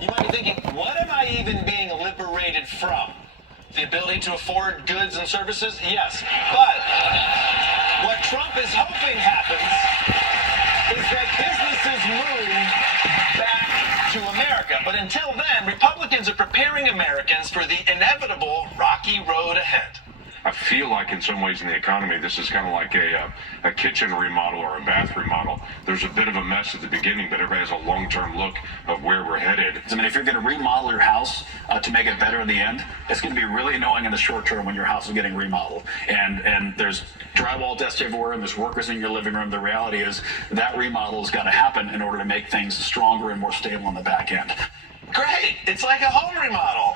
You might be thinking, what am I even being liberated from? The ability to afford goods and services? Yes. But what Trump is hoping happens is that businesses move back to America. But until then, Republicans are preparing Americans for the inevitable rocky road ahead. I feel like in some ways in the economy, this is kind of like a kitchen remodel or a bath remodel. There's a bit of a mess at the beginning, but everybody has a long-term look of where we're headed. I mean, if you're going to remodel your house to make it better in the end, it's going to be really annoying in the short term when your house is getting remodeled. And there's drywall dust everywhere and there's workers in your living room. The reality is that remodel has got to happen in order to make things stronger and more stable on the back end. Great. It's like a home remodel.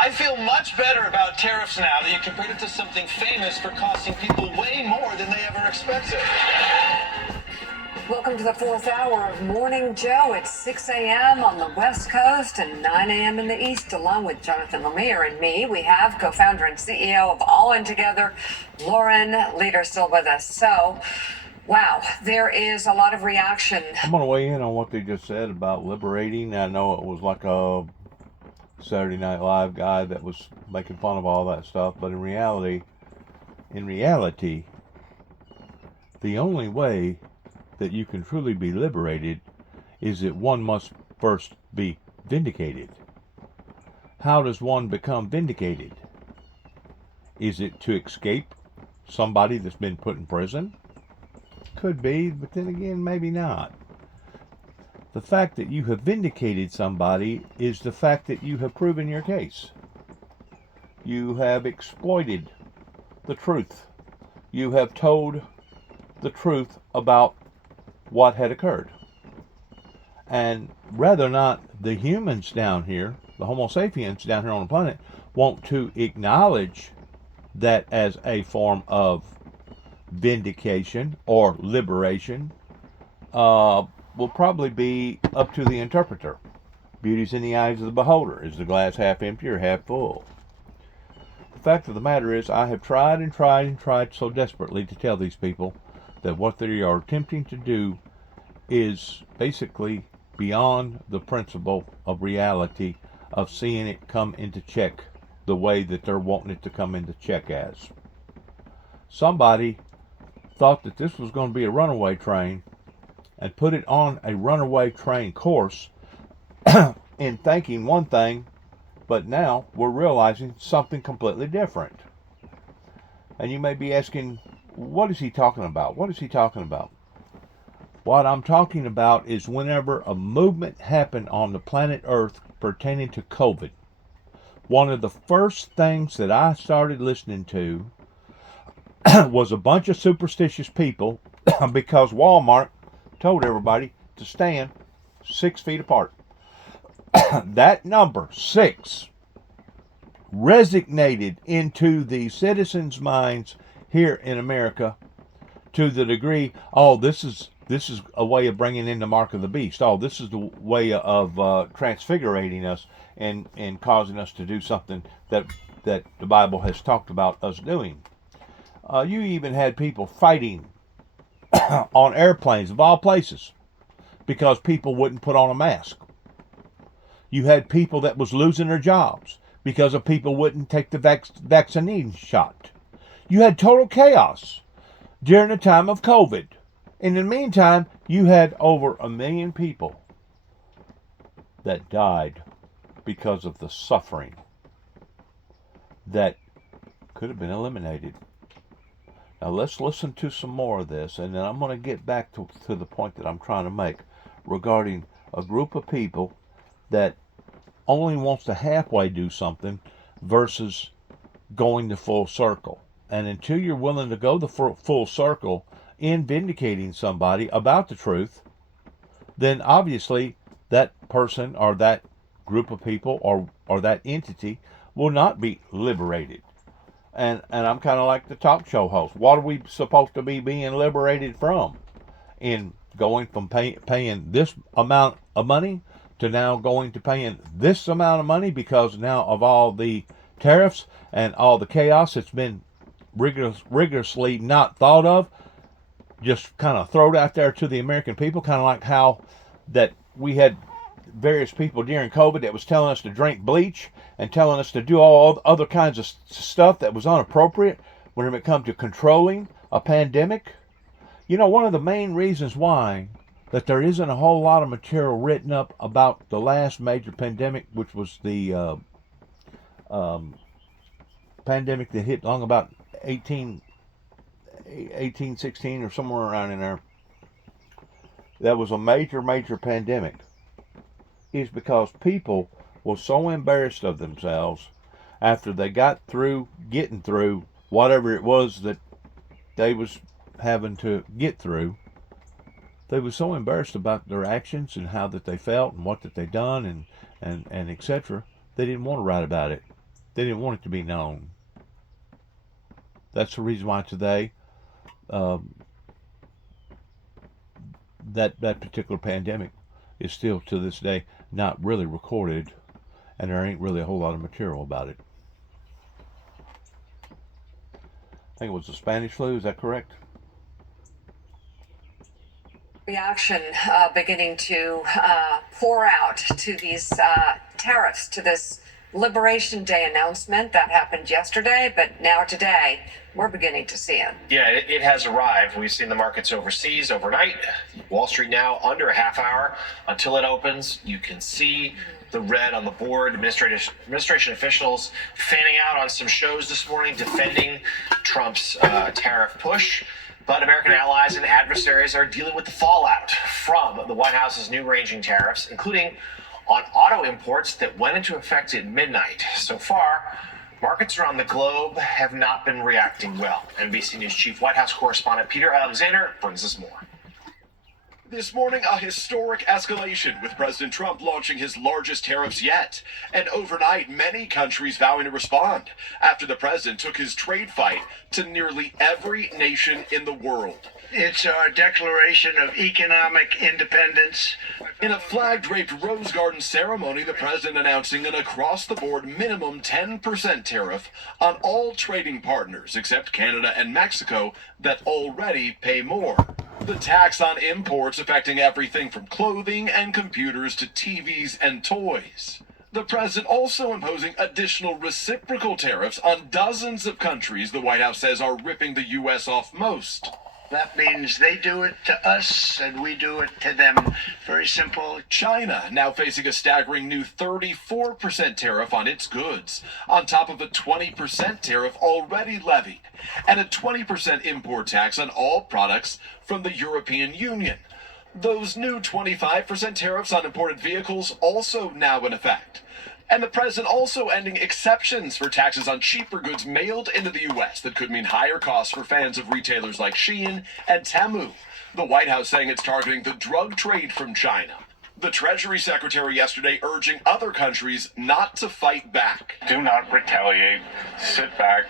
I feel much better about tariffs now that you compared it to something famous for costing people way more than they ever expected. Welcome to the fourth hour of Morning Joe. It's 6 a.m. on the West Coast and 9 a.m. in the East, along with Jonathan Lemire and me. We have co-founder and CEO of All In Together, Lauren Leader, still with us. So, wow, there is a lot of reaction. I'm going to weigh in on what they just said about liberating. I know it was like a Saturday Night Live guy that was making fun of all that stuff, but in reality, the only way that you can truly be liberated is that one must first be vindicated. How does one become vindicated? Is it to escape somebody that's been put in prison? Could be, but then again, maybe not. The fact that you have vindicated somebody is the fact that you have proven your case. You have exploited the truth. You have told the truth about what had occurred. And rather not the humans down here, the Homo sapiens down here on the planet, want to acknowledge that as a form of vindication or liberation, will probably be up to the interpreter. Beauty's in the eyes of the beholder. Is the glass half empty or half full? The fact of the matter is, I have tried and tried and tried so desperately to tell these people that what they are attempting to do is basically beyond the principle of reality of seeing it come into check the way that they're wanting it to come into check as. Somebody thought that this was going to be a runaway train and put it on a runaway train course in thinking one thing, but now we're realizing something completely different. And you may be asking, what is he talking about? What is he talking about? What I'm talking about is whenever a movement happened on the planet Earth pertaining to COVID, one of the first things that I started listening to was a bunch of superstitious people because Walmart told everybody to stand 6 feet apart. That number, 6, resonated into the citizens' minds here in America to the degree, oh, this is a way of bringing in the mark of the beast. Oh, this is the way of transfigurating us and causing us to do something that the Bible has talked about us doing. You even had people fighting on airplanes of all places because people wouldn't put on a mask. You had people that was losing their jobs because of people wouldn't take the vaccine shot. You had total chaos during the time of COVID. In the meantime, you had over 1 million people that died because of the suffering that could have been eliminated. Now let's listen to some more of this, and then I'm going to get back to the point that I'm trying to make regarding a group of people that only wants to halfway do something versus going the full circle. And until you're willing to go the full circle in vindicating somebody about the truth, then obviously that person or that group of people or that entity will not be liberated. And I'm kind of like the talk show host. What are we supposed to be being liberated from? In going from paying this amount of money to now going to paying this amount of money because now of all the tariffs and all the chaos that's been rigorously not thought of, just kind of thrown out there to the American people, kind of like how that we had various people during COVID that was telling us to drink bleach and telling us to do all other kinds of stuff that was inappropriate when it comes to controlling a pandemic. You know, one of the main reasons why that there isn't a whole lot of material written up about the last major pandemic, which was the pandemic that hit long about 1816 or somewhere around in there, that was a major pandemic, is because people were so embarrassed of themselves after they got through getting through whatever it was that they was having to get through. They were so embarrassed about their actions and how that they felt and what that they done and etc. They didn't want to write about it. They didn't want it to be known. That's the reason why today that particular pandemic is still to this day not really recorded, and there ain't really a whole lot of material about it. I think it was the Spanish flu, is that correct? Reaction beginning to pour out to these tariffs, to this Liberation Day announcement that happened yesterday, but now today we're beginning to see it. Yeah, it has arrived. We've seen the markets overseas overnight. Wall Street now under a half hour until it opens. You can see the red on the board. Administration officials fanning out on some shows this morning defending Trump's tariff push. But American allies and adversaries are dealing with the fallout from the White House's new ranging tariffs, including on auto imports that went into effect at midnight. So far, markets around the globe have not been reacting well. NBC News Chief White House correspondent Peter Alexander brings us more. This morning, a historic escalation with President Trump launching his largest tariffs yet. And overnight, many countries vowing to respond after the president took his trade fight to nearly every nation in the world. It's our declaration of economic independence. In a flag-draped Rose Garden ceremony, the president announcing an across-the-board minimum 10% tariff on all trading partners except Canada and Mexico that already pay more. The tax on imports affecting everything from clothing and computers to TVs and toys. The president also imposing additional reciprocal tariffs on dozens of countries the White House says are ripping the U.S. off most. That means they do it to us and we do it to them. Very simple. China now facing a staggering new 34% tariff on its goods, on top of a 20% tariff already levied, and a 20% import tax on all products from the European Union. Those new 25% tariffs on imported vehicles also now in effect. And the president also ending exceptions for taxes on cheaper goods mailed into the U.S. that could mean higher costs for fans of retailers like Shein and Temu. The White House saying it's targeting the drug trade from China. The Treasury Secretary yesterday urging other countries not to fight back. Do not retaliate. Sit back.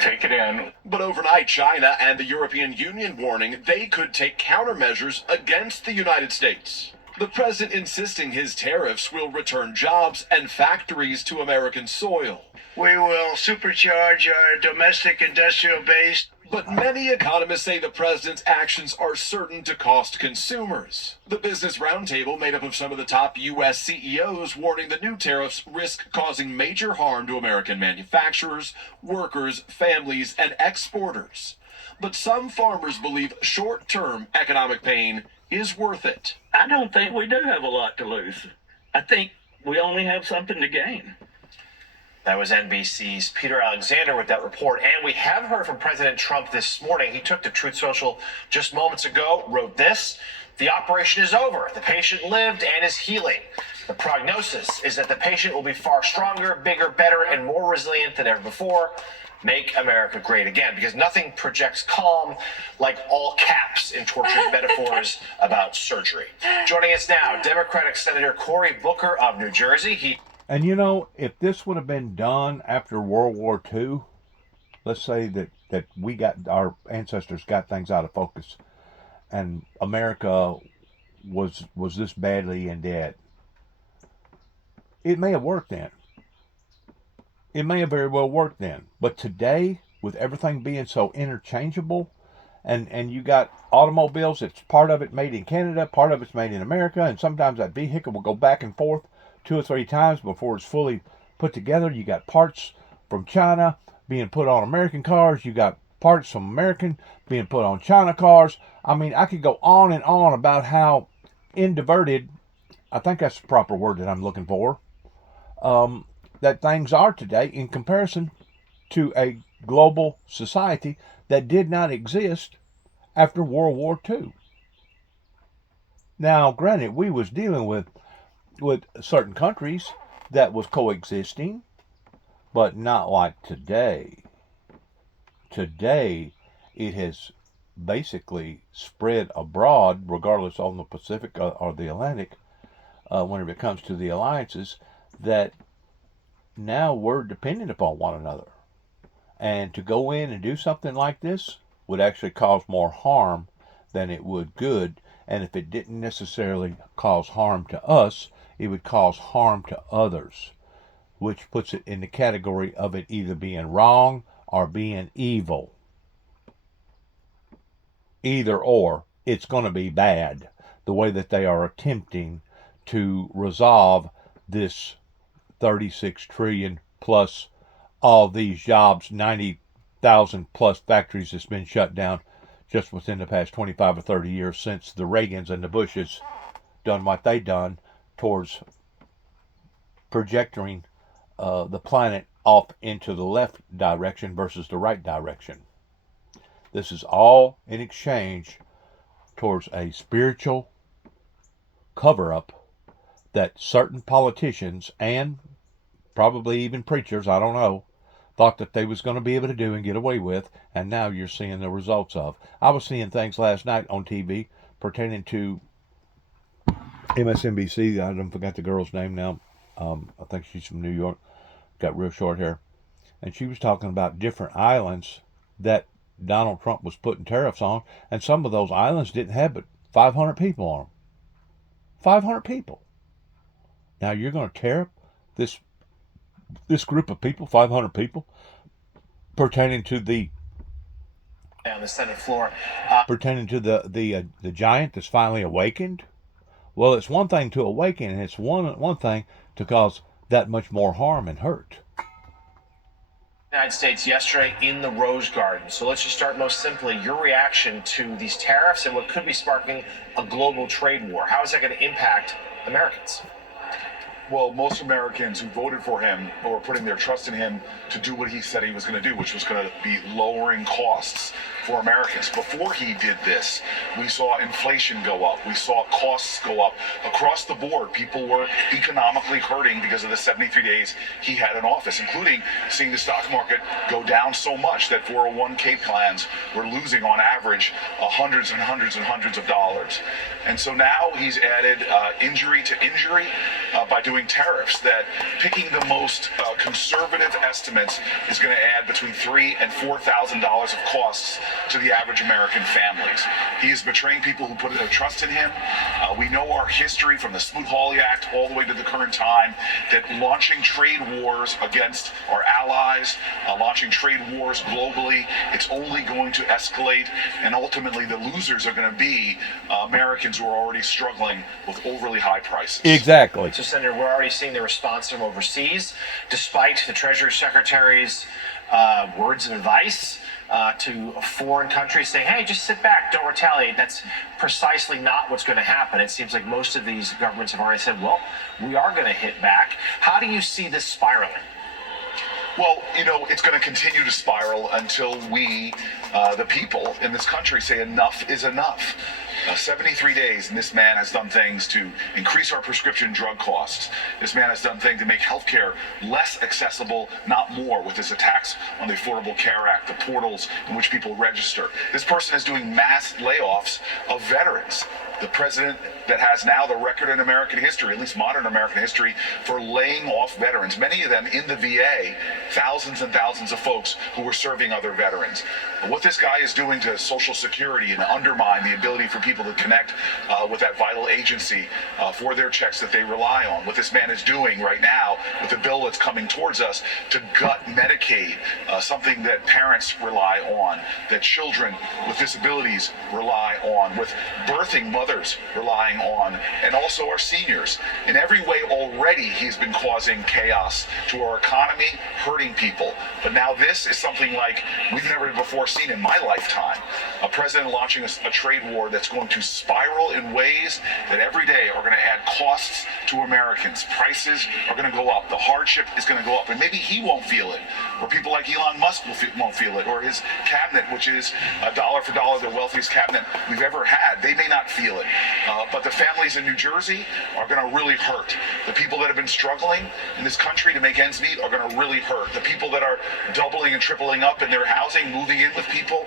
Take it in. But overnight, China and the European Union warning they could take countermeasures against the United States. The president insisting his tariffs will return jobs and factories to American soil. We will supercharge our domestic industrial base. But many economists say the president's actions are certain to cost consumers. The Business Roundtable, made up of some of the top U.S. CEOs, warning the new tariffs risk causing major harm to American manufacturers, workers, families, and exporters. But some farmers believe short-term economic pain is worth it. I don't think we do have a lot to lose. I think we only have something to gain. That was NBC's Peter Alexander with that report. And we have heard from President Trump this morning. He took to Truth Social just moments ago, wrote this: "The operation is over. The patient lived and is healing. The prognosis is that the patient will be far stronger, bigger, better, and more resilient than ever before. Make America great again," because nothing projects calm like all caps in tortured metaphors about surgery. Joining us now, Democratic Senator Cory Booker of New Jersey. And you know, if this would have been done after World War II, let's say that we got, our ancestors got things out of focus and America was this badly in debt, it may have worked then. It may have very well worked then. But today, with everything being so interchangeable and you got automobiles. It's part of it made in Canada, part of it's made in America, and sometimes that vehicle will go back and forth 2 or 3 times before it's fully put together. You got parts from China being put on American cars. You got parts from American being put on China cars. I mean, I could go on and on about how indiverted, I think that's the proper word that I'm looking for, that things are today in comparison to a global society that did not exist after World War II. Now, granted, we was dealing with certain countries that was coexisting, but not like today. Today, it has basically spread abroad, regardless on the Pacific or the Atlantic, whenever it comes to the alliances, that now we're dependent upon one another. And to go in and do something like this would actually cause more harm than it would good. And if it didn't necessarily cause harm to us, it would cause harm to others, which puts it in the category of it either being wrong or being evil. Either or, it's going to be bad, the way that they are attempting to resolve this 36 trillion plus all these jobs, 90,000 plus factories that's been shut down just within the past 25 or 30 years since the Reagans and the Bushes done what they done towards projecting the planet off into the left direction versus the right direction. This is all in exchange towards a spiritual cover-up that certain politicians and probably even preachers, I don't know, thought that they was going to be able to do and get away with, and now you're seeing the results of. I was seeing things last night on TV pertaining to MSNBC. I don't forget the girl's name now. I think she's from New York, got real short hair, and she was talking about different islands that Donald Trump was putting tariffs on, and some of those islands didn't have but 500 people on them. 500 people. Now you're going to tariff this group of people, 500 people, pertaining to the on the Senate floor, pertaining to the giant that's finally awakened. Well, it's one thing to awaken, and it's one thing to cause that much more harm and hurt. United States yesterday in the Rose Garden. So let's just start most simply. Your reaction to these tariffs and what could be sparking a global trade war. How is that going to impact Americans? Well, most Americans who voted for him or putting their trust in him to do what he said he was going to do, which was going to be lowering costs for Americans. Before he did this, we saw inflation go up. We saw costs go up. Across the board, people were economically hurting because of the 73 days he had in office, including seeing the stock market go down so much that 401k plans were losing on average hundreds and hundreds and hundreds of dollars. And so now he's added injury to injury by doing tariffs that, picking the most conservative estimates, is going to add between $3,000 and $4,000 of costs to the average American families. He is betraying people who put their trust in him. We know our history from the Smoot-Hawley Act all the way to the current time, that launching trade wars against our allies, launching trade wars globally, it's only going to escalate, and ultimately the losers are going to be Americans who are already struggling with overly high prices. Exactly. So, Senator, we're already seeing the response from overseas, despite the Treasury Secretary's words of advice to foreign countries saying, hey, just sit back, don't retaliate. That's precisely not what's going to happen. It seems like most of these governments have already said, well, we are going to hit back. How do you see this spiraling? Well, you know, it's going to continue to spiral until we, the people in this country, say enough is enough. 73 days, and this man has done things to increase our prescription drug costs. This man has done things to make healthcare less accessible, not more, with his attacks on the Affordable Care Act, the portals in which people register. This person is doing mass layoffs of veterans. the president that has now the record in American history, at least modern American history, for laying off veterans, many of them in the VA, thousands and thousands of folks who were serving other veterans. What this guy is doing to Social Security and undermine the ability for people to connect with that vital agency for their checks that they rely on. What this man is doing right now with the bill that's coming towards us to gut Medicaid, something that parents rely on, that children with disabilities rely on, with birthing mothers relying on, and also our seniors. In every way already he's been causing chaos to our economy, hurting people. But now this is something like we've never before seen in my lifetime. A president launching a trade war that's going to spiral in ways that every day are going to add costs to Americans. Prices are going to go up. The hardship is going to go up. And maybe he won't feel it, or people like Elon Musk won't feel it, or his cabinet, which is dollar for dollar the wealthiest cabinet we've ever had. They may not feel it. But the families in New Jersey are going to really hurt. The people that have been struggling in this country to make ends meet are going to really hurt. The people that are doubling and tripling up in their housing, moving in with people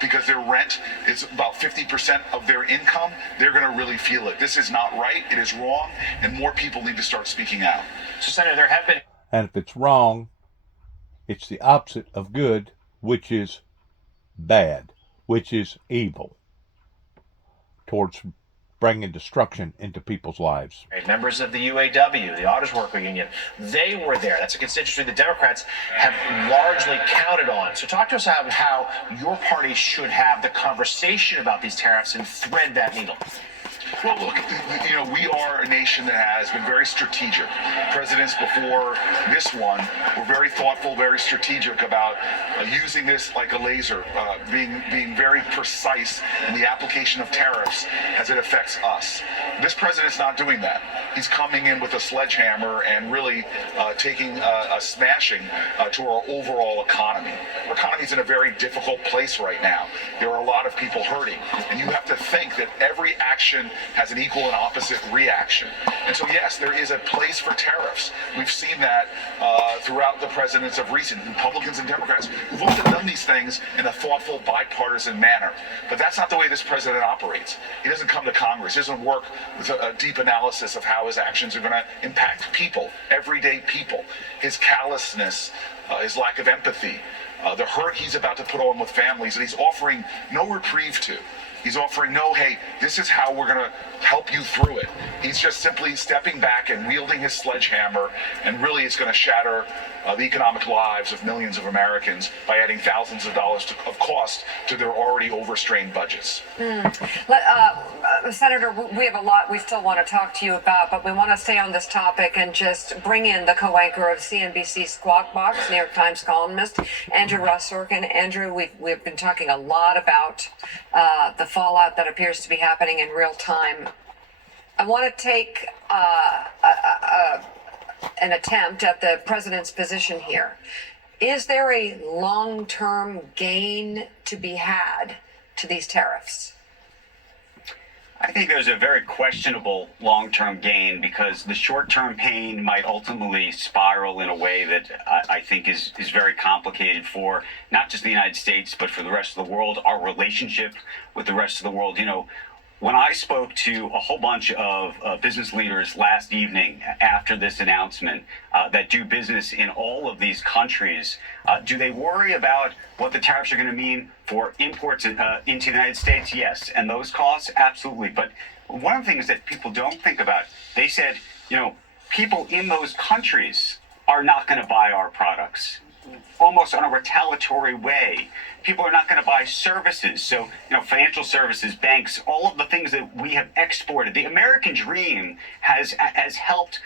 because their rent is about 50% of their income, they're going to really feel it. This is not right. It is wrong. And more people need to start speaking out. So, Senator, there have been... And if it's wrong, it's the opposite of good, which is bad, which is evil, towards bringing destruction into people's lives. Members of the UAW, the Autos Worker Union, they were there. That's a constituency the Democrats have largely counted on. So talk to us about how your party should have the conversation about these tariffs and thread that needle. Well, look, we are a nation that has been very strategic. Presidents before this one were very thoughtful, very strategic about using this like a laser, being very precise in the application of tariffs as it affects us. This president's not doing that. He's coming in with a sledgehammer and really taking a smashing to our overall economy. Our economy's in a very difficult place right now. There are a lot of people hurting, and you have to think that every action has an equal and opposite reaction. And so, yes, there is a place for tariffs. We've seen that throughout the presidents of recent, Republicans and Democrats, who've often done these things in a thoughtful, bipartisan manner. But that's not the way this president operates. He doesn't come to Congress. He doesn't work with a deep analysis of how his actions are going to impact people, everyday people. His callousness, his lack of empathy, the hurt he's about to put on with families that he's offering no reprieve to. He's offering no, hey, this is how we're going to help you through it. He's just simply stepping back and wielding his sledgehammer, and really it's going to shatter the economic lives of millions of Americans by adding thousands of dollars of cost to their already overstrained budgets. Senator, we have a lot we still want to talk to you about, but we want to stay on this topic and just bring in the co-anchor of CNBC Squawk Box, New York Times columnist, Andrew Ross Sorkin. Andrew, we've been talking a lot about the fallout that appears to be happening in real time. I want to take an attempt at the president's position here. Is there a long-term gain to be had to these tariffs? I think there's a very questionable long-term gain, because the short-term pain might ultimately spiral in a way that I think is very complicated for not just the United States, but for the rest of the world, our relationship with the rest of the world. When I spoke to a whole bunch of business leaders last evening after this announcement that do business in all of these countries, do they worry about what the tariffs are going to mean for imports into the United States? Yes. And those costs? Absolutely. But one of the things that people don't think about, they said, people in those countries are not going to buy our products. Almost on a retaliatory way. People are not going to buy services. So, financial services, banks, all of the things that we have exported. The American dream has helped,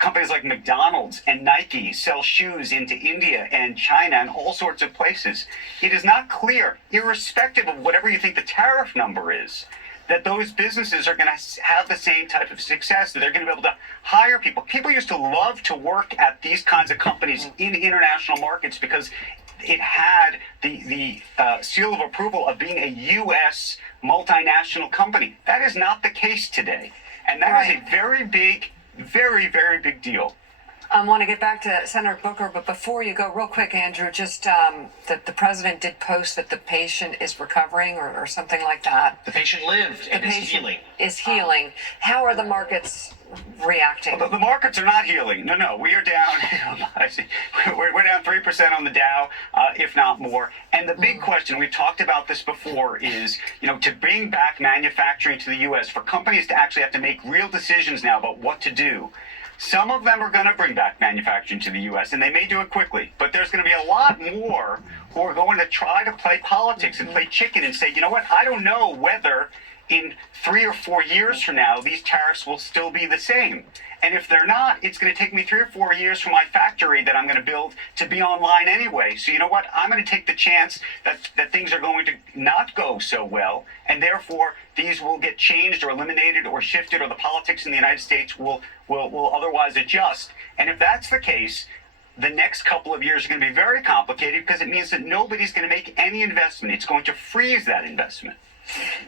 companies like McDonald's and Nike sell shoes into India and China and all sorts of places. It is not clear, irrespective of whatever you think the tariff number is, that those businesses are going to have the same type of success, that they're going to be able to hire people. People used to love to work at these kinds of companies in international markets because it had the seal of approval of being a U.S. multinational company. That is not the case today. And that is a very big, very, very big deal. I want to get back to Senator Booker, but before you go, real quick, Andrew, just that the president did post that the patient is recovering or something like that. The patient lived and is healing. Is healing. How are the markets reacting? The markets are not healing. No, we are down. I see. We're down 3% on the Dow, if not more. And the big question, we've talked about this before, is to bring back manufacturing to the U.S. for companies to actually have to make real decisions now about what to do. Some of them are going to bring back manufacturing to the U.S., and they may do it quickly. But there's going to be a lot more who are going to try to play politics and play chicken and say, you know what, I don't know whether in 3 or 4 years from now these tariffs will still be the same. And if they're not, it's going to take me 3 or 4 years for my factory that I'm going to build to be online anyway. So you know what? I'm going to take the chance that things are going to not go so well, and therefore these will get changed or eliminated or shifted, or the politics in the United States will otherwise adjust. And if that's the case, the next couple of years are going to be very complicated, because it means that nobody's going to make any investment. It's going to freeze that investment.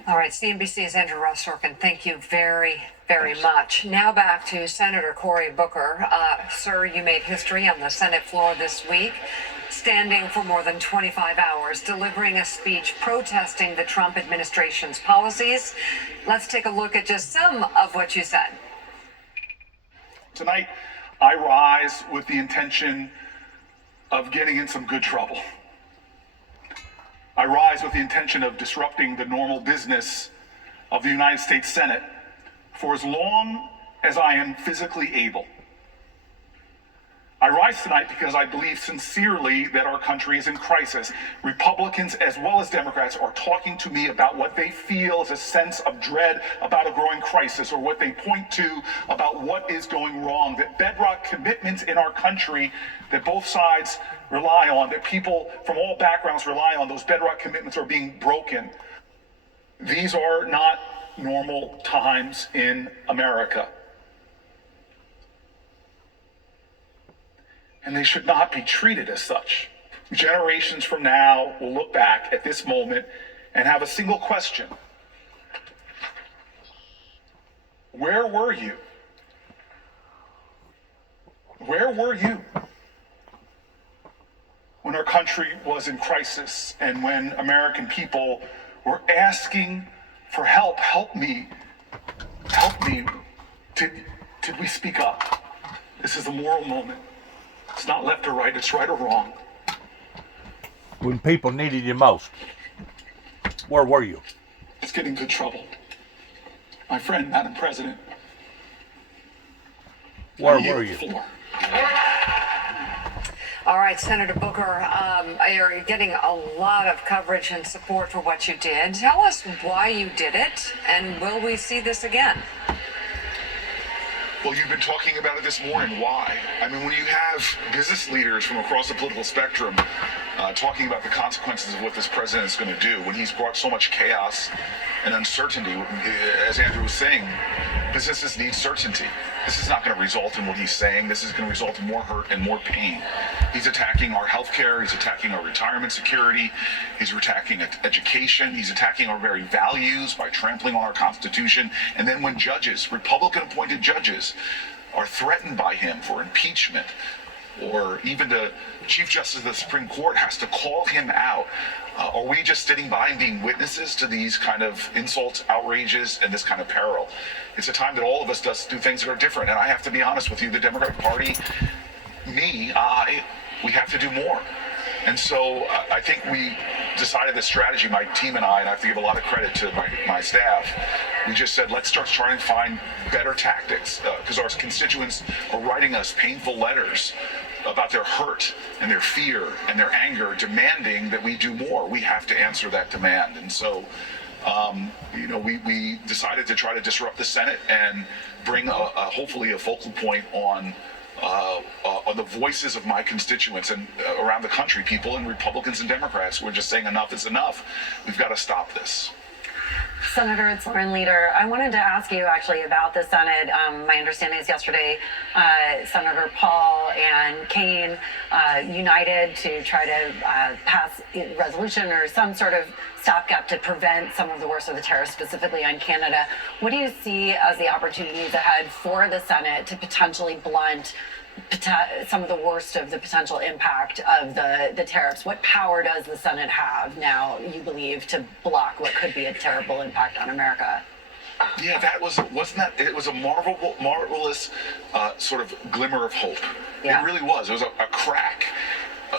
All right, CNBC's Andrew Ross Sorkin, thank you very, very much. Now back to Senator Cory Booker. Sir, you made history on the Senate floor this week, standing for more than 25 hours, delivering a speech protesting the Trump administration's policies. Let's take a look at just some of what you said. Tonight, I rise with the intention of getting in some good trouble. I rise with the intention of disrupting the normal business of the United States Senate for as long as I am physically able. I rise tonight because I believe sincerely that our country is in crisis. Republicans as well as Democrats are talking to me about what they feel is a sense of dread about a growing crisis, or what they point to about what is going wrong, that bedrock commitments in our country that both sides rely on, that people from all backgrounds rely on, those bedrock commitments are being broken. These are not normal times in America. And they should not be treated as such. Generations from now will look back at this moment and have a single question. Where were you? Where were you when our country was in crisis, and when American people were asking for help? Help me. Did we speak up? This is a moral moment. It's not left or right, it's right or wrong. When people needed you most, where were you? It's getting good trouble. My friend, Madam President. Where were you? All right, Senator Booker, you're getting a lot of coverage and support for what you did. Tell us why you did it, and will we see this again? Well, you've been talking about it this morning. Why? I mean, when you have business leaders from across the political spectrum talking about the consequences of what this president is going to do, when he's brought so much chaos and uncertainty, as Andrew was saying, businesses need certainty. This is not going to result in what he's saying. This is going to result in more hurt and more pain. He's attacking our health care. He's attacking our retirement security. He's attacking education. He's attacking our very values by trampling on our Constitution. And then when judges, Republican-appointed judges, are threatened by him for impeachment, or even the Chief Justice of the Supreme Court has to call him out, are we just sitting by and being witnesses to these kind of insults, outrages, and this kind of peril? It's a time that all of us do things that are different. And I have to be honest with you, the Democratic Party, we have to do more. And so I think we decided this strategy, my team and I have to give a lot of credit to my staff. We just said, let's start trying to find better tactics, because our constituents are writing us painful letters about their hurt and their fear and their anger, demanding that we do more. We have to answer that demand. And so, we decided to try to disrupt the Senate and bring hopefully a focal point on the voices of my constituents and around the country, people and Republicans and Democrats who are just saying enough is enough. We've got to stop this. Senator, it's Lauren Leader. I wanted to ask you actually about the Senate. My understanding is yesterday, Senator Paul and Kaine united to try to pass a resolution or some sort of stopgap to prevent some of the worst of the tariffs, specifically on Canada. What do you see as the opportunities ahead for the Senate to potentially blunt some of the worst of the potential impact of the tariffs? What power does the Senate have now, you believe, to block what could be a terrible impact on America? Yeah, it was a marvelous sort of glimmer of hope. Yeah. It really was. It was a crack.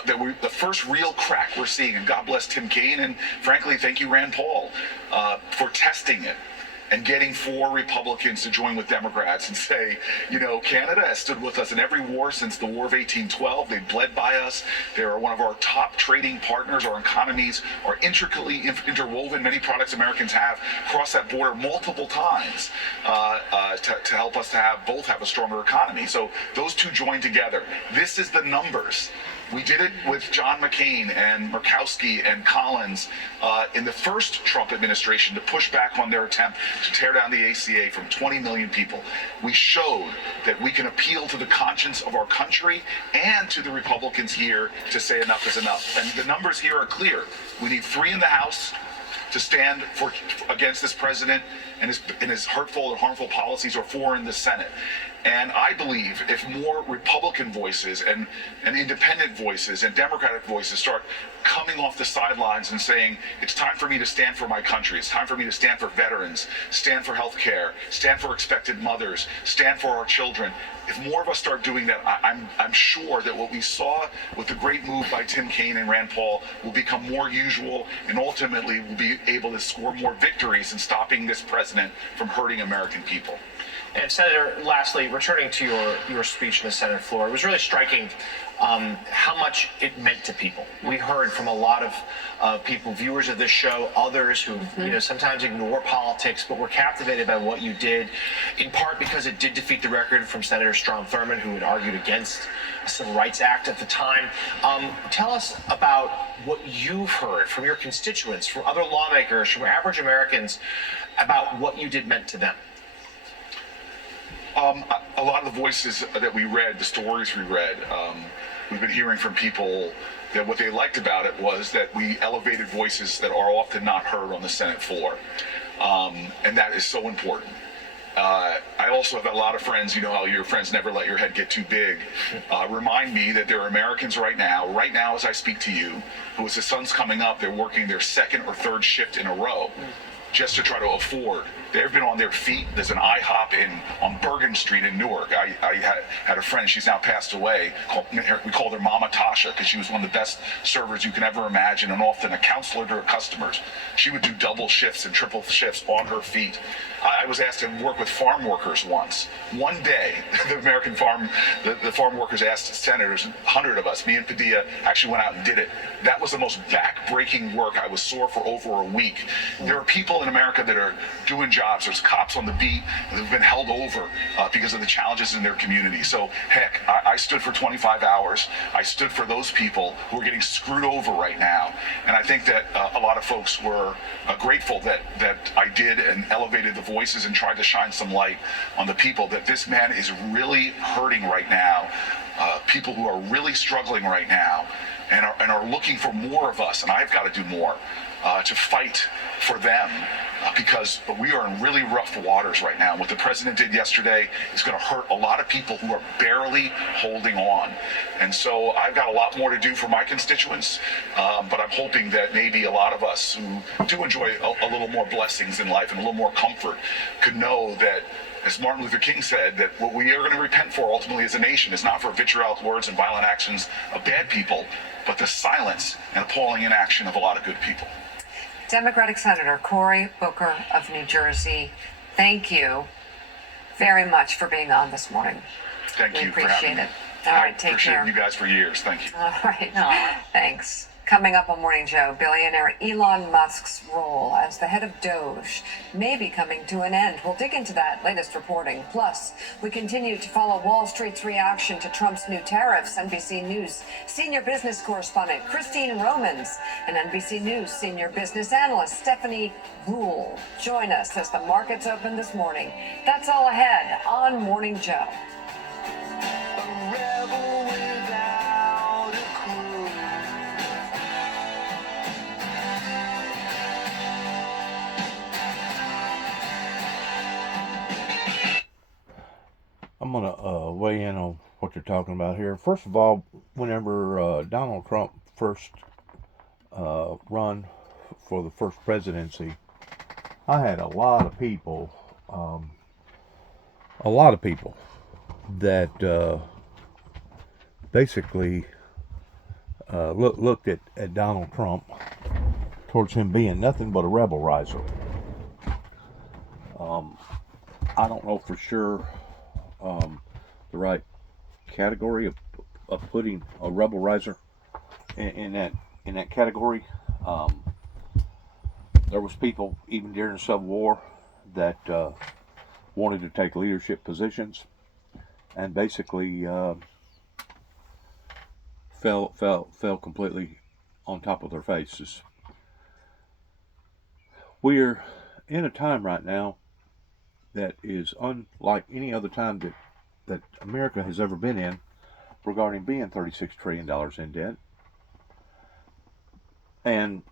The first real crack we're seeing, and God bless Tim Kaine, and frankly, thank you, Rand Paul, for testing it and getting 4 Republicans to join with Democrats and say, Canada has stood with us in every war since the War of 1812. They bled by us. They are one of our top trading partners. Our economies are intricately interwoven. Many products Americans have crossed that border multiple times to help us to both have a stronger economy. So those two joined together. This is the numbers. We did it with John McCain and Murkowski and Collins in the first Trump administration to push back on their attempt to tear down the ACA from 20 million people. We showed that we can appeal to the conscience of our country and to the Republicans here to say enough is enough. And the numbers here are clear. We need 3 in the House to stand against this president and his hurtful and harmful policies, or 4 in the Senate. And I believe if more Republican voices and independent voices and Democratic voices start coming off the sidelines and saying, it's time for me to stand for my country, it's time for me to stand for veterans, stand for health care, stand for expected mothers, stand for our children. If more of us start doing that, I'm sure that what we saw with the great move by Tim Kaine and Rand Paul will become more usual, and ultimately we'll be able to score more victories in stopping this president from hurting American people. And Senator, lastly, returning to your speech in the Senate floor, it was really striking how much it meant to people. We heard from a lot of people, viewers of this show, others who sometimes ignore politics, but were captivated by what you did, in part because it did defeat the record from Senator Strom Thurmond, who had argued against the Civil Rights Act at the time. Tell us about what you've heard from your constituents, from other lawmakers, from average Americans, about what you did meant to them. A lot of the voices that we read, the stories we read, we've been hearing from people that what they liked about it was that we elevated voices that are often not heard on the Senate floor. And that is so important. I also have a lot of friends, you know how your friends never let your head get too big, remind me that there are Americans right now as I speak to you, who as the sun's coming up, they're working their 2nd or 3rd shift in a row just to try to afford. They've been on their feet. There's an IHOP on Bergen Street in Newark. I had a friend, she's now passed away. We called her Mama Tasha because she was one of the best servers you can ever imagine, and often a counselor to her customers. She would do double shifts and triple shifts on her feet. I was asked to work with farm workers once. One day, the farm workers asked senators, 100 of us, me and Padilla, actually went out and did it. That was the most back-breaking work. I was sore for over a week. There are people in America that are doing jobs. There's cops on the beat that have been held over because of the challenges in their community. So, heck, I stood for 25 hours. I stood for those people who are getting screwed over right now. And I think that a lot of folks were grateful that I did and elevated the voices and tried to shine some light on the people that this man is really hurting right now. People who are really struggling right now and are looking for more of us, and I've got to do more to fight for them because we are in really rough waters right now. What the president did yesterday is going to hurt a lot of people who are barely holding on. And so I've got a lot more to do for my constituents, but I'm hoping that maybe a lot of us who do enjoy a little more blessings in life and a little more comfort could know that, as Martin Luther King said, that what we are going to repent for ultimately as a nation is not for vitriolic words and violent actions of bad people, but the silence and appalling inaction of a lot of good people. Democratic Senator Cory Booker of New Jersey, thank you very much for being on this morning. Thank you for having me. We appreciate it. All right, take care. I appreciate you guys for years. Thank you. All right, thanks. Coming up on Morning Joe, billionaire Elon Musk's role as the head of Doge may be coming to an end. We'll dig into that latest reporting. Plus, we continue to follow Wall Street's reaction to Trump's new tariffs. NBC News senior business correspondent Christine Romans and NBC News senior business analyst Stephanie Ruhle join us as the markets open this morning. That's all ahead on Morning Joe. what they're talking about here. First of all, whenever Donald Trump first run for the first presidency, I had a lot of people that basically looked at Donald Trump towards him being nothing but a rebel riser. I don't know for sure the right category of putting a rebel riser in that category. There was people even during the Civil War that wanted to take leadership positions and basically fell completely on top of their faces. We're in a time right now that is unlike any other time that America has ever been in regarding being $36 trillion in debt. And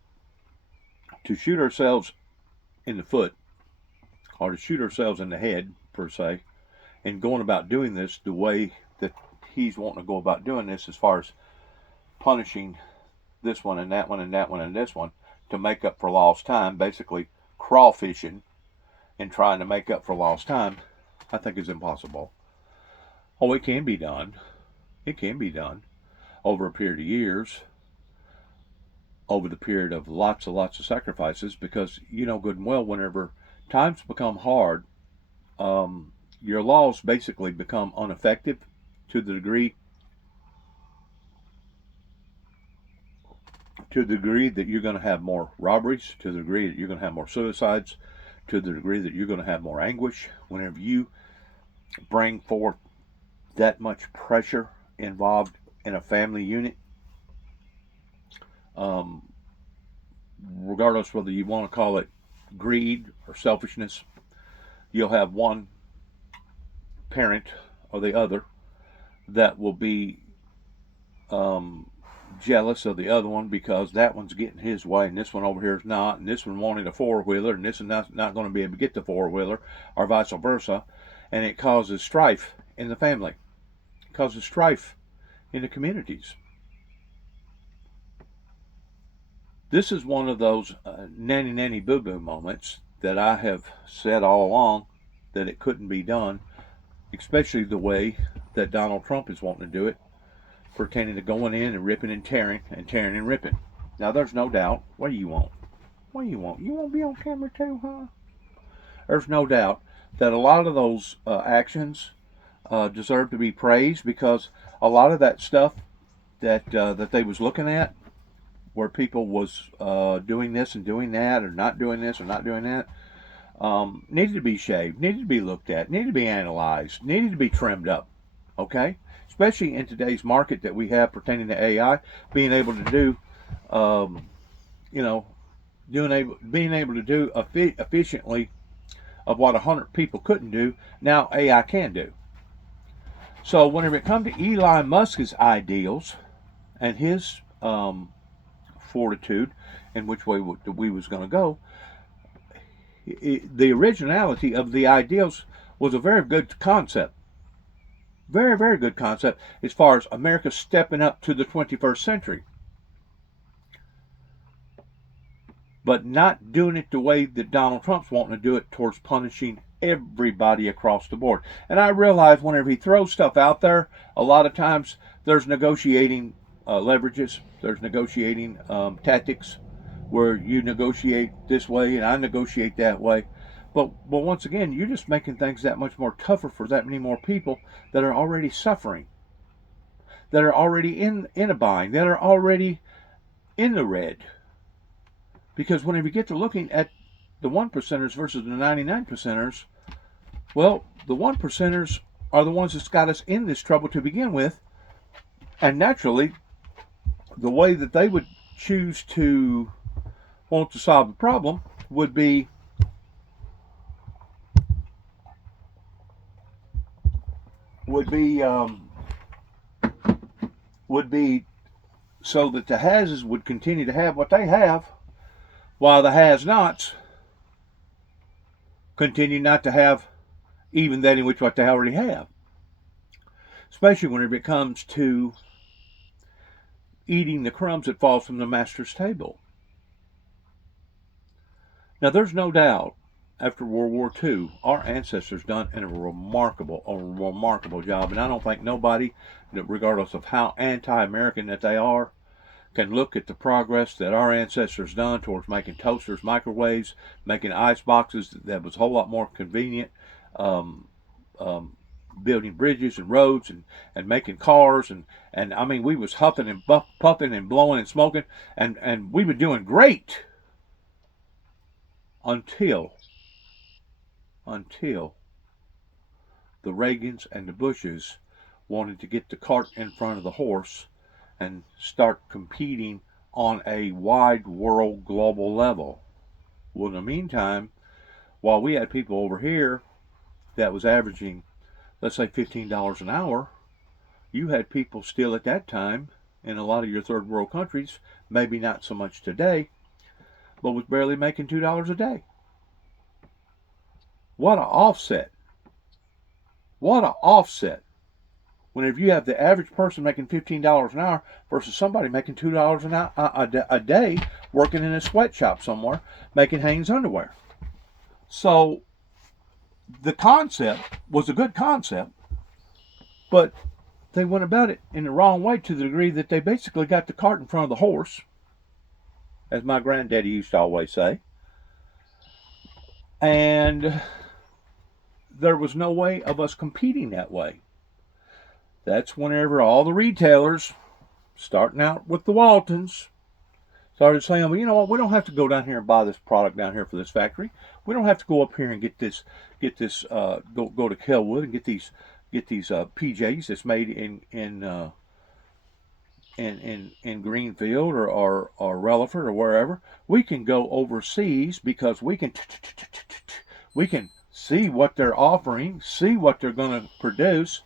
to shoot ourselves in the foot, or to shoot ourselves in the head, per se, and going about doing this the way that he's wanting to go about doing this, as far as punishing this one and that one and that one and this one to make up for lost time, basically crawfishing and trying to make up for lost time, I think is impossible. Oh, it can be done. It can be done over a period of years, over the period of lots of sacrifices, because you know good and well, whenever times become hard, your laws basically become ineffective to the degree that you're going to have more robberies, to the degree that you're going to have more suicides, to the degree that you're going to have more anguish. Whenever you bring forth that much pressure involved in a family unit, regardless whether you want to call it greed or selfishness, you'll have one parent or the other that will be jealous of the other one because that one's getting his way and this one over here is not, and this one wanted a four-wheeler and this one's not going to be able to get the four-wheeler, or vice versa, and it causes strife in the family. It causes strife in the communities. This is one of those nanny boo-boo moments that I have said all along that it couldn't be done, especially the way that Donald Trump is wanting to do it, pertaining to going in and ripping and tearing and ripping. Now, there's no doubt. What do you want? What do you want? You want to be on camera too, huh? There's no doubt that a lot of those actions deserve to be praised, because a lot of that stuff that they was looking at, where people was doing this and doing that, or not doing this or not doing that, needed to be shaved, needed to be looked at, needed to be analyzed, needed to be trimmed up. Okay? Especially in today's market that we have pertaining to AI, being able to do, being able to do efficiently of what 100 people couldn't do, now AI can do. So whenever it comes to Elon Musk's ideals and his fortitude in which way we was going to go, the originality of the ideals was a very good concept. Very, very good concept as far as America stepping up to the 21st century. But not doing it the way that Donald Trump's wanting to do it, towards punishing everybody across the board. And I realize whenever he throws stuff out there, a lot of times there's negotiating leverages, there's negotiating tactics, where you negotiate this way and I negotiate that way. But once again, you're just making things that much more tougher for that many more people that are already suffering, that are already in a bind, that are already in the red. Because whenever you get to looking at the 1%ers versus the 99%ers, well, the 1%ers are the ones that's got us in this trouble to begin with. And naturally, the way that they would choose to want to solve the problem would be so that the hases would continue to have what they have, while the has-nots continue not to have even that in which what they already have. especially whenever it comes to eating the crumbs that fall from the master's table. Now, there's no doubt, after World War II, our ancestors done a remarkable job, and I don't think nobody, regardless of how anti-American that they are, can look at the progress that our ancestors done towards making toasters, microwaves, making ice boxes that was a whole lot more convenient, building bridges and roads and making cars and I mean, we was huffing and puffing and blowing and smoking and we were doing great until the Reagans and the Bushes wanted to get the cart in front of the horse and start competing on a wide world global level. Well, in the meantime, while we had people over here that was averaging, let's say, $15 an hour, you had people still at that time in a lot of your third world countries, maybe not so much today, but was barely making $2 a day. What an offset. What an offset. Whenever you have the average person making $15 an hour versus somebody making $2 a day working in a sweatshop somewhere making Hanes underwear. So the concept was a good concept, but they went about it in the wrong way to the degree that they basically got the cart in front of the horse, as my granddaddy used to always say. And there was no way of us competing that way. That's whenever all the retailers, starting out with the Waltons, started saying, well, you know what, we don't have to go down here and buy this product down here for this factory. We don't have to go up here and go to Kelwood and get these PJs that's made in Greenfield or Rutherford or wherever. We can go overseas because we can see what they're offering, see what they're going to produce,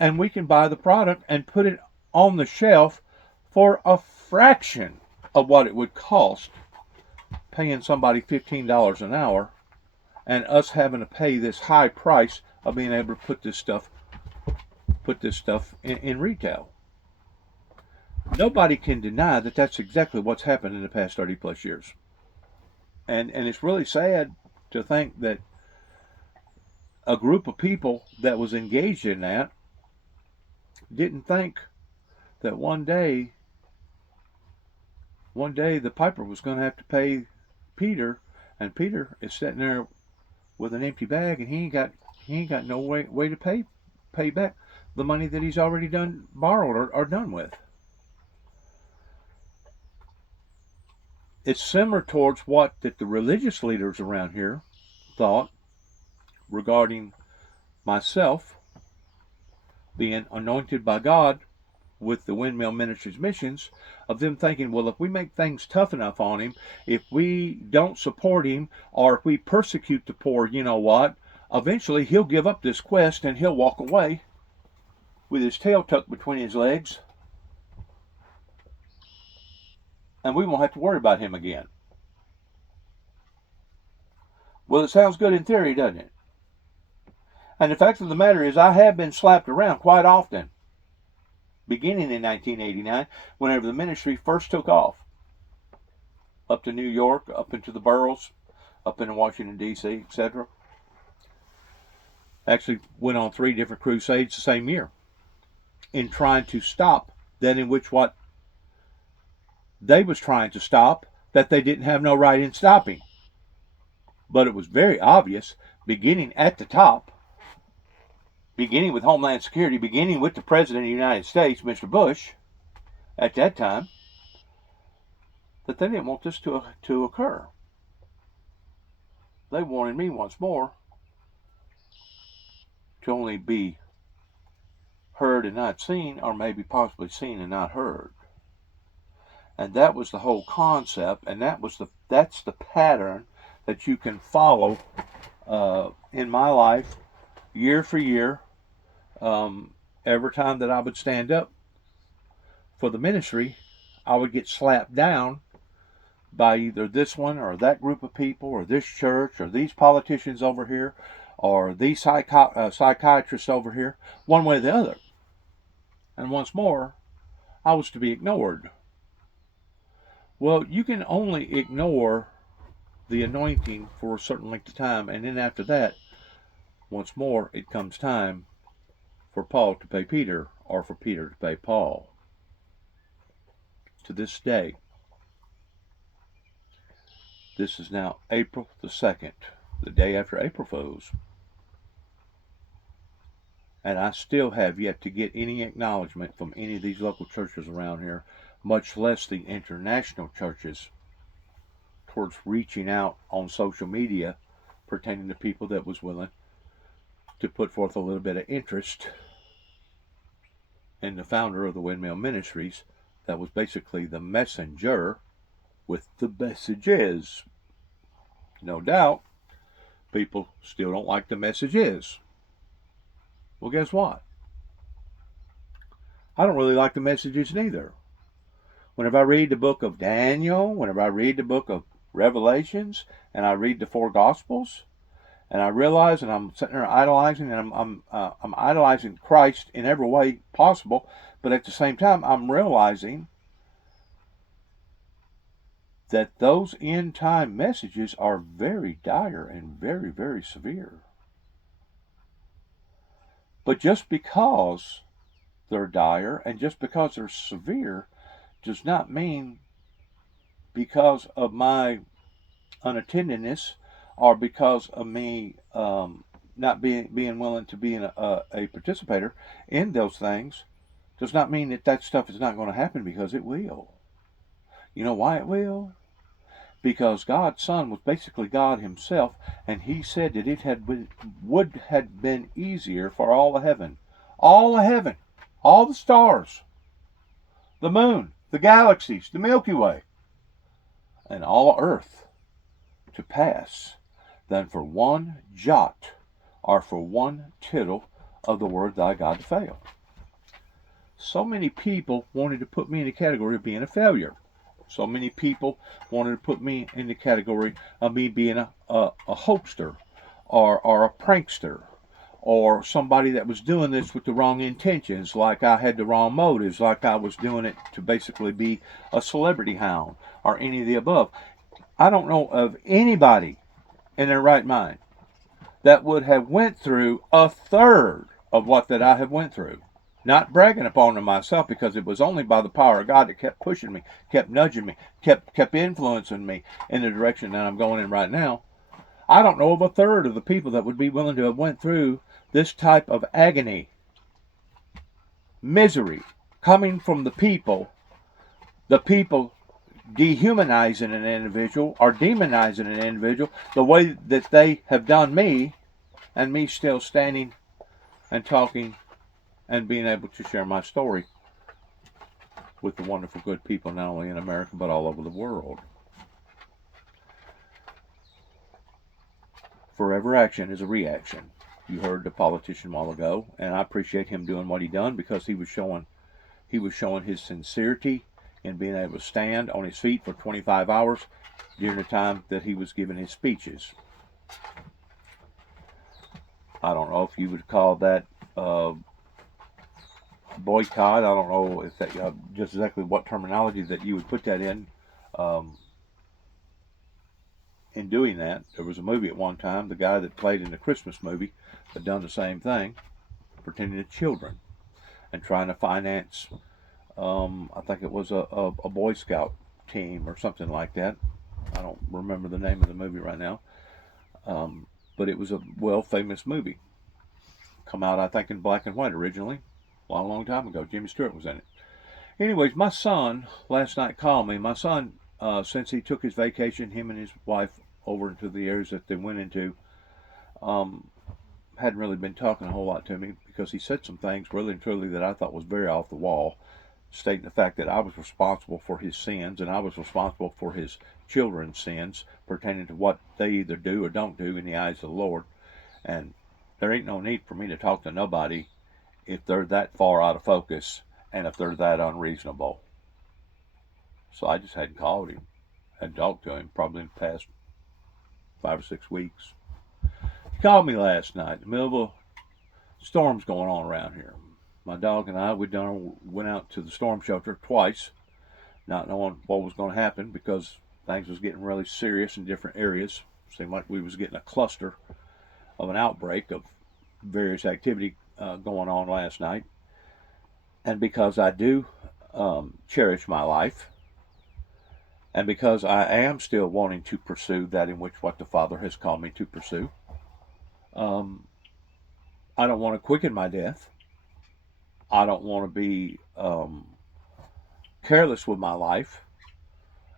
and we can buy the product and put it on the shelf for a fraction of what it would cost paying somebody $15 an hour and us having to pay this high price of being able to put this stuff in retail. Nobody can deny that that's exactly what's happened in the past 30 plus years. And it's really sad to think that a group of people that was engaged in that didn't think that one day the piper was going to have to pay Peter, and Peter is sitting there with an empty bag, and he ain't got no way to pay back the money that he's already borrowed or done with. It's similar towards what that the religious leaders around here thought regarding myself being anointed by God with the Windmill Ministries missions, of them thinking, well, if we make things tough enough on him, if we don't support him, or if we persecute the poor, you know what, eventually he'll give up this quest and he'll walk away with his tail tucked between his legs, and we won't have to worry about him again. Well, it sounds good in theory, doesn't it? And the fact of the matter is, I have been slapped around quite often, beginning in 1989, whenever the ministry first took off, up to New York, up into the boroughs, up into Washington, D.C., etc. Actually went on 3 different crusades the same year in trying to stop that in which what they was trying to stop, that they didn't have no right in stopping. But it was very obvious, beginning at the top, beginning with Homeland Security, beginning with the President of the United States, Mr. Bush, at that time, that they didn't want this to occur. They wanted me once more to only be heard and not seen, or maybe possibly seen and not heard. And that was the whole concept, and that's the pattern that you can follow in my life, year for year. Every time that I would stand up for the ministry, I would get slapped down by either this one or that group of people or this church or these politicians over here or these psychiatrists over here, one way or the other. And once more, I was to be ignored. Well, you can only ignore the anointing for a certain length of time, and then after that, once more, it comes time for Paul to pay Peter, or for Peter to pay Paul. To this day, this is now April the 2nd, the day after April Fools, and I still have yet to get any acknowledgement from any of these local churches around here, much less the international churches, towards reaching out on social media pertaining to people that was willing to put forth a little bit of interest in the founder of the Windmill Ministries that was basically the messenger with the messages. No doubt, people still don't like the messages. Well, guess what? I don't really like the messages neither. Whenever I read the book of Daniel, whenever I read the book of Revelations, and I read the 4 Gospels, and I realize, and I'm sitting there idolizing, and I'm idolizing Christ in every way possible, but at the same time, I'm realizing that those end time messages are very dire and very, very severe. But just because they're dire and just because they're severe does not mean, because of my unattendedness or because of me not being willing to be a participator in those things, does not mean that that stuff is not going to happen, because it will. You know why it will? Because God's Son was basically God himself, and he said that it would have been easier for all of heaven, all the stars, the moon, the galaxies, the Milky Way, and all of earth to pass than for one jot or for one tittle of the word thy God to fail. So many people wanted to put me in the category of being a failure. So many people wanted to put me in the category of me being a hopester or a prankster, or somebody that was doing this with the wrong intentions, like I had the wrong motives, like I was doing it to basically be a celebrity hound, or any of the above. I don't know of anybody in their right mind that would have went through a third of what that I have went through. Not bragging upon it myself, because it was only by the power of God that kept pushing me, kept nudging me, kept influencing me in the direction that I'm going in right now. I don't know of a third of the people that would be willing to have went through this type of agony, misery, coming from the people dehumanizing an individual or demonizing an individual the way that they have done me, and me still standing and talking and being able to share my story with the wonderful good people, not only in America but all over the world. Forever action is a reaction. You heard the politician a while ago, and I appreciate him doing what he done, because he was showing his sincerity in being able to stand on his feet for 25 hours during the time that he was giving his speeches. I don't know if you would call that boycott. I don't know if that just exactly what terminology that you would put that in doing that. There was a movie at one time, the guy that played in the Christmas movie had done the same thing, pretending to children and trying to finance, I think it was a Boy Scout team or something like that. I don't remember the name of the movie right now, but it was a famous movie. Come out, I think, in black and white originally, a long time ago. Jimmy Stewart was in it. Anyways, my son last night called me. My son, since he took his vacation, him and his wife, over into the areas that they went into, hadn't really been talking a whole lot to me, because he said some things really and truly that I thought was very off the wall, stating the fact that I was responsible for his sins, and I was responsible for his children's sins pertaining to what they either do or don't do in the eyes of the Lord. And there ain't no need for me to talk to nobody if they're that far out of focus and if they're that unreasonable. So I just hadn't called him, hadn't talked to him probably in the past 5 or 6 weeks. He called me last night in the middle of a storm's going on around here. my dog and I, went out to the storm shelter twice, not knowing what was going to happen because things was getting really serious in different areas. Seemed like we was getting a cluster of an outbreak of various activity going on last night. And because I do cherish my life, and because I am still wanting to pursue that in which what the Father has called me to pursue, I don't want to quicken my death. I don't want to be careless with my life.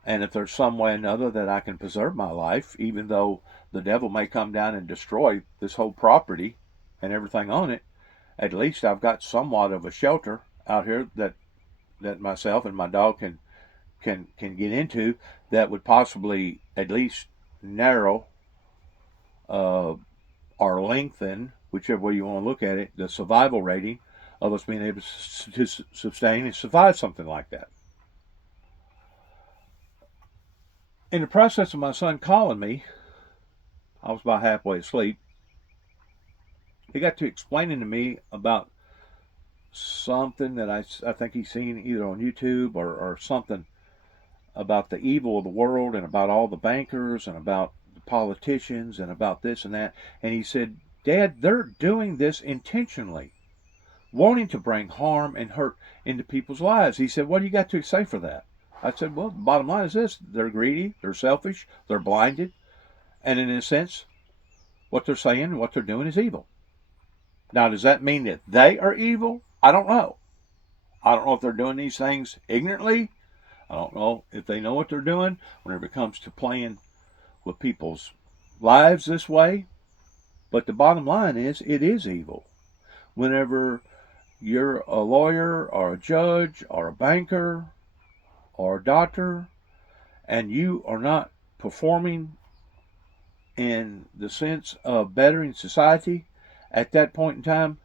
And if there's some way or another that I can preserve my life, even though the devil may come down and destroy this whole property and everything on it, at least I've got somewhat of a shelter out here that myself and my dog can get into that would possibly at least narrow or lengthen, whichever way you want to look at it, the survival rating of us being able to sustain and survive something like that. In the process of my son calling me, I was about halfway asleep. He got to explaining to me about something that I think he's seen either on YouTube or something about the evil of the world and about all the bankers and about the politicians and about this and that. And he said, Dad, they're doing this intentionally, wanting to bring harm and hurt into people's lives. He said, what do you got to say for that? I said, well, the bottom line is this. They're greedy, they're selfish, they're blinded, and in a sense, what they're saying and what they're doing is evil. Now, does that mean that they are evil? I don't know. I don't know if they're doing these things ignorantly. I don't know if they know what they're doing whenever it comes to playing with people's lives this way. But the bottom line is, it is evil. Whenever you're a lawyer or a judge or a banker or a doctor, and you are not performing in the sense of bettering society, at that point in time,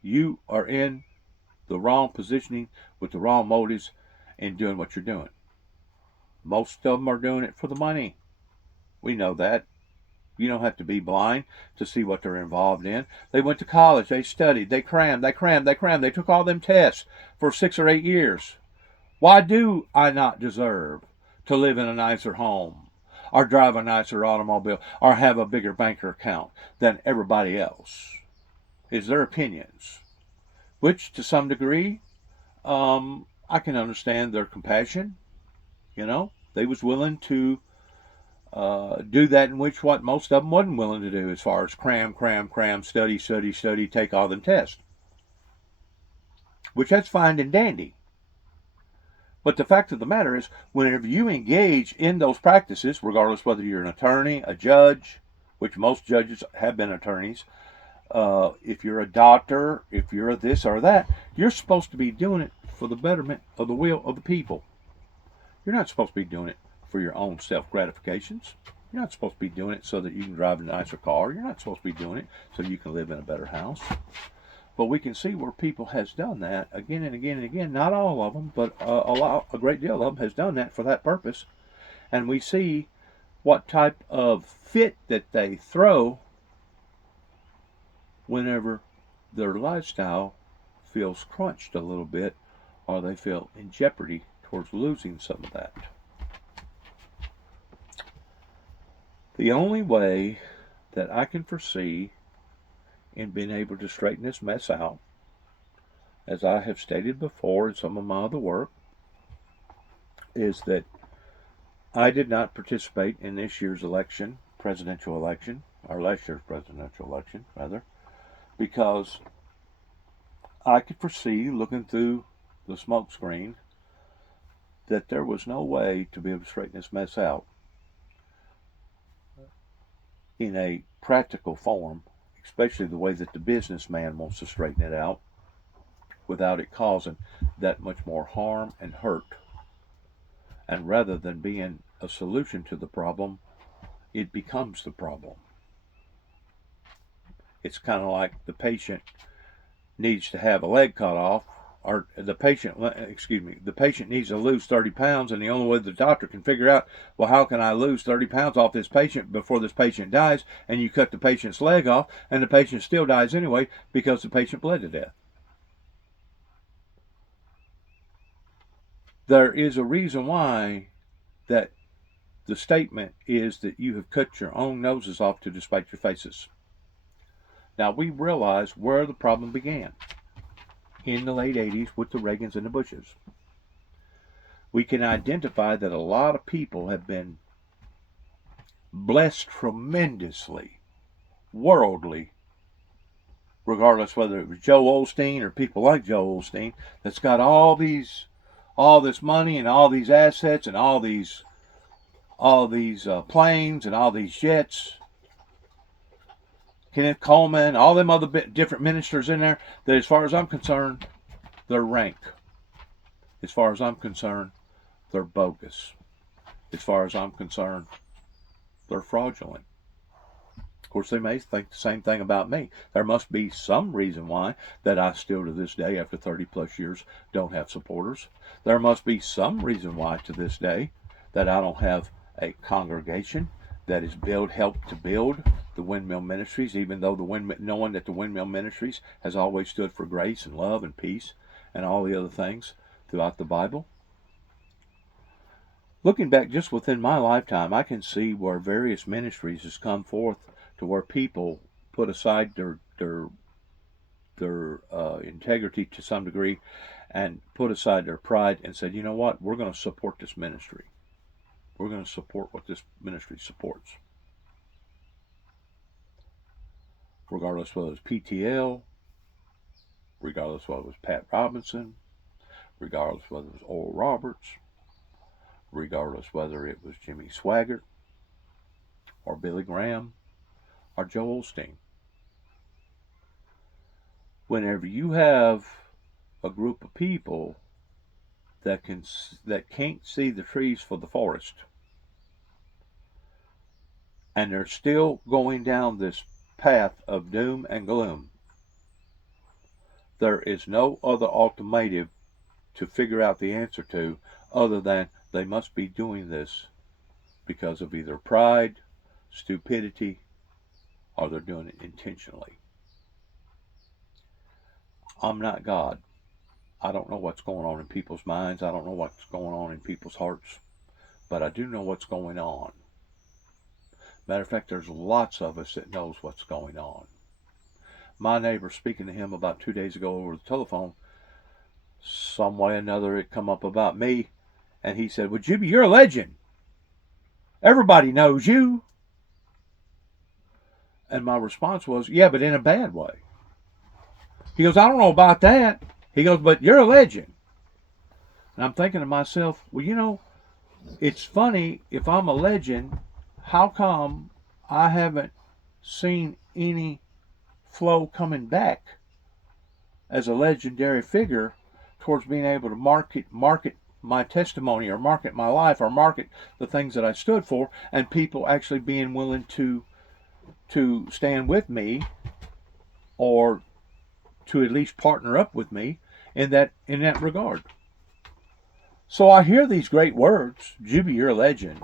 you are in the wrong positioning with the wrong motives in doing what you're doing. Most of them are doing it for the money. We know that. You don't have to be blind to see what they're involved in. They went to college, they studied, they crammed. They took all them tests for 6 or 8 years. Why do I not deserve to live in a nicer home, or drive a nicer automobile, or have a bigger banker account than everybody else? Is their opinions, which to some degree, I can understand their compassion. You know, they was willing to do that in which what most of them wasn't willing to do, as far as cram, study, take all them tests. Which that's fine and dandy. But the fact of the matter is, whenever you engage in those practices, regardless whether you're an attorney, a judge, which most judges have been attorneys, if you're a doctor, if you're a this or that, you're supposed to be doing it for the betterment of the will of the people. You're not supposed to be doing it for your own self-gratifications. You're not supposed to be doing it so that you can drive a nicer car. You're not supposed to be doing it so you can live in a better house. But we can see where people has done that again and again and again. Not all of them, but a great deal of them has done that for that purpose. And we see what type of fit that they throw whenever their lifestyle feels crunched a little bit, or they feel in jeopardy towards losing some of that. The only way that I can foresee in being able to straighten this mess out, as I have stated before in some of my other work, is that I did not participate in this year's election, presidential election, or last year's presidential election, rather, because I could foresee, looking through the smoke screen, that there was no way to be able to straighten this mess out in a practical form, especially the way that the businessman wants to straighten it out, without it causing that much more harm and hurt. And rather than being a solution to the problem, it becomes the problem. It's kind of like the patient needs to have a leg cut off, or the patient needs to lose 30 pounds, and the only way the doctor can figure out, well, how can I lose 30 pounds off this patient before this patient dies, and you cut the patient's leg off, and the patient still dies anyway because the patient bled to death. There is a reason why that the statement is that you have cut your own noses off to despite your faces. Now, we realize where the problem began in the late 80s with the Reagans and the Bushes. We can identify that a lot of people have been blessed tremendously, worldly, regardless whether it was Joe Osteen or people like Joe Osteen, that's got all this money and all these assets and all these planes and all these jets. Kenneth Coleman, all them other different ministers in there, that as far as I'm concerned, they're rank. As far as I'm concerned, they're bogus. As far as I'm concerned, they're fraudulent. Of course, they may think the same thing about me. There must be some reason why that I still to this day, after 30 plus years, don't have supporters. There must be some reason why to this day that I don't have a congregation that is helped to build the Windmill Ministries, even though knowing that the Windmill Ministries has always stood for grace and love and peace and all the other things throughout the Bible. Looking back just within my lifetime, I can see where various ministries has come forth to where people put aside their integrity to some degree and put aside their pride and said, you know what, we're going to support this ministry. We're going to support what this ministry supports. Regardless whether it's PTL, regardless whether it was Pat Robinson, regardless whether it was Oral Roberts, regardless whether it was Jimmy Swaggart or Billy Graham or Joel Osteen. Whenever you have a group of people that can't see the trees for the forest, and they're still going down this path of doom and gloom, there is no other alternative to figure out the answer to other than they must be doing this because of either pride, stupidity, or they're doing it intentionally. I'm not God. I don't know what's going on in people's minds. I don't know what's going on in people's hearts. But I do know what's going on. Matter of fact, there's lots of us that knows what's going on. My neighbor, speaking to him about 2 days ago over the telephone, some way or another it come up about me, and he said, well, Jimmy, you're a legend. Everybody knows you. And my response was, yeah, but in a bad way. He goes, I don't know about that. He goes, but you're a legend. And I'm thinking to myself, well, you know, it's funny, if I'm a legend, how come I haven't seen any flow coming back as a legendary figure towards being able to market my testimony or market my life or market the things that I stood for, and people actually being willing to stand with me or to at least partner up with me in that regard. So I hear these great words, Juby, you're a legend.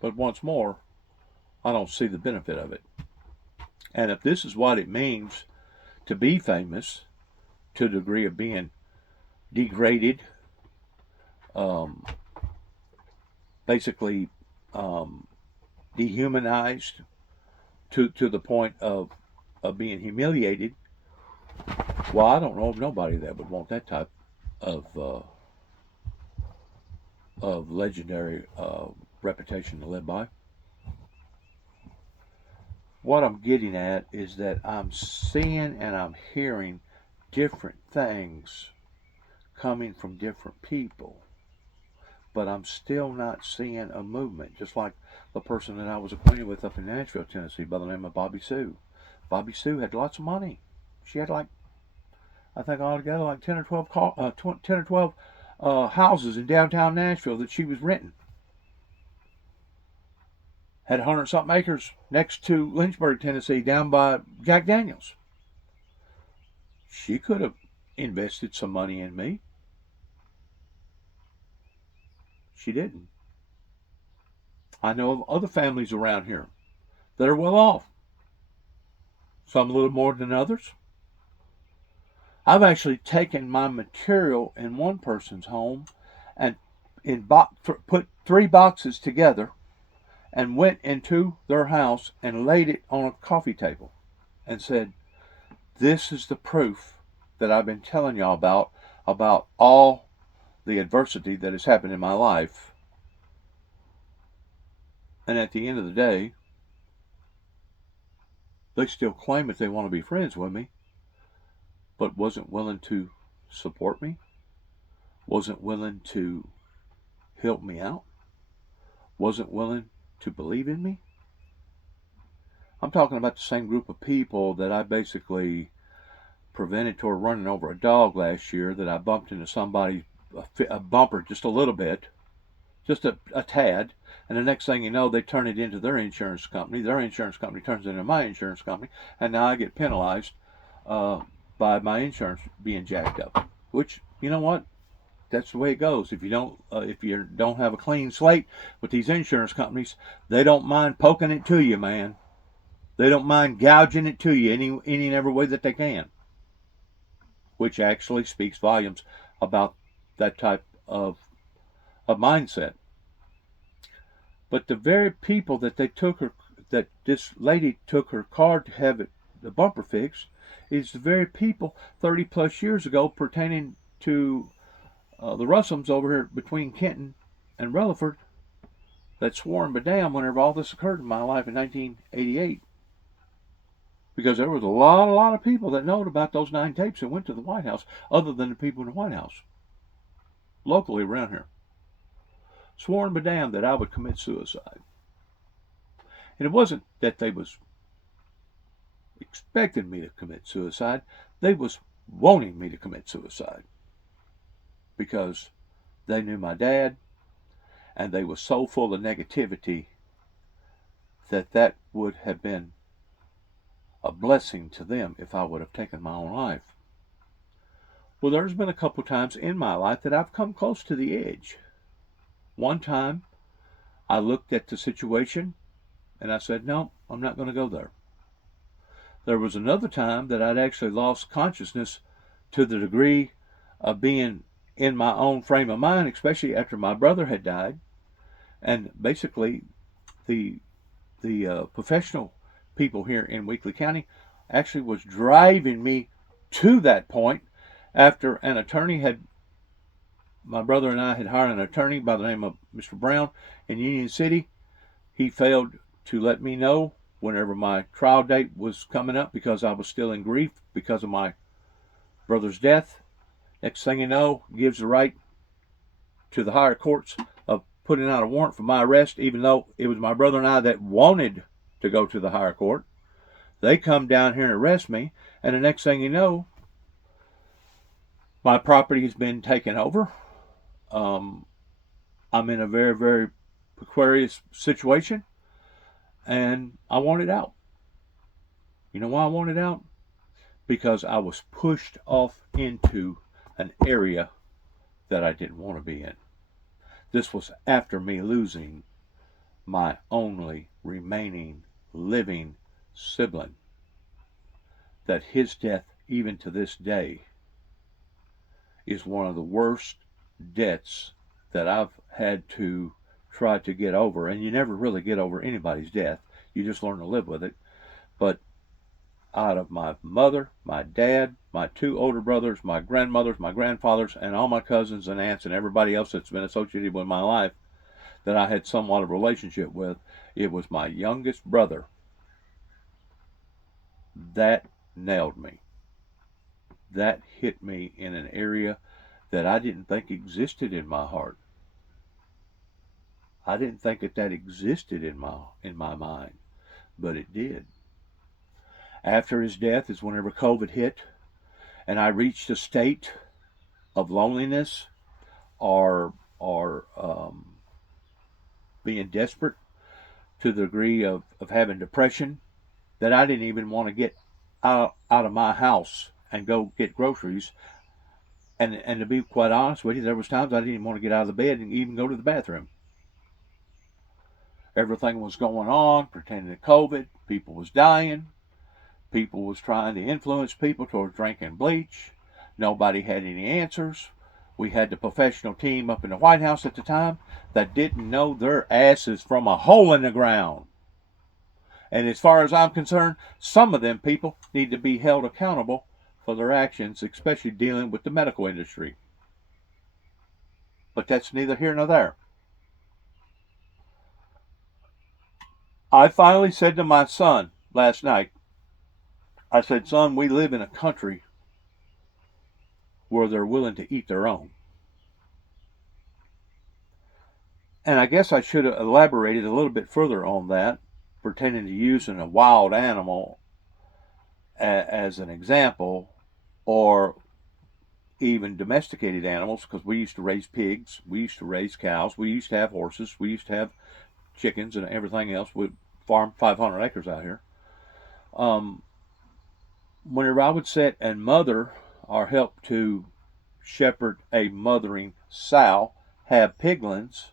But once more, I don't see the benefit of it. And if this is what it means to be famous, to the degree of being degraded, basically dehumanized to the point of being humiliated, well, I don't know of nobody that would want that type of legendary reputation to live by. What I'm getting at is that I'm seeing and I'm hearing different things coming from different people, but I'm still not seeing a movement, just like the person that I was acquainted with up in Nashville, Tennessee, by the name of Bobby Sue. Bobby Sue had lots of money. She had I think altogether 10 or 12 houses in downtown Nashville that she was renting. Had 100-something acres next to Lynchburg, Tennessee, down by Jack Daniels. She could have invested some money in me. She didn't. I know of other families around here that are well off. Some a little more than others. I've actually taken my material in one person's home and put 3 boxes together and went into their house and laid it on a coffee table and said, this is the proof that I've been telling y'all about all the adversity that has happened in my life. And at the end of the day, they still claim that they want to be friends with me, but wasn't willing to support me, wasn't willing to help me out, wasn't willing to believe in me. I'm talking about the same group of people that I basically prevented toward running over a dog last year, that I bumped into somebody, a bumper just a little bit, just a tad, and the next thing you know, they turn it into their insurance company turns it into my insurance company, and now I get penalized by my insurance being jacked up. Which, you know what, that's the way it goes. If you don't have a clean slate with these insurance companies, they don't mind poking it to you, man. They don't mind gouging it to you any and every way that they can, which actually speaks volumes about that type of mindset. But the very people that that this lady took her car to have the bumper fixed, is the very people 30 plus years ago pertaining to the Russums over here between Kenton and Rutherford that swore and bedamned whenever all this occurred in my life in 1988. Because there was a lot of people that knowed about those 9 tapes that went to the White House, other than the people in the White House, locally around here. Swore and bedamned that I would commit suicide. And it wasn't that they was expecting me to commit suicide. They was wanting me to commit suicide. Because they knew my dad, and they was so full of negativity that would have been a blessing to them if I would have taken my own life. Well, there's been a couple times in my life that I've come close to the edge. One time, I looked at the situation and I said, no, I'm not going to go there. There was another time that I'd actually lost consciousness to the degree of being in my own frame of mind, especially after my brother had died. And basically, the professional people here in Weakley County actually was driving me to that point after an attorney my brother and I had hired an attorney by the name of Mr. Brown in Union City. He failed to let me know whenever my trial date was coming up because I was still in grief because of my brother's death. Next thing you know, gives the right to the higher courts of putting out a warrant for my arrest, even though it was my brother and I that wanted to go to the higher court. They come down here and arrest me, and the next thing you know, my property has been taken over. I'm in a very, very precarious situation, and I want it out. You know why I want it out? Because I was pushed off into an area that I didn't want to be in. This was after me losing my only remaining living sibling. That his death, even to this day, is one of the worst deaths that I've had to try to get over. And you never really get over anybody's death. You just learn to live with it. But out of my mother, my dad, my 2 older brothers, my grandmothers, my grandfathers, and all my cousins and aunts and everybody else that's been associated with my life that I had somewhat of a relationship with, it was my youngest brother that nailed me. That hit me in an area that I didn't think existed in my heart. I didn't think that existed in my mind, but it did. After his death is whenever COVID hit, and I reached a state of loneliness or being desperate to the degree of having depression that I didn't even want to get out of my house and go get groceries. And to be quite honest with you, there was times I didn't even want to get out of the bed and even go to the bathroom. Everything was going on pertaining to COVID. People was dying. People was trying to influence people towards drinking bleach. Nobody had any answers. We had the professional team up in the White House at the time that didn't know their asses from a hole in the ground. And as far as I'm concerned, some of them people need to be held accountable for their actions, especially dealing with the medical industry. But that's neither here nor there. I finally said to my son last night, I said, son, we live in a country where they're willing to eat their own. And I guess I should have elaborated a little bit further on that, pertaining to using a wild animal as an example, or even domesticated animals, because we used to raise pigs, we used to raise cows, we used to have horses, we used to have chickens and everything else. We farm 500 acres out here. Whenever I would sit and mother or help to shepherd a mothering sow, have piglins,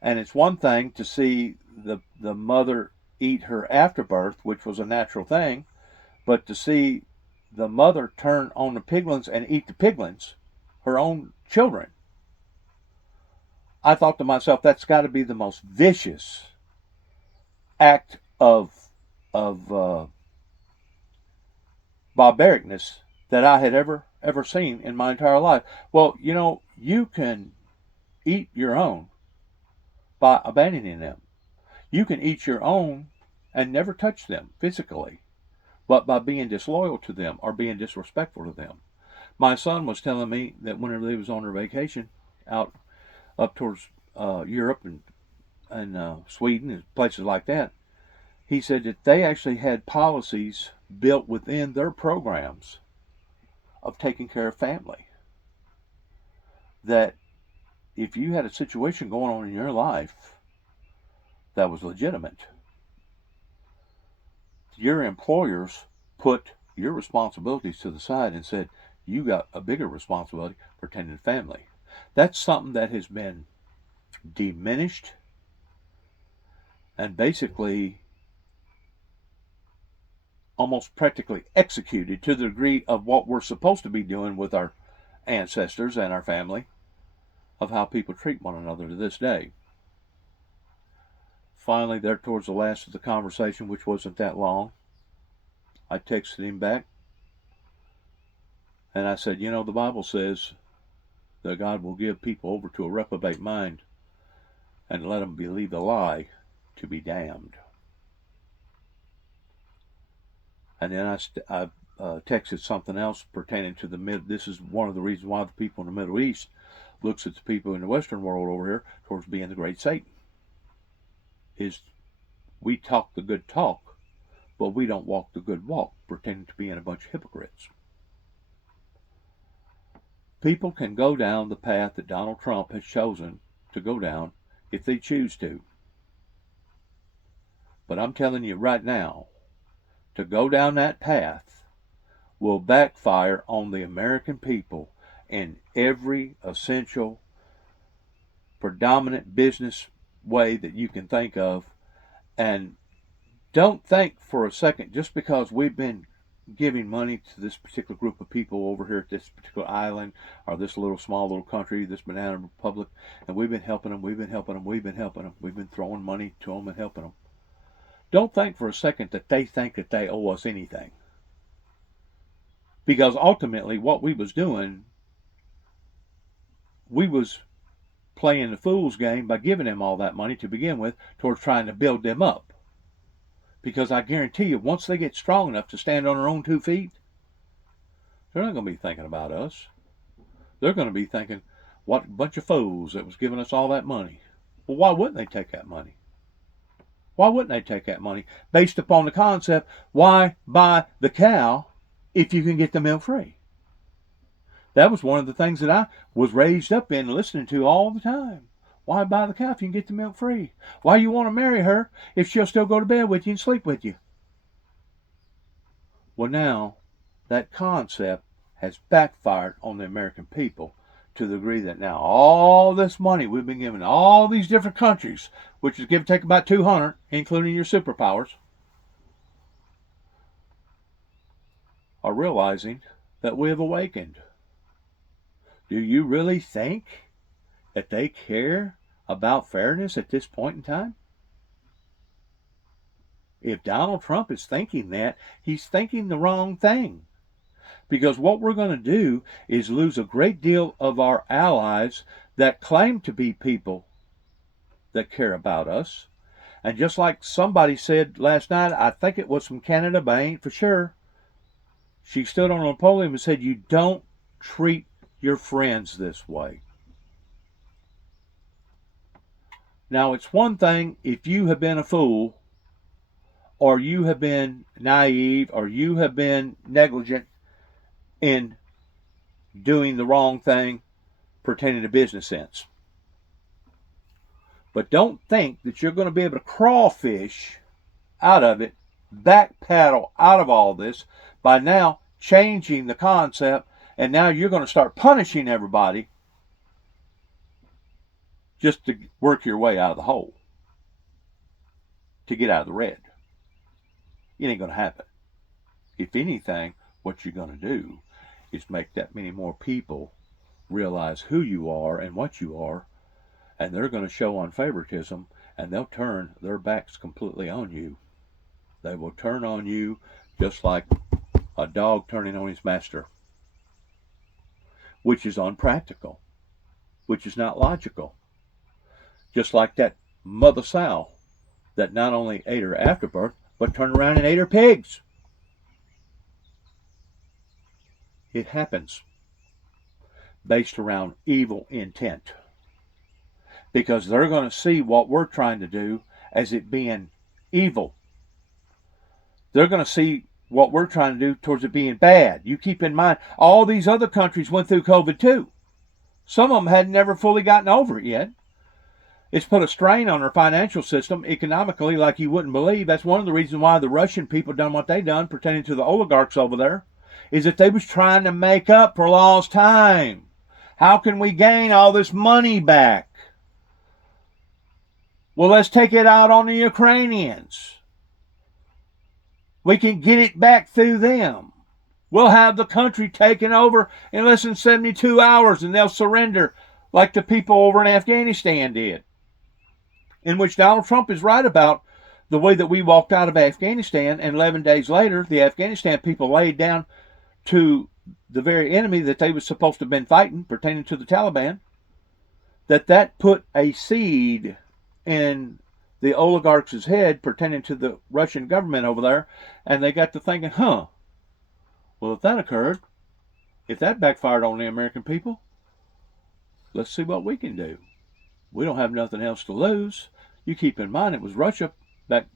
and it's one thing to see the mother eat her afterbirth, which was a natural thing, but to see the mother turn on the piglins and eat the piglins, her own children, I thought to myself, that's got to be the most vicious act of barbaricness that I had ever seen in my entire life. Well, you know, you can eat your own by abandoning them. You can eat your own and never touch them physically, but by being disloyal to them or being disrespectful to them. My son was telling me that whenever they was on their vacation out up towards Europe and Sweden and places like that, he said that they actually had policies built within their programs of taking care of family. That if you had a situation going on in your life that was legitimate, your employers put your responsibilities to the side and said, you got a bigger responsibility for tending to family. That's something that has been diminished and basically almost practically executed to the degree of what we're supposed to be doing with our ancestors and our family, of how people treat one another to this day. Finally, there towards the last of the conversation, which wasn't that long, I texted him back and I said, you know, the Bible says that God will give people over to a reprobate mind and let them believe a lie to be damned. And then I texted something else pertaining to this is one of the reasons why the people in the Middle East looks at the people in the Western world over here towards being the great Satan. Is we talk the good talk, but we don't walk the good walk, pretending to being a bunch of hypocrites. People can go down the path that Donald Trump has chosen to go down if they choose to. But I'm telling you right now, to go down that path will backfire on the American people in every essential, predominant business way that you can think of. And don't think for a second, just because we've been giving money to this particular group of people over here at this particular island or this small little country, this banana republic, and we've been helping them, we've been throwing money to them and helping them. Don't think for a second that they think that they owe us anything. Because ultimately what we was doing, we was playing the fool's game by giving them all that money to begin with towards trying to build them up. Because I guarantee you, once they get strong enough to stand on their own 2 feet, they're not going to be thinking about us. They're going to be thinking, what bunch of fools that was giving us all that money. Well, why wouldn't they take that money? Why wouldn't they take that money? Based upon the concept, why buy the cow if you can get the milk free? That was one of the things that I was raised up in listening to all the time. Why buy the cow if you can get the milk free? Why you want to marry her if she'll still go to bed with you and sleep with you? Well, now, that concept has backfired on the American people to the degree that now all this money we've been giving all these different countries, which is give or take about 200, including your superpowers, are realizing that we have awakened. Do you really think that they care about fairness at this point in time? If Donald Trump is thinking that, he's thinking the wrong thing. Because what we're going to do is lose a great deal of our allies that claim to be people that care about us. And just like somebody said last night, I think it was from Canada, but I ain't for sure. She stood on a podium and said, you don't treat your friends this way. Now, it's one thing if you have been a fool, or you have been naive, or you have been negligent in doing the wrong thing pertaining to business sense. But don't think that you're going to be able to crawfish out of it, back paddle out of all this by now changing the concept, and now you're going to start punishing everybody just to work your way out of the hole, to get out of the red. It ain't going to happen. If anything, what you're going to do is make that many more people realize who you are and what you are, and they're going to show on favoritism, and they'll turn their backs completely on you. They will turn on you just like a dog turning on his master, which is unpractical, which is not logical. Just like that mother sow that not only ate her afterbirth, but turned around and ate her pigs. It happens based around evil intent, because they're going to see what we're trying to do as it being evil. They're going to see what we're trying to do towards it being bad. You keep in mind, all these other countries went through COVID too. Some of them had never fully gotten over it yet. It's put a strain on our financial system economically like you wouldn't believe. That's one of the reasons why the Russian people done what they done pertaining to the oligarchs over there, is that they was trying to make up for lost time. How can we gain all this money back? Well, let's take it out on the Ukrainians. We can get it back through them. We'll have the country taken over in less than 72 hours, and they'll surrender like the people over in Afghanistan did. In which Donald Trump is right about the way that we walked out of Afghanistan, and 11 days later, the Afghanistan people laid down to the very enemy that they were supposed to have been fighting, pertaining to the Taliban, that put a seed in the oligarchs' head pertaining to the Russian government over there, and they got to thinking, well, if that occurred, if that backfired on the American people, let's see what we can do. We don't have nothing else to lose. You keep in mind, it was Russia back,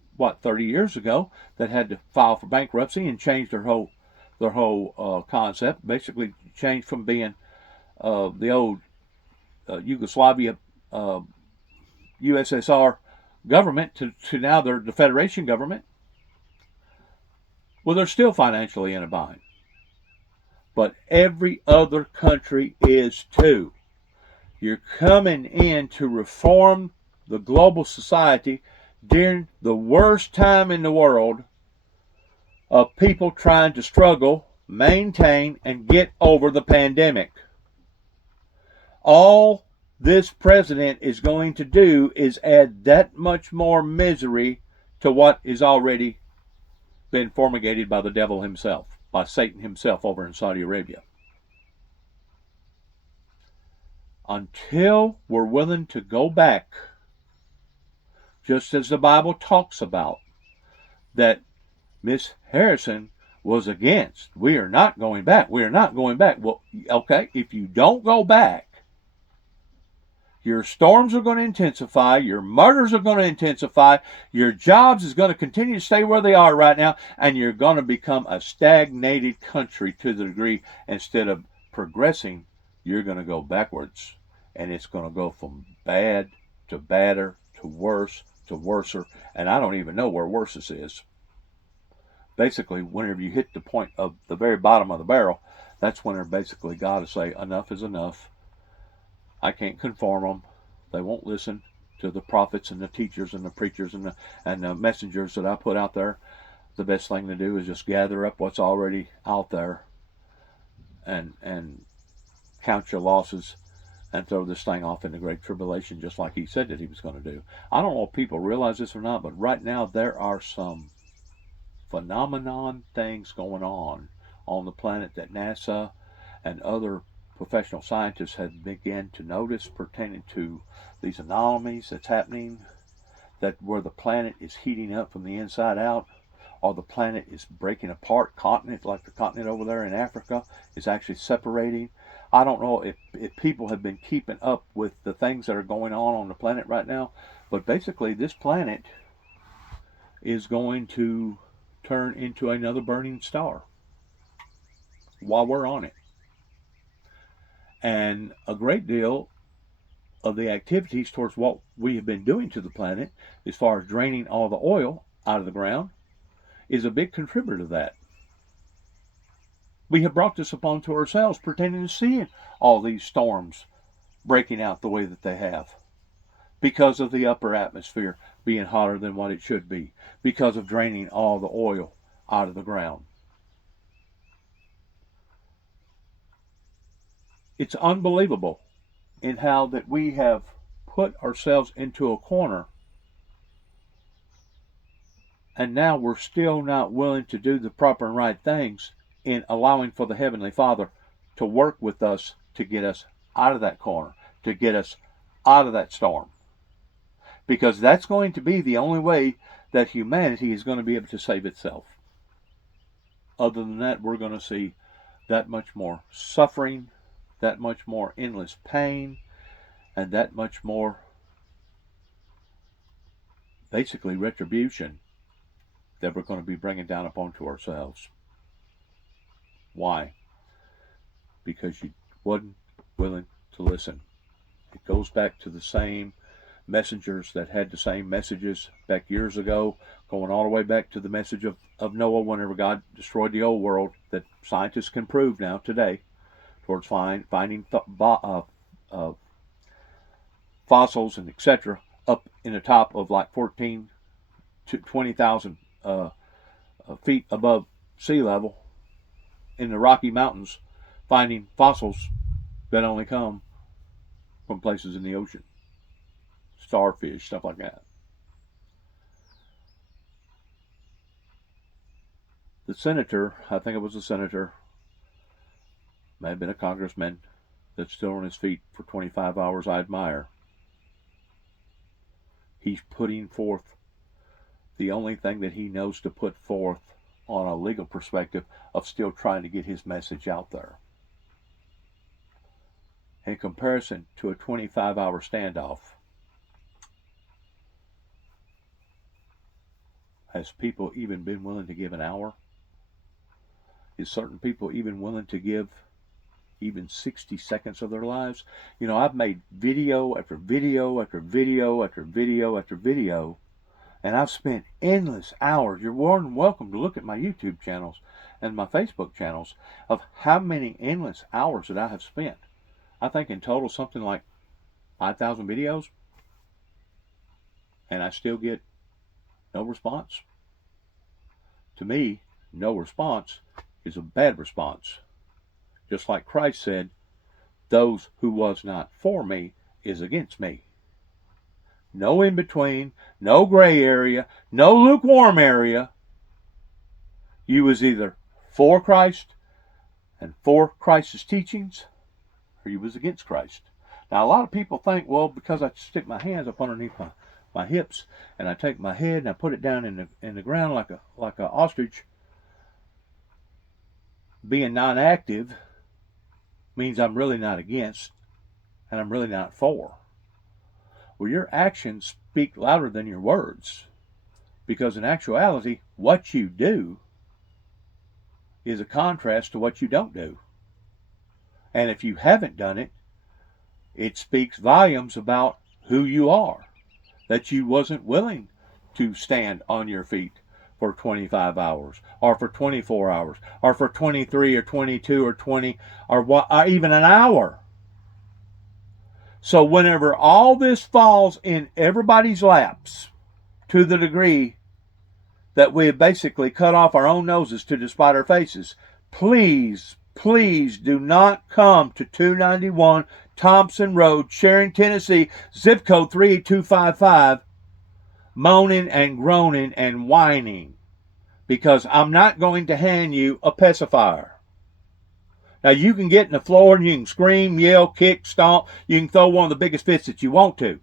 30 years ago, that had to file for bankruptcy and change their whole concept. Basically changed from being the old Yugoslavia, USSR government to now they're the Federation government. Well, they're still financially in a bind. But every other country is too. You're coming in to reform the global society during the worst time in the world of people trying to struggle, maintain, and get over the pandemic. All this president is going to do is add that much more misery to what is already been fumigated by the devil himself, by Satan himself over in Saudi Arabia. Until we're willing to go back, just as the Bible talks about, that Miss Harrison was against. We are not going back. We are not going back. Well, okay, if you don't go back, your storms are going to intensify, your murders are going to intensify, your jobs is going to continue to stay where they are right now, and you're going to become a stagnated country to the degree, instead of progressing, you're going to go backwards. And it's going to go from bad to badder to worse to worser, and I don't even know where worse is. Basically, whenever you hit the point of the very bottom of the barrel, that's when they're basically got to say, enough is enough. I can't conform them. They won't listen to the prophets and the teachers and the preachers and the messengers that I put out there. The best thing to do is just gather up what's already out there, and count your losses and throw this thing off into great tribulation, just like he said that he was going to do. I don't know if people realize this or not, but right now there are some phenomenon things going on the planet that NASA and other professional scientists have begun to notice pertaining to these anomalies that's happening, that where the planet is heating up from the inside out, or the planet is breaking apart. Continent, like the continent over there in Africa, is actually separating. I don't know if people have been keeping up with the things that are going on the planet right now, but basically this planet is going to turn into another burning star while we're on it. And a great deal of the activities towards what we have been doing to the planet, as far as draining all the oil out of the ground, is a big contributor to that. We have brought this upon to ourselves, pretending to see all these storms breaking out the way that they have, because of the upper atmosphere being hotter than what it should be, because of draining all the oil out of the ground. It's unbelievable in how that we have put ourselves into a corner, and now we're still not willing to do the proper and right things in allowing for the Heavenly Father to work with us to get us out of that corner, to get us out of that storm. Because that's going to be the only way that humanity is going to be able to save itself. Other than that, we're going to see that much more suffering, that much more endless pain, and that much more, basically, retribution that we're going to be bringing down upon to ourselves. Why? Because you wasn't willing to listen. It goes back to the same messengers that had the same messages back years ago, going all the way back to the message of Noah whenever God destroyed the old world, that scientists can prove now today, towards finding fossils and etc. up in the top of like 14 to 20,000 feet above sea level in the Rocky Mountains, finding fossils that only come from places in the ocean. Starfish, stuff like that. The senator, I think it was a senator, may have been a congressman, that's still on his feet for 25 hours, I admire. He's putting forth the only thing that he knows to put forth on a legal perspective of still trying to get his message out there. In comparison to a 25-hour standoff, has people even been willing to give an hour? Is certain people even willing to give even 60 seconds of their lives? You know, I've made video after video after video after video after video, and I've spent endless hours. You're more than welcome to look at my YouTube channels and my Facebook channels of how many endless hours that I have spent. I think in total something like 5,000 videos, and I still get no response. To me, no response is a bad response. Just like Christ said, those who was not for me is against me. No in between, no gray area, no lukewarm area. You was either for Christ and for Christ's teachings, or you was against Christ. Now a lot of people think, well, because I stick my hands up underneath my hips and I take my head and I put it down in the ground like a ostrich, being non-active means I'm really not against and I'm really not for. Well, your actions speak louder than your words, because in actuality, what you do is a contrast to what you don't do. And if you haven't done it, it speaks volumes about who you are, that you wasn't willing to stand on your feet for 25 hours or for 24 hours or for 23 or 22 or 20 or even an hour. So whenever all this falls in everybody's laps, to the degree that we have basically cut off our own noses to despite our faces, please, please do not come to 291 Thompson Road, Sharon, Tennessee, zip code 38255, moaning and groaning and whining, because I'm not going to hand you a pacifier. Now, you can get in the floor and you can scream, yell, kick, stomp. You can throw one of the biggest fits that you want to.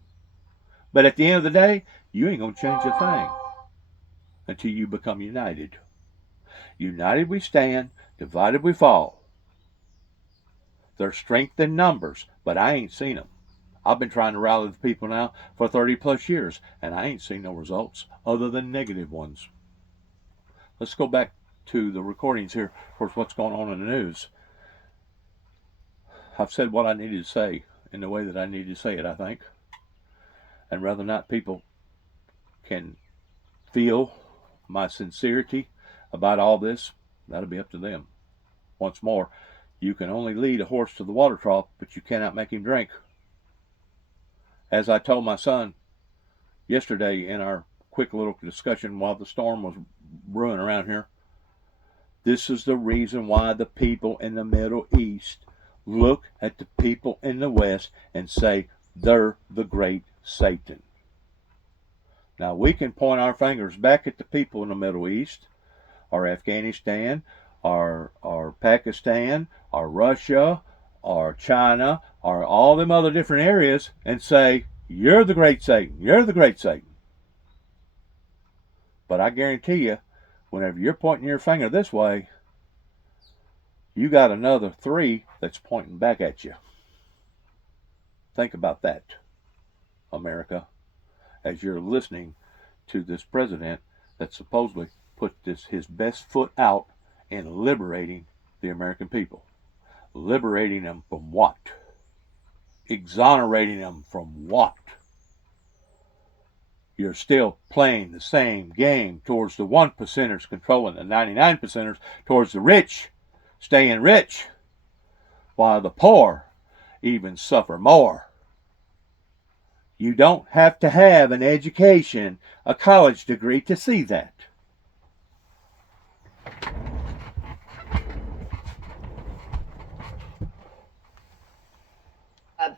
But at the end of the day, you ain't going to change a thing until you become united. United we stand, divided we fall. There's strength in numbers, but I ain't seen them. I've been trying to rally the people now for 30 plus years, and I ain't seen no results other than negative ones. Let's go back to the recordings here for what's going on in the news. I've said what I needed to say in the way that I needed to say it, I think. And whether or not people can feel my sincerity about all this, that'll be up to them. Once more, you can only lead a horse to the water trough, but you cannot make him drink. As I told my son yesterday in our quick little discussion while the storm was brewing around here, this is the reason why the people in the Middle East look at the people in the West and say they're the great Satan. Now, we can point our fingers back at the people in the Middle East, or Afghanistan, or Pakistan, or Russia, or China, or all them other different areas, and say, you're the great Satan, you're the great Satan. But I guarantee you, whenever you're pointing your finger this way, you got another 3 that's pointing back at you. Think about that, America, as you're listening to this president that supposedly put his best foot out in liberating the American people. Liberating them from what? Exonerating them from what? You're still playing the same game towards the 1%ers controlling the 99%ers, towards the rich staying rich, while the poor even suffer more. You don't have to have an education, a college degree, to see that.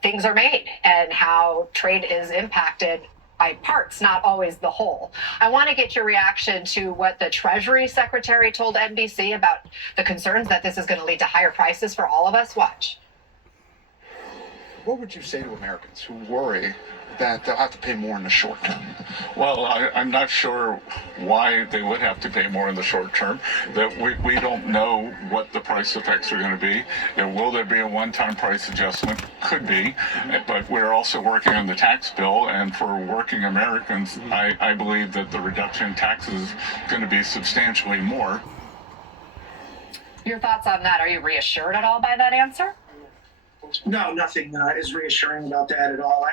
Things are made and how trade is impacted by parts, not always the whole. I want to get your reaction to what the Treasury Secretary told NBC about the concerns that this is going to lead to higher prices for all of us. Watch. What would you say to Americans who worry that they'll have to pay more in the short term? Well, I'm not sure why they would have to pay more in the short term. That we don't know what the price effects are going to be. And will there be a one-time price adjustment? Could be. But we're also working on the tax bill, and for working Americans, I believe that the reduction in taxes is going to be substantially more. Your thoughts on that? Are you reassured at all by that answer? No, nothing is reassuring about that at all.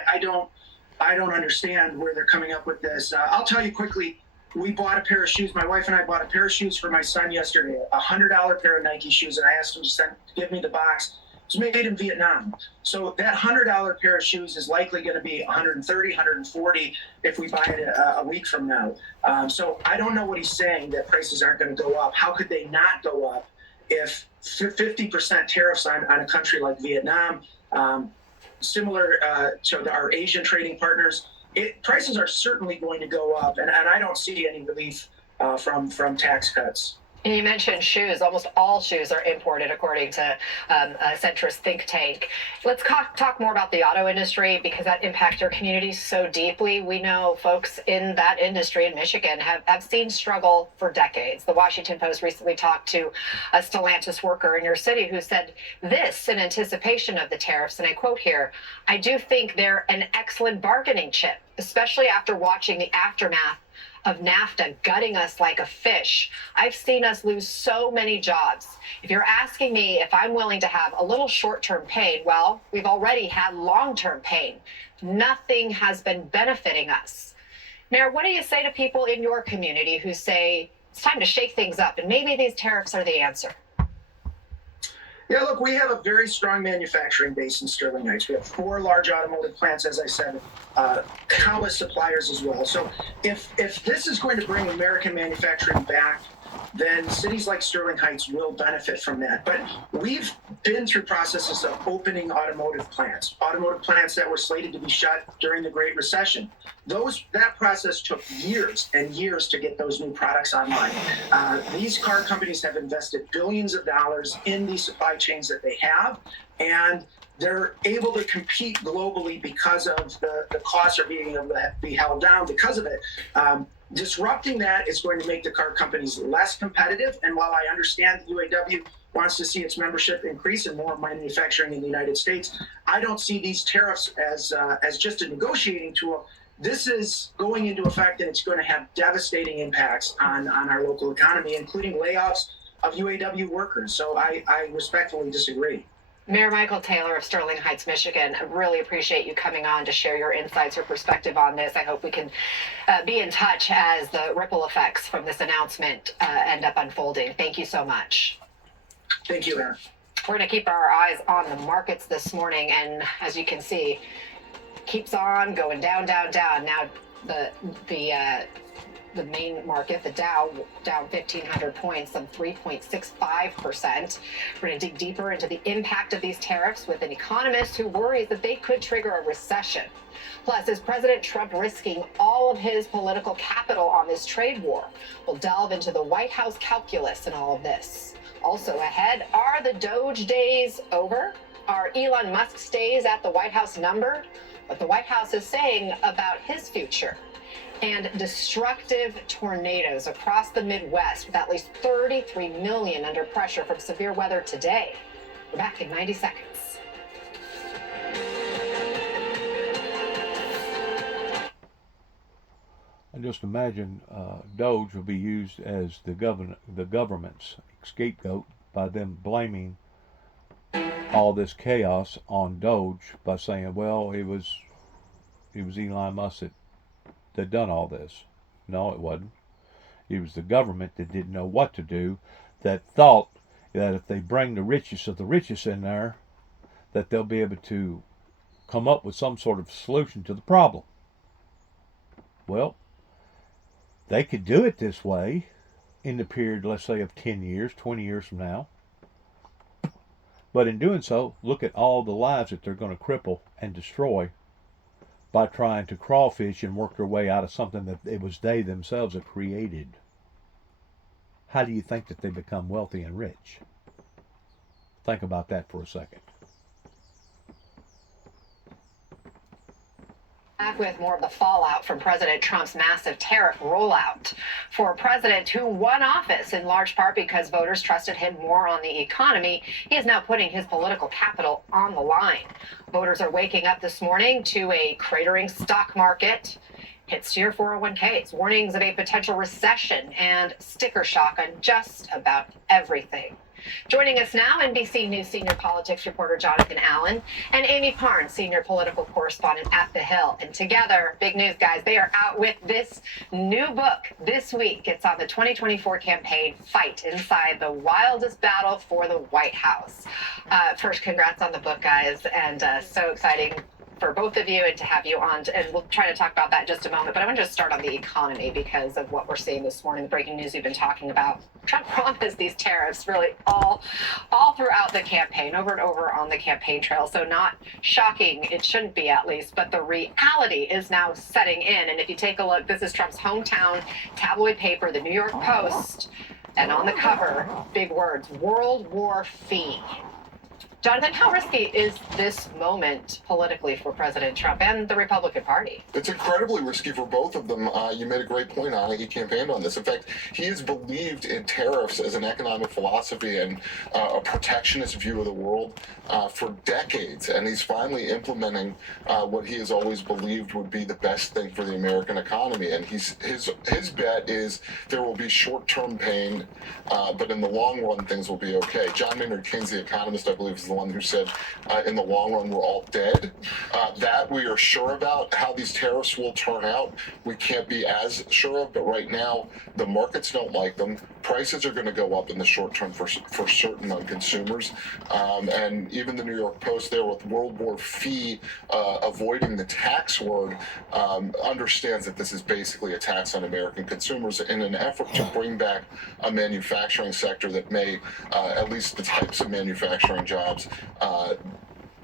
I don't understand where they're coming up with this. I'll tell you quickly, we bought a pair of shoes. My wife and I bought a pair of shoes for my son yesterday, a $100 pair of Nike shoes, and I asked him to give me the box. It was made in Vietnam. So that $100 pair of shoes is likely going to be $130, $140 if we buy it a week from now. So I don't know what he's saying, that prices aren't going to go up. How could they not go up if 50% tariffs on a country like Vietnam, similar to our Asian trading partners, prices are certainly going to go up, and I don't see any relief from tax cuts. And you mentioned shoes. Almost all shoes are imported, according to a centrist think tank. Let's talk more about the auto industry, because that impacts your community so deeply. We know folks in that industry in Michigan have seen struggle for decades. The Washington Post recently talked to a Stellantis worker in your city who said this in anticipation of the tariffs, and I quote here, "I do think they're an excellent bargaining chip, especially after watching the aftermath of NAFTA gutting us like a fish. I've seen us lose so many jobs. If you're asking me if I'm willing to have a little short-term pain, well, we've already had long-term pain. Nothing has been benefiting us." Mayor, what do you say to people in your community who say it's time to shake things up and maybe these tariffs are the answer? Yeah, look, we have a very strong manufacturing base in Sterling Heights. We have 4 large automotive plants, as I said, countless suppliers as well. So if this is going to bring American manufacturing back, then cities like Sterling Heights will benefit from that. But we've been through processes of opening automotive plants that were slated to be shut during the Great Recession. That process took years and years to get those new products online. These car companies have invested billions of dollars in these supply chains that they have, and they're able to compete globally because of the costs are being able to be held down because of it. Disrupting that is going to make the car companies less competitive. And while I understand the UAW wants to see its membership increase and more manufacturing in the United States, I don't see these tariffs as just a negotiating tool. This is going into effect, and it's going to have devastating impacts on our local economy, including layoffs of UAW workers. So I respectfully disagree. Mayor Michael Taylor of Sterling Heights, Michigan, I really appreciate you coming on to share your insights or perspective on this. I hope we can be in touch as the ripple effects from this announcement end up unfolding. Thank you so much. Thank you, Aaron. We're going to keep our eyes on the markets this morning, and as you can see, keeps on going down, down, down. Now the main market, the Dow, down 1,500 points, some 3.65%. We're going to dig deeper into the impact of these tariffs with an economist who worries that they could trigger a recession. Plus, is President Trump risking all of his political capital on this trade war? We'll delve into the White House calculus in all of this. Also ahead, are the Doge days over? Are Elon Musk's days at the White House numbered? What the White House is saying about his future. And destructive tornadoes across the Midwest, with at least 33 million under pressure from severe weather today. We're back in 90 seconds. And just imagine Doge will be used as the government's scapegoat by them blaming all this chaos on Doge by saying, well, it was Elon Musk that done all this. No, it wasn't. It was the government that didn't know what to do, that thought that if they bring the richest of the richest in there, that they'll be able to come up with some sort of solution to the problem. Well, they could do it this way in the period, let's say, of 10 years, 20 years from now. But in doing so, look at all the lives that they're going to cripple and destroy by trying to crawfish and work their way out of something that it was they themselves that created. How do you think that they become wealthy and rich? Think about that for a second. Back with more of the fallout from President Trump's massive tariff rollout. For a president who won office in large part because voters trusted him more on the economy, he is now putting his political capital on the line. Voters are waking up this morning to a cratering stock market, hits to your 401ks, warnings of a potential recession, and sticker shock on just about everything. Joining us now, NBC News senior politics reporter Jonathan Allen and Amy Parnes, senior political correspondent at The Hill. And together, big news, guys, they are out with this new book this week. It's on the 2024 campaign, Fight Inside the Wildest Battle for the White House. First, congrats on the book, guys, and so exciting for both of you and to have you on, and we'll try to talk about that in just a moment. But I want to just start on the economy because of what we're seeing this morning, the breaking news we've been talking about. Trump promised these tariffs really all throughout the campaign, over and over on the campaign trail. So not shocking, it shouldn't be at least, but the reality is now setting in. And if you take a look, this is Trump's hometown tabloid paper, the New York Post, and on the cover, big words, World War Fee. Jonathan, how risky is this moment politically for President Trump and the Republican Party? It's incredibly risky for both of them. You made a great point on it. He campaigned on this. In fact, he has believed in tariffs as an economic philosophy and a protectionist view of the world for decades. And he's finally implementing what he has always believed would be the best thing for the American economy. And his bet is there will be short-term pain, but in the long run, things will be okay. John Maynard Keynes, the economist, I believe, is the one who said, in the long run, we're all dead. That we are sure about. How these tariffs will turn out, we can't be as sure of. But right now, the markets don't like them. Prices are going to go up in the short term for certain on consumers. And even the New York Post there with World War Fee avoiding the tax word understands that this is basically a tax on American consumers in an effort to bring back a manufacturing sector that may, at least the types of manufacturing jobs,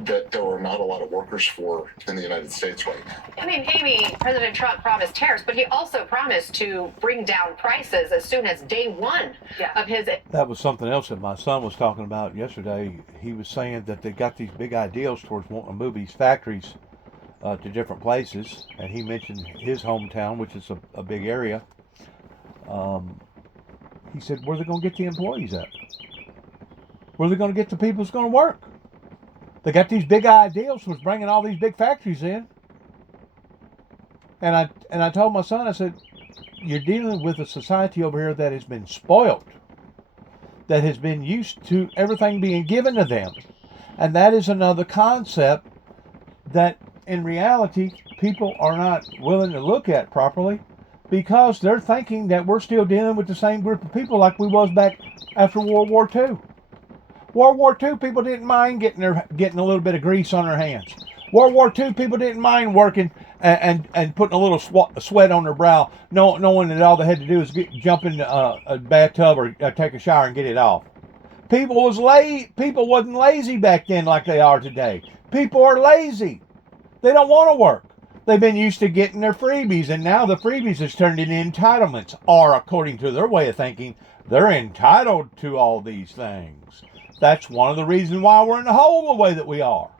that there are not a lot of workers for in the United States right now. I mean, Amy, President Trump promised tariffs, but he also promised to bring down prices as soon as day one of his. That was something else that my son was talking about yesterday. He was saying that they got these big ideals towards wanting to move these factories to different places, and he mentioned his hometown, which is a big area. He said, where are they going to get the employees at? Where are they going to get the people that's going to work? They got these big ideals was bringing all these big factories in. And I told my son, I said, you're dealing with a society over here that has been spoiled, that has been used to everything being given to them. And that is another concept that in reality people are not willing to look at properly, because they're thinking that we're still dealing with the same group of people like we was back after World War II. World War II, people didn't mind getting a little bit of grease on their hands. World War II, people didn't mind working and putting a little sweat on their brow, knowing that all they had to do is jump in a bathtub or take a shower and get it off. People wasn't lazy back then like they are today. People are lazy. They don't want to work. They've been used to getting their freebies, and now the freebies has turned into entitlements, or according to their way of thinking, they're entitled to all these things. That's one of the reasons why we're in the hole the way that we are.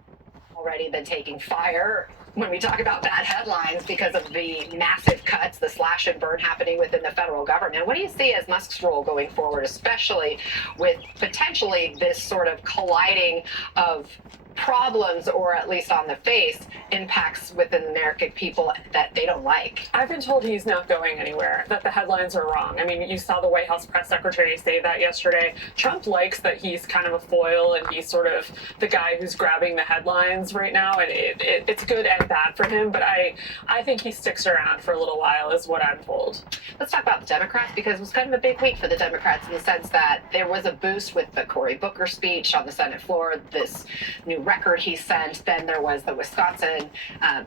Already been taking fire when we talk about bad headlines because of the massive cuts, the slash and burn happening within the federal government. What do you see as Musk's role going forward, especially with potentially this sort of colliding of problems, or at least on the face, impacts within the American people that they don't like? I've been told he's not going anywhere, that the headlines are wrong. I mean, you saw the White House press secretary say that yesterday. Trump likes that he's kind of a foil and he's sort of the guy who's grabbing the headlines right now, and it's good and bad for him, but I think he sticks around for a little while is what I'm told. Let's talk about the Democrats, because it was kind of a big week for the Democrats in the sense that there was a boost with the Cory Booker speech on the Senate floor, this new record he sent. Then there was the Wisconsin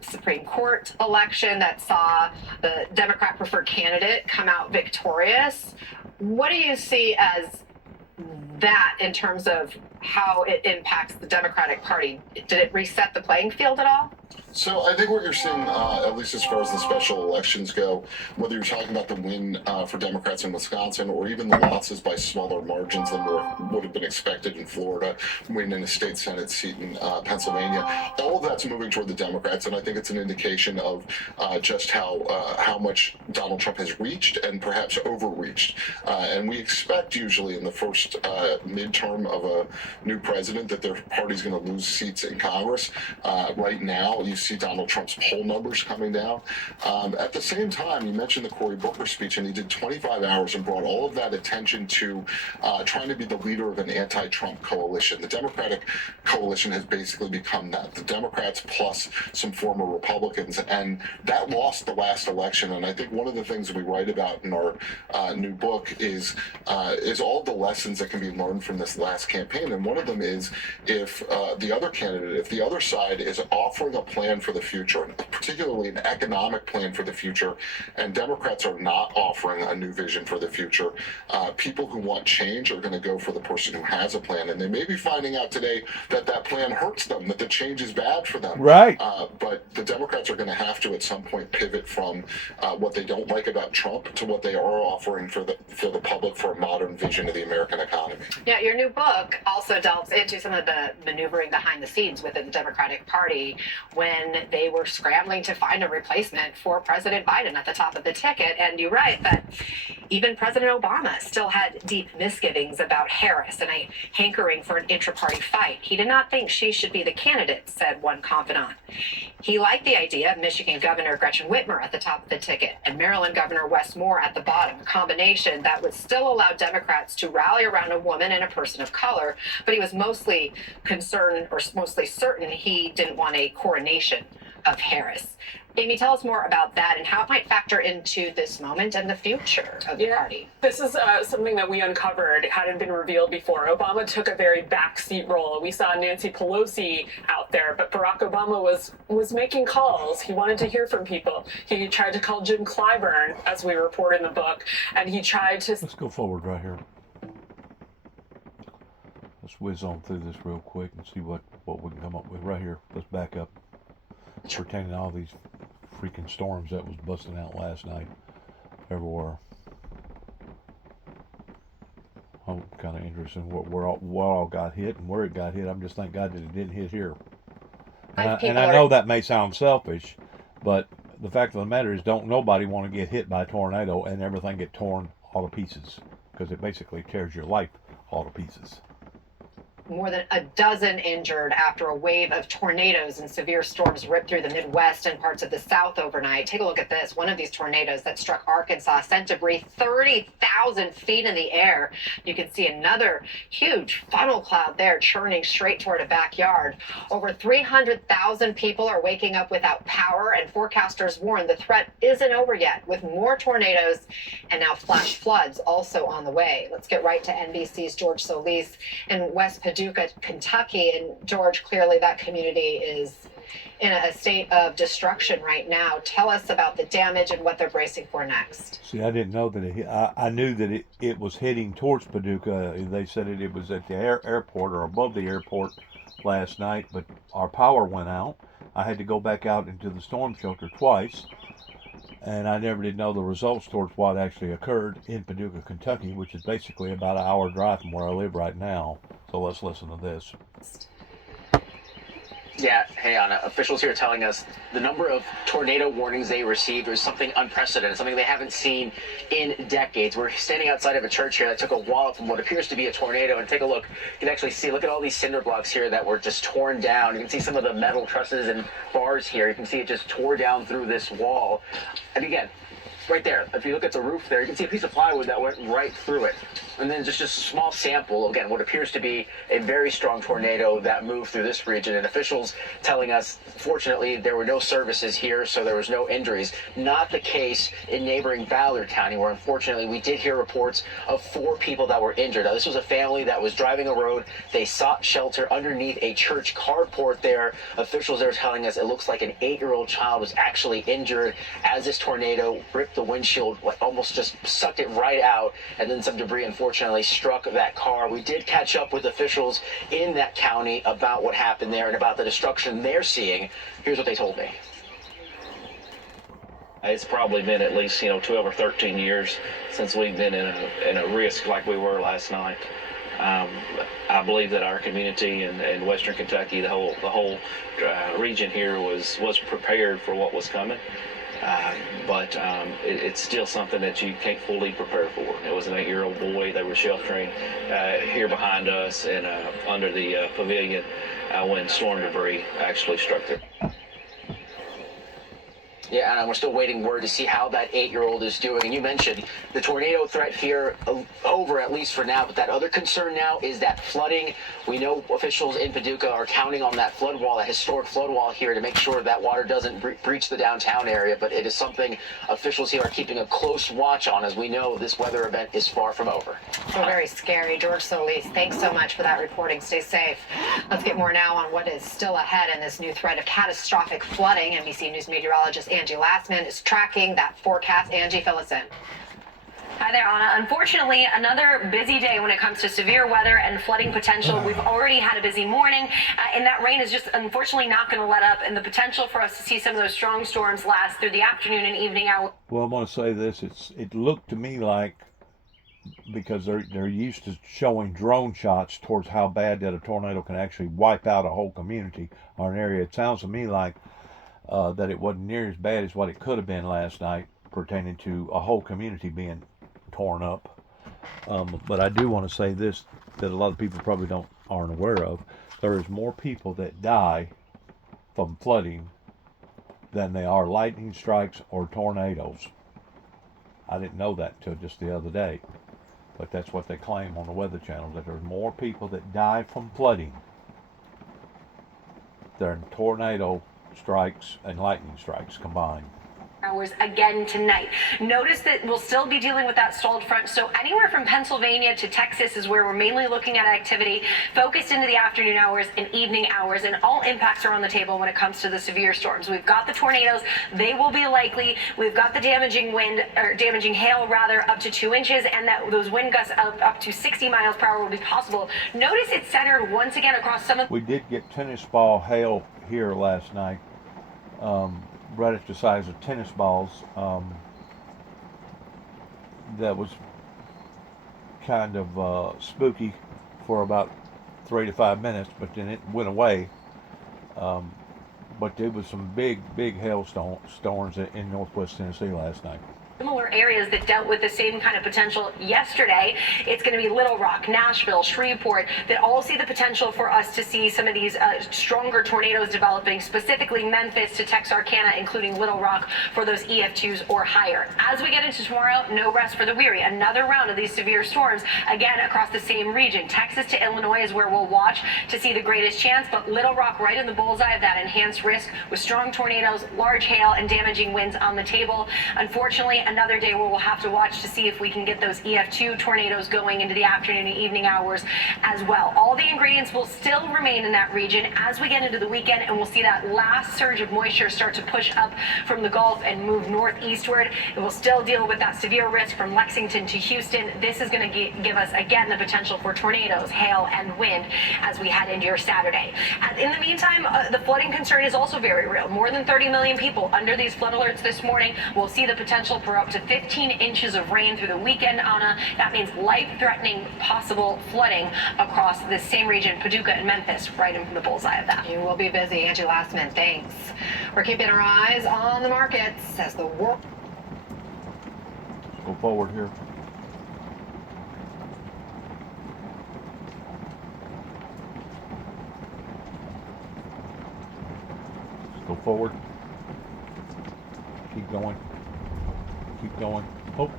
Supreme Court election that saw the Democrat preferred candidate come out victorious. What do you see as that in terms of how it impacts the Democratic Party? Did it reset the playing field at all? So I think what you're seeing, at least as far as the special elections go, whether you're talking about the win for Democrats in Wisconsin or even the losses by smaller margins than would have been expected in Florida, win in a state Senate seat in Pennsylvania, all of that's moving toward the Democrats, and I think it's an indication of just how much Donald Trump has reached and perhaps overreached. And we expect usually in the first midterm of a new president that their party's going to lose seats in Congress. Right now, you see Donald Trump's poll numbers coming down. At the same time, you mentioned the Cory Booker speech, and he did 25 hours and brought all of that attention to trying to be the leader of an anti-Trump coalition. The Democratic coalition has basically become that. The Democrats plus some former Republicans, and that lost the last election. And I think one of the things we write about in our new book is all the lessons that can be learned from this last campaign. And one of them is if the other candidate, if the other side is offering a plan for the future, particularly an economic plan for the future, and Democrats are not offering a new vision for the future, people who want change are going to go for the person who has a plan. And they may be finding out today that that plan hurts them, that the change is bad for them. Right. But the Democrats are going to have to at some point pivot from what they don't like about Trump to what they are offering for the public for a modern vision of the American economy. Yeah, your new book also delves into some of the maneuvering behind the scenes within the Democratic Party when when they were scrambling to find a replacement for President Biden at the top of the ticket. And you're right that even President Obama still had deep misgivings about Harris and a hankering for an intra-party fight. He did not think she should be the candidate, said one confidant. He liked the idea of Michigan Governor Gretchen Whitmer at the top of the ticket and Maryland Governor Wes Moore at the bottom, a combination that would still allow Democrats to rally around a woman and a person of color, but he was mostly concerned, or mostly certain, he didn't want a coronation of Harris. Amy, tell us more about that and how it might factor into this moment and the future of the party. This is something that we uncovered. It hadn't been revealed before. Obama took a very backseat role. We saw Nancy Pelosi out there, but Barack Obama was making calls. He wanted to hear from people. He tried to call Jim Clyburn, as we report in the book, and he tried to... Let's go forward right here. Let's whiz on through this real quick and see what we can come up with right here. Let's back up. Pertaining to all these freaking storms that was busting out last night everywhere. I'm kind of interested in what all got hit and where it got hit. I'm just thank God that it didn't hit here. And I know that may sound selfish, but the fact of the matter is, don't nobody want to get hit by a tornado and everything get torn all to pieces, because it basically tears your life all to pieces. More than a dozen injured after a wave of tornadoes and severe storms ripped through the Midwest and parts of the South overnight. Take a look at this. One of these tornadoes that struck Arkansas sent debris 30,000 feet in the air. You can see another huge funnel cloud there churning straight toward a backyard. Over 300,000 people are waking up without power, and forecasters warn the threat isn't over yet, with more tornadoes and now flash floods also on the way. Let's get right to NBC's George Solis in West Paducah, Kentucky. And George, clearly that community is in a state of destruction right now. Tell us about the damage and what they're bracing for next. See, I didn't know that it hit. I knew that it was heading towards Paducah. They said it was at the airport or above the airport last night, but our power went out. I had to go back out into the storm shelter twice, and I never did know the results towards what actually occurred in Paducah, Kentucky, which is basically about an hour drive from where I live right now. So let's listen to this. Yeah, hey Anna, officials here telling us the number of tornado warnings they received was something unprecedented, something they haven't seen in decades. We're standing outside of a church here that took a wall from what appears to be a tornado, and take a look. You can actually see, look at all these cinder blocks here that were just torn down. You can see some of the metal trusses and bars here. You can see it just tore down through this wall. And again, right there, if you look at the roof there, you can see a piece of plywood that went right through it. And then just a small sample, again, what appears to be a very strong tornado that moved through this region. And officials telling us, fortunately, there were no services here, so there was no injuries. Not the case in neighboring Ballard County, where unfortunately we did hear reports of 4 people that were injured. Now, this was a family that was driving a road. They sought shelter underneath a church carport there. Officials are telling us it looks like an 8-year-old child was actually injured as this tornado ripped the windshield, almost just sucked it right out, and then some debris unfortunately struck that car. We did catch up with officials in that county about what happened there and about the destruction they're seeing. Here's what they told me. It's probably been at least 12 or 13 years since we've been in a risk like we were last night. I believe that our community in Western Kentucky, the whole region here was prepared for what was coming. But it's still something that you can't fully prepare for. It was an 8-year-old boy. They were sheltering here behind us and under the pavilion when storm debris actually struck them. Yeah, and we're still waiting word to see how that 8-year-old is doing. And you mentioned the tornado threat here over, at least for now. But that other concern now is that flooding. We know officials in Paducah are counting on that flood wall, that historic flood wall here, to make sure that water doesn't breach the downtown area. But it is something officials here are keeping a close watch on, as we know this weather event is far from over. So very scary. George Solis, thanks so much for that reporting. Stay safe. Let's get more now on what is still ahead in this new threat of catastrophic flooding. NBC News meteorologist Angie Lastman is tracking that forecast. Angie, fill us in. Hi there, Anna. Unfortunately, another busy day when it comes to severe weather and flooding potential. We've already had a busy morning, and that rain is just unfortunately not going to let up, and the potential for us to see some of those strong storms last through the afternoon and evening hours. Well, I'm going to say this. It looked to me like, because they're used to showing drone shots towards how bad that a tornado can actually wipe out a whole community or an area. It sounds to me like that it wasn't near as bad as what it could have been last night, pertaining to a whole community being torn up. But I do want to say this, that a lot of people probably aren't aware of. There is more people that die from flooding than they are lightning strikes or tornadoes. I didn't know that until just the other day, but that's what they claim on the Weather Channel, that there's more people that die from flooding than tornado strikes and lightning strikes combined. Hours again tonight. Notice that we'll still be dealing with that stalled front. So anywhere from Pennsylvania to Texas is where we're mainly looking at activity, focused into the afternoon hours and evening hours, and all impacts are on the table when it comes to the severe storms. We've got the tornadoes. They will be likely. We've got the damaging wind, or damaging hail rather, up to 2 inches, and that those wind gusts up to 60 miles per hour will be possible. Notice it's centered once again across some of... We did get tennis ball hail here last night. Right at the size of tennis balls. That was kind of spooky for about 3 to 5 minutes, but then it went away. But there was some big hailstorms in northwest Tennessee last night. Similar areas that dealt with the same kind of potential yesterday. It's going to be Little Rock, Nashville, Shreveport, that all see the potential for us to see some of these stronger tornadoes developing, specifically Memphis to Texarkana, including Little Rock, for those EF2s or higher. As we get into tomorrow, no rest for the weary. Another round of these severe storms, again across the same region. Texas to Illinois is where we'll watch to see the greatest chance, but Little Rock right in the bullseye of that enhanced risk with strong tornadoes, large hail, and damaging winds on the table. Unfortunately, another day where we'll have to watch to see if we can get those EF2 tornadoes going into the afternoon and evening hours as well. All the ingredients will still remain in that region as we get into the weekend, and we'll see that last surge of moisture start to push up from the Gulf and move northeastward. It will still deal with that severe risk from Lexington to Houston. This is going to give us, again, the potential for tornadoes, hail, and wind as we head into your Saturday. In the meantime, the flooding concern is also very real. More than 30 million people under these flood alerts this morning. We'll see the potential for up to 15 inches of rain through the weekend, Anna. That means life-threatening possible flooding across this same region, Paducah and Memphis, right in the bullseye of that. You will be busy. Angie Lastman, thanks. We're keeping our eyes on the markets as the world... Go forward here. Go forward. Keep going. Keep going. Oh.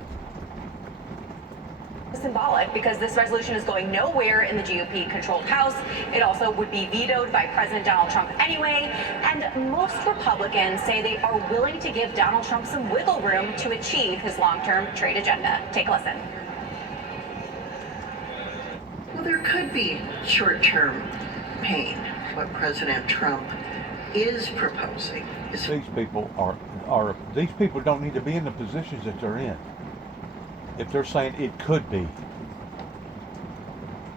Symbolic because this resolution is going nowhere in the GOP-controlled House. It also would be vetoed by President Donald Trump anyway. And most Republicans say they are willing to give Donald Trump some wiggle room to achieve his long-term trade agenda. Take a listen. Well, there could be short-term pain. What President Trump is proposing is... These people these people don't need to be in the positions that they're in. If they're saying it could be,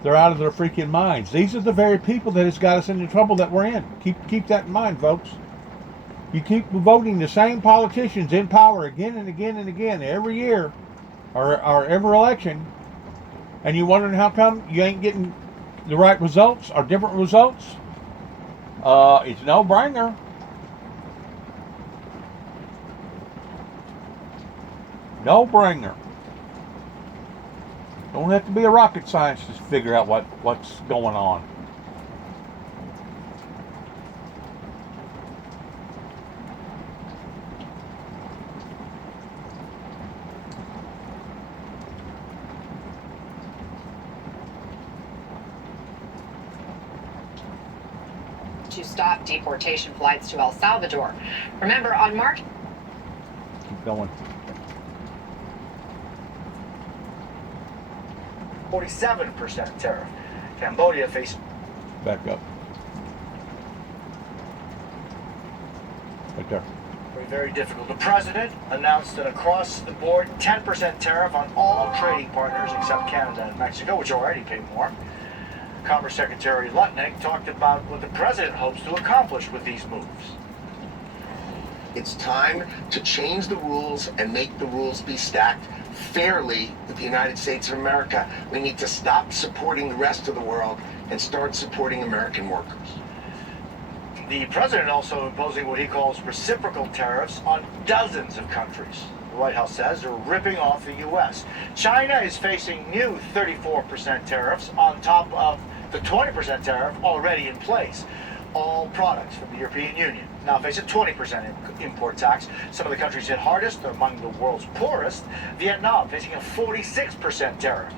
they're out of their freaking minds. These are the very people that has got us into trouble that we're in. Keep that in mind, folks. You keep voting the same politicians in power again and again and again every year, or every election, and you wondering how come you ain't getting the right results or different results. It's no brainer. No brainer. Don't have to be a rocket scientist to figure out what's going on. To stop deportation flights to El Salvador. Remember, on March... Keep going. 47% tariff. Cambodia faced... Back up. Right there. Very difficult. The president announced an across-the-board 10% tariff on all trading partners except Canada and Mexico, which already pay more. Commerce Secretary Lutnick talked about what the president hopes to accomplish with these moves. It's time to change the rules and make the rules be stacked fairly with the United States of America. We need to stop supporting the rest of the world and start supporting American workers. The president also imposing what he calls reciprocal tariffs on dozens of countries. The White House says they're ripping off the U.S. China is facing new 34% tariffs on top of the 20% tariff already in place. All products from the European Union now face a 20% import tax. Some of the countries hit hardest are among the world's poorest. Vietnam facing a 46% tariff.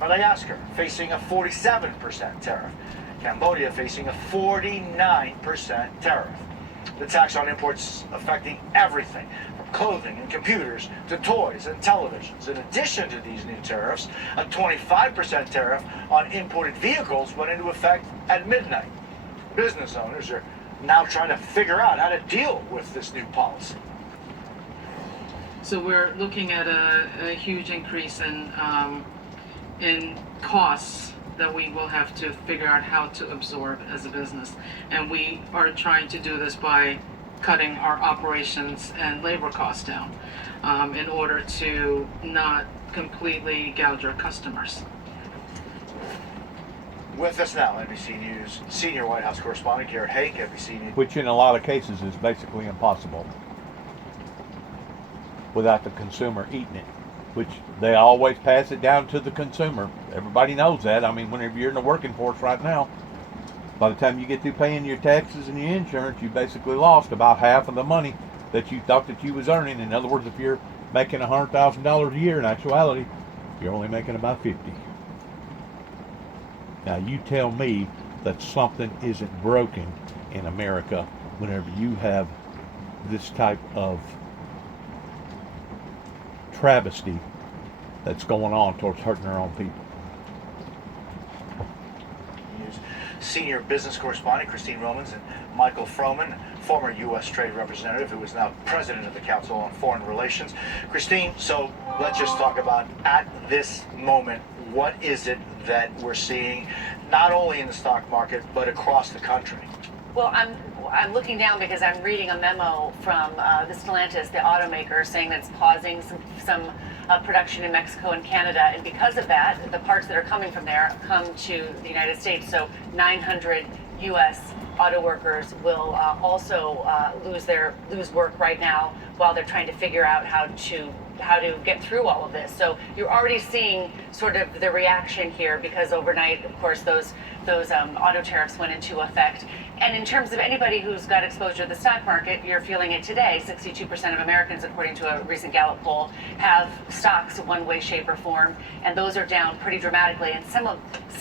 Madagascar facing a 47% tariff. Cambodia facing a 49% tariff. The tax on imports affecting everything from clothing and computers to toys and televisions. In addition to these new tariffs, a 25% tariff on imported vehicles went into effect at midnight. Business owners are now trying to figure out how to deal with this new policy. So we're looking at a huge increase in costs that we will have to figure out how to absorb as a business. And we are trying to do this by cutting our operations and labor costs down in order to not completely gouge our customers. With us now, NBC News senior White House correspondent Garrett Haake, NBC News. Which in a lot of cases is basically impossible without the consumer eating it, which they always pass it down to the consumer. Everybody knows that. I mean, whenever you're in the working force right now, by the time you get through paying your taxes and your insurance, you basically lost about half of the money that you thought that you was earning. In other words, if you're making $100,000 a year, in actuality, you're only making about 50. Now you tell me that something isn't broken in America whenever you have this type of travesty that's going on towards hurting our own people. News senior business correspondent Christine Romans and Michael Froman, former U.S. Trade Representative who is now President of the Council on Foreign Relations. Christine, so let's just talk about at this moment, what is it that we're seeing not only in the stock market but across the country? Well, I'm looking down because I'm reading a memo from the Stellantis, the automaker, saying that it's pausing some production in Mexico and Canada, and because of that, the parts that are coming from there come to the United States. So 900 U.S. auto workers will also lose work right now while they're trying to figure out how to get through all of this. So you're already seeing sort of the reaction here because overnight, of course, those auto tariffs went into effect. And in terms of anybody who's got exposure to the stock market, you're feeling it today. 62% of Americans, according to a recent Gallup poll, have stocks in one way, shape, or form, and those are down pretty dramatically. And some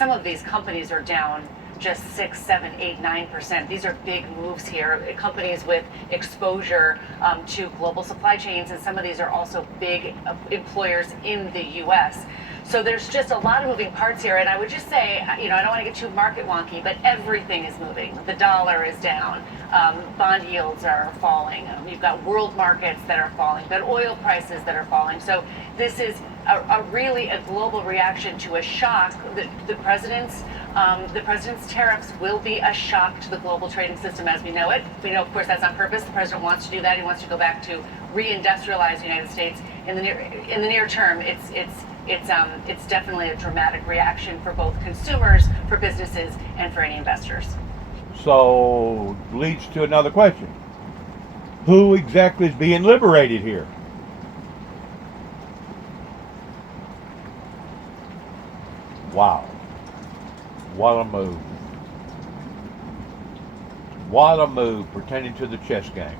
of these companies are down just 6, 7, 8, 9%. These are big moves here. Companies with exposure to global supply chains, and some of these are also big employers in the U.S. So there's just a lot of moving parts here, and I would just say, I don't want to get too market wonky, but everything is moving. The dollar is down. Bond yields are falling. You've got world markets that are falling. You've got oil prices that are falling. So this is really a global reaction to a shock. The president's tariffs will be a shock to the global trading system as we know it. We know, of course, that's on purpose. The president wants to do that. He wants to go back to reindustrialize the United States. In the near term, it's definitely a dramatic reaction for both consumers, for businesses, and for any investors. So leads to another question. Who exactly is being liberated here? Wow. What a move. What a move pertaining to the chess game.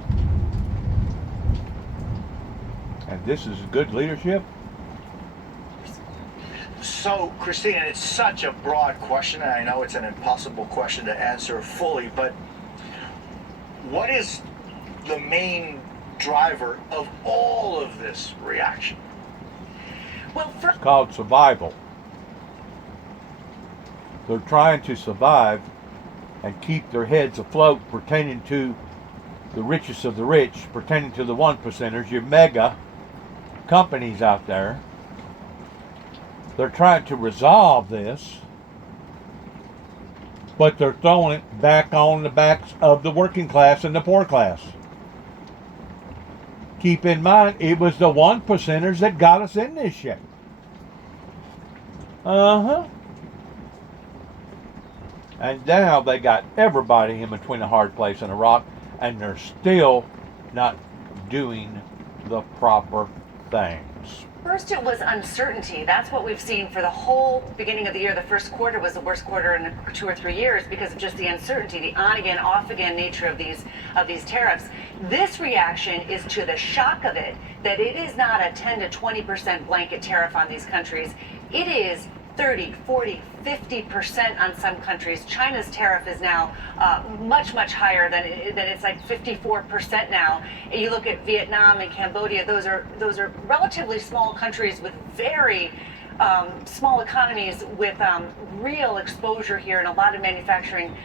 And this is good leadership? So, Christina, it's such a broad question, and I know it's an impossible question to answer fully, but what is the main driver of all of this reaction? Well, it's called survival. They're trying to survive and keep their heads afloat pertaining to the richest of the rich, pertaining to the one percenters, your mega companies out there. They're trying to resolve this, but they're throwing it back on the backs of the working class and the poor class. Keep in mind, it was the one percenters that got us in this shit. And now they got everybody in between a hard place and a rock, and they're still not doing the proper things. First, it was uncertainty. That's what we've seen for the whole beginning of the year. The first quarter was the worst quarter in 2 or 3 years because of just the uncertainty, the on again, off again nature of these tariffs. This reaction is to the shock of it, that it is not a 10 to 20% blanket tariff on these countries. It is 30, 40, 50% on some countries. China's tariff is now much, much higher than it's like 54% now. You look at Vietnam and Cambodia, those are relatively small countries with very small economies with real exposure here and a lot of manufacturing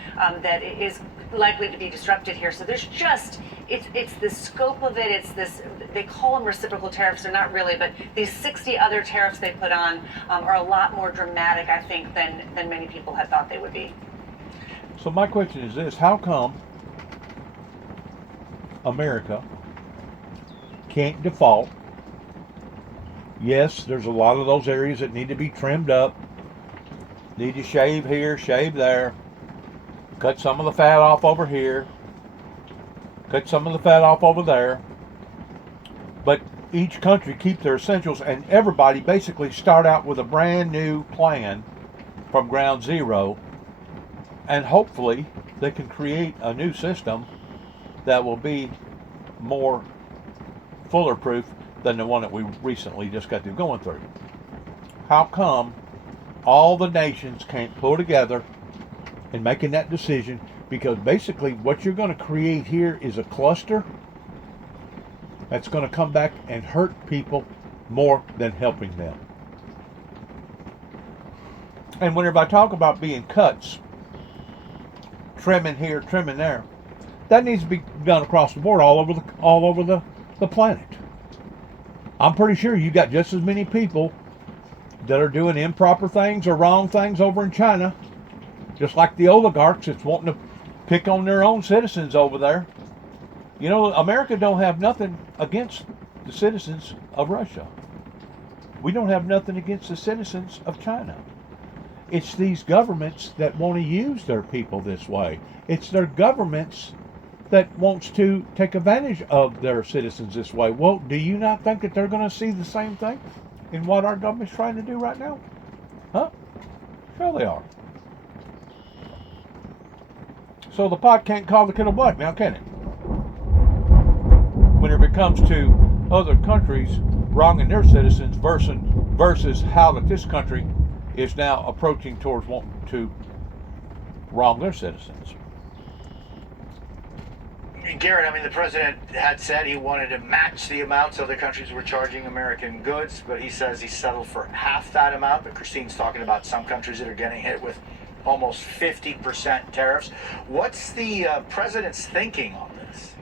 that is likely to be disrupted here. So there's just, it's the scope of it, it's this, they call them reciprocal tariffs, they're not really, but these 60 other tariffs they put on are a lot more dramatic, I think, than many people had thought they would be. So my question is this: how come America can't default? Yes, there's a lot of those areas that need to be trimmed up, need to shave here, shave there, cut some of the fat off over here, cut some of the fat off over there, but each country keep their essentials, and everybody basically start out with a brand new plan from ground zero, and hopefully they can create a new system that will be more fuller proof than the one that we recently just got through going through. How come all the nations can't pull together in making that decision? Because basically what you're going to create here is a cluster that's going to come back and hurt people more than helping them. And whenever I talk about being cuts, trimming here, trimming there, that needs to be done across the board, all over the planet. I'm pretty sure you got just as many people that are doing improper things or wrong things over in China, just like the oligarchs that's wanting to pick on their own citizens over there. You know, America don't have nothing against the citizens of Russia. We don't have nothing against the citizens of China. It's these governments that want to use their people this way. It's their governments that wants to take advantage of their citizens this way. Well, do you not think that they're going to see the same thing in what our government's trying to do right now? Huh? Sure they are. So the pot can't call the kettle black now, can it? Whenever it comes to other countries wronging their citizens versus how that this country is now approaching towards wanting to wrong their citizens. Garrett, I mean, the president had said he wanted to match the amounts other countries were charging American goods, but he says he settled for half that amount. But Christine's talking about some countries that are getting hit with almost 50% tariffs. What's the president's thinking on this?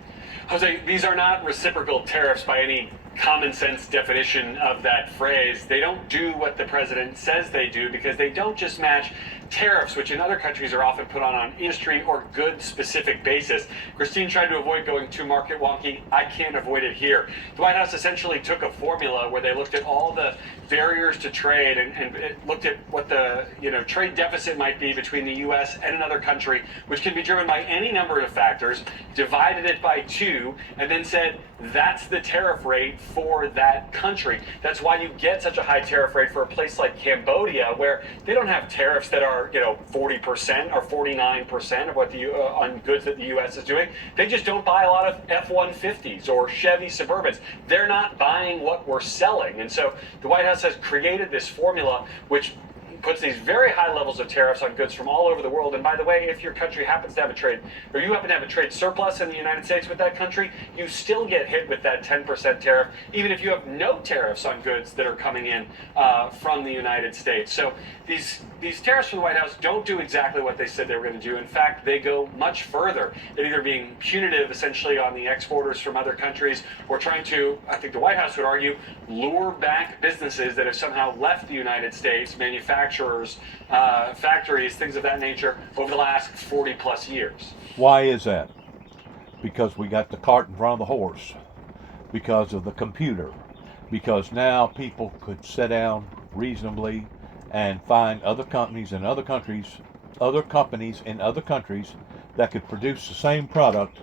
Jose, these are not reciprocal tariffs by any common sense definition of that phrase. They don't do what the president says they do because they don't just match tariffs, which in other countries are often put on an industry or goods specific basis. Christine tried to avoid going too market wonky. I can't avoid it here. The White House essentially took a formula where they looked at all the barriers to trade and it looked at what the trade deficit might be between the U.S. and another country, which can be driven by any number of factors, divided it by 2, and then said that's the tariff rate for that country. That's why you get such a high tariff rate for a place like Cambodia, where they don't have tariffs that are 40% or 49% of what on goods that the U.S. is doing. They just don't buy a lot of F-150s or Chevy Suburbans. They're not buying what we're selling. And so the White House has created this formula which puts these very high levels of tariffs on goods from all over the world. And by the way, if your country happens to have a trade, or you happen to have a trade surplus in the United States with that country, you still get hit with that 10% tariff, even if you have no tariffs on goods that are coming in from the United States. So these tariffs from the White House don't do exactly what they said they were going to do. In fact, they go much further in either being punitive, essentially, on the exporters from other countries, or trying to, I think the White House would argue, lure back businesses that have somehow left the United States, manufacturers, factories, things of that nature, over the last 40 plus years. Why is that? Because we got the cart in front of the horse. Because of the computer. Because now people could sit down reasonably and find other companies in other countries other companies in other countries that could produce the same product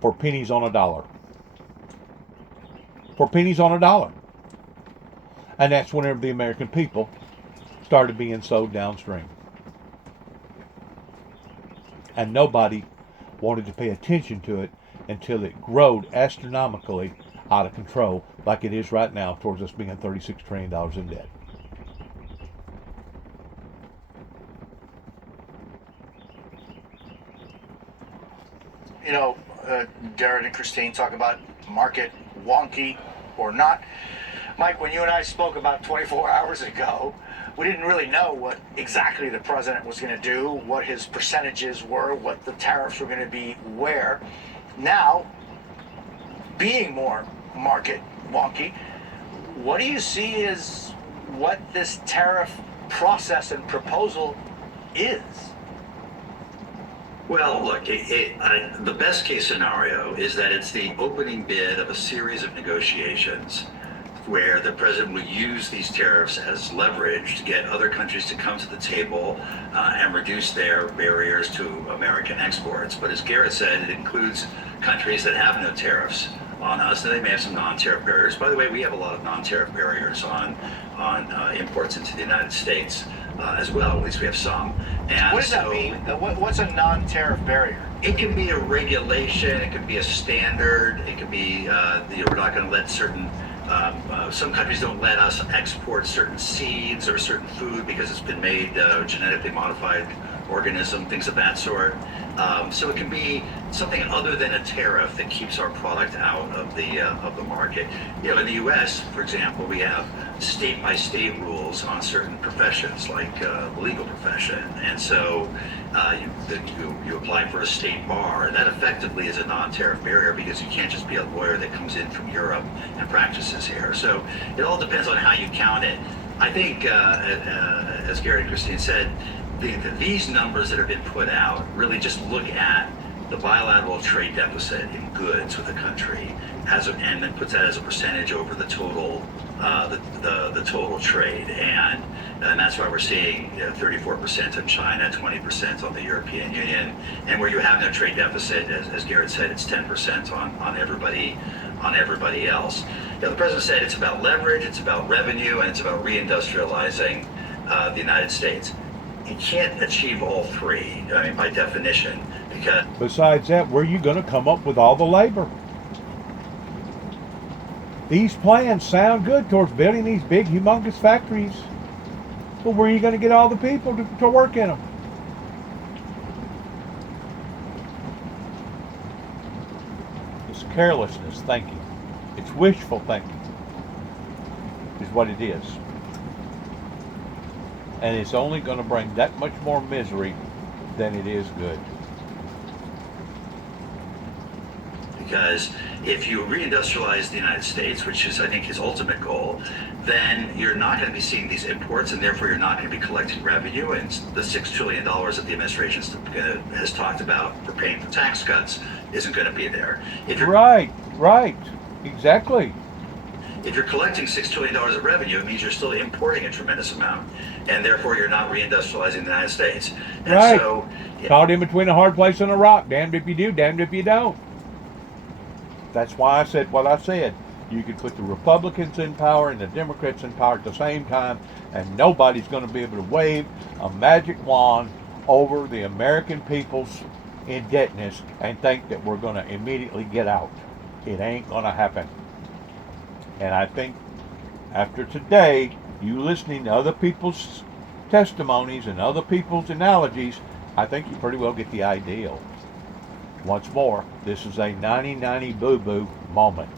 for pennies on a dollar. For pennies on a dollar. And that's whenever the American people started being sold downstream. And nobody wanted to pay attention to it until it growed astronomically out of control like it is right now towards us being $36 trillion in debt. You know, Garrett and Christine talk about market wonky or not. Mike, when you and I spoke about 24 hours ago, we didn't really know what exactly the president was going to do, what his percentages were, what the tariffs were going to be where. Now, being more market wonky, what do you see as what this tariff process and proposal is? Well, look, the best case scenario is that it's the opening bid of a series of negotiations where the president will use these tariffs as leverage to get other countries to come to the table and reduce their barriers to American exports. But as Garrett said, it includes countries that have no tariffs on us, and they may have some non-tariff barriers. By the way, we have a lot of non-tariff barriers on imports into the United States as well. At least we have some. And what does that mean? What's a non-tariff barrier? It can be a regulation. It can be a standard. It can be we're not going to let certain. Some countries don't let us export certain seeds or certain food because it's been made genetically modified organism, things of that sort. So it can be something other than a tariff that keeps our product out of the market. You know, in the U.S., for example, we have state-by-state rules on certain professions, like the legal profession, and so you apply for a state bar. That effectively is a non-tariff barrier because you can't just be a lawyer that comes in from Europe and practices here. So it all depends on how you count it. I think, as Garrett and Christine said, these numbers that have been put out really just look at the bilateral trade deficit in goods with a country and then puts that as a percentage over the total the total trade, and that's why we're seeing 34% on China, 20% on the European Union, and where you have no trade deficit, as Garrett said, it's 10% on everybody else. You know, the president said it's about leverage, it's about revenue, and it's about reindustrializing the United States. You can't achieve all three, I mean, by definition, because... Besides that, where are you going to come up with all the labor? These plans sound good towards building these big, humongous factories. But where are you going to get all the people to work in them? It's carelessness thinking. It's wishful thinking is what it is. And it's only going to bring that much more misery than it is good. Because if you reindustrialize the United States, which is, I think, his ultimate goal, then you're not going to be seeing these imports, and therefore you're not going to be collecting revenue. And the $6 trillion that the administration has talked about for paying for tax cuts isn't going to be there. Right, exactly. If you're collecting $6 trillion of revenue, it means you're still importing a tremendous amount, and therefore you're not reindustrializing the United States. And right. So, caught in between a hard place and a rock. Damned if you do, damned if you don't. That's why I said what I said. You could put the Republicans in power and the Democrats in power at the same time, and nobody's going to be able to wave a magic wand over the American people's indebtedness and think that we're going to immediately get out. It ain't going to happen. And I think after today, you listening to other people's testimonies and other people's analogies, I think you pretty well get the idea. Once more, this is a 90-90 boo-boo moment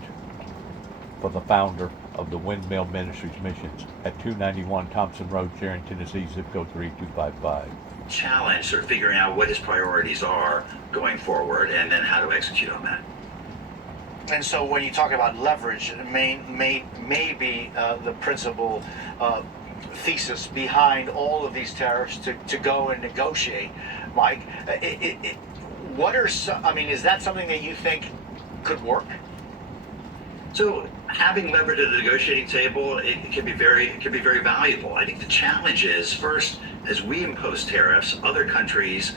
for the founder of the Windmill Ministries Missions at 291 Thompson Road, Sharon, Tennessee, zip code 32555. challenge sort of figuring out what his priorities are going forward and then how to execute on that. And so when you talk about leverage, it may be the principal thesis behind all of these tariffs to go and negotiate, Mike. What are some, I mean, is that something that you think could work? So having leverage at the negotiating table, it can be very valuable. I think the challenge is, first, as we impose tariffs, other countries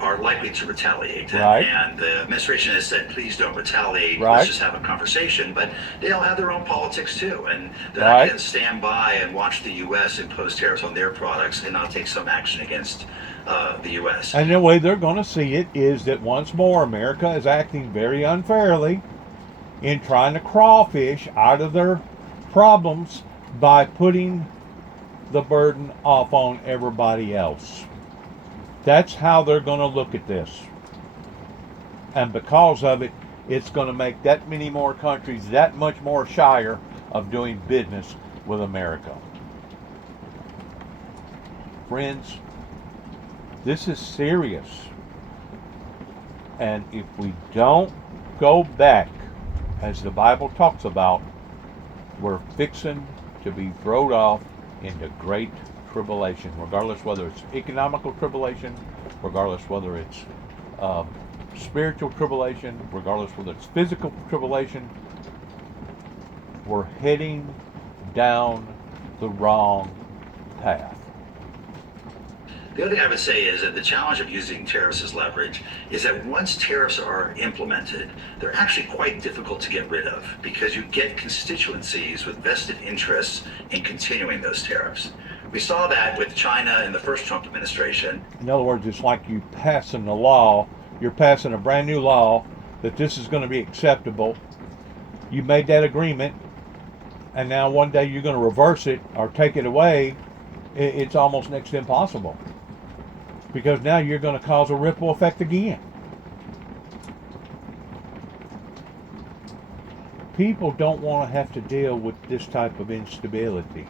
are likely to retaliate. Right. And the administration has said, please don't retaliate. Right. Let's just have a conversation. But they all have their own politics too. And they're Right. not going to stand by and watch the U.S. impose tariffs on their products and not take some action against the U.S. And the way they're going to see it is that once more America is acting very unfairly in trying to crawfish out of their problems by putting the burden off on everybody else. That's how they're going to look at this. And because of it, it's going to make that many more countries that much more shyer of doing business with America. Friends, this is serious. And if we don't go back, as the Bible talks about, we're fixing to be thrown off into great tribulation, regardless whether it's economical tribulation, regardless whether it's spiritual tribulation, regardless whether it's physical tribulation. We're heading down the wrong path. The other thing I would say is that the challenge of using tariffs as leverage is that once tariffs are implemented, they're actually quite difficult to get rid of because you get constituencies with vested interests in continuing those tariffs. We saw that with China in the first Trump administration. In other words, it's like you passing a law, you're passing a brand new law that this is going to be acceptable. You made that agreement, and now one day you're going to reverse it or take it away. It's almost next to impossible. Because now you're going to cause a ripple effect again. People don't want to have to deal with this type of instability.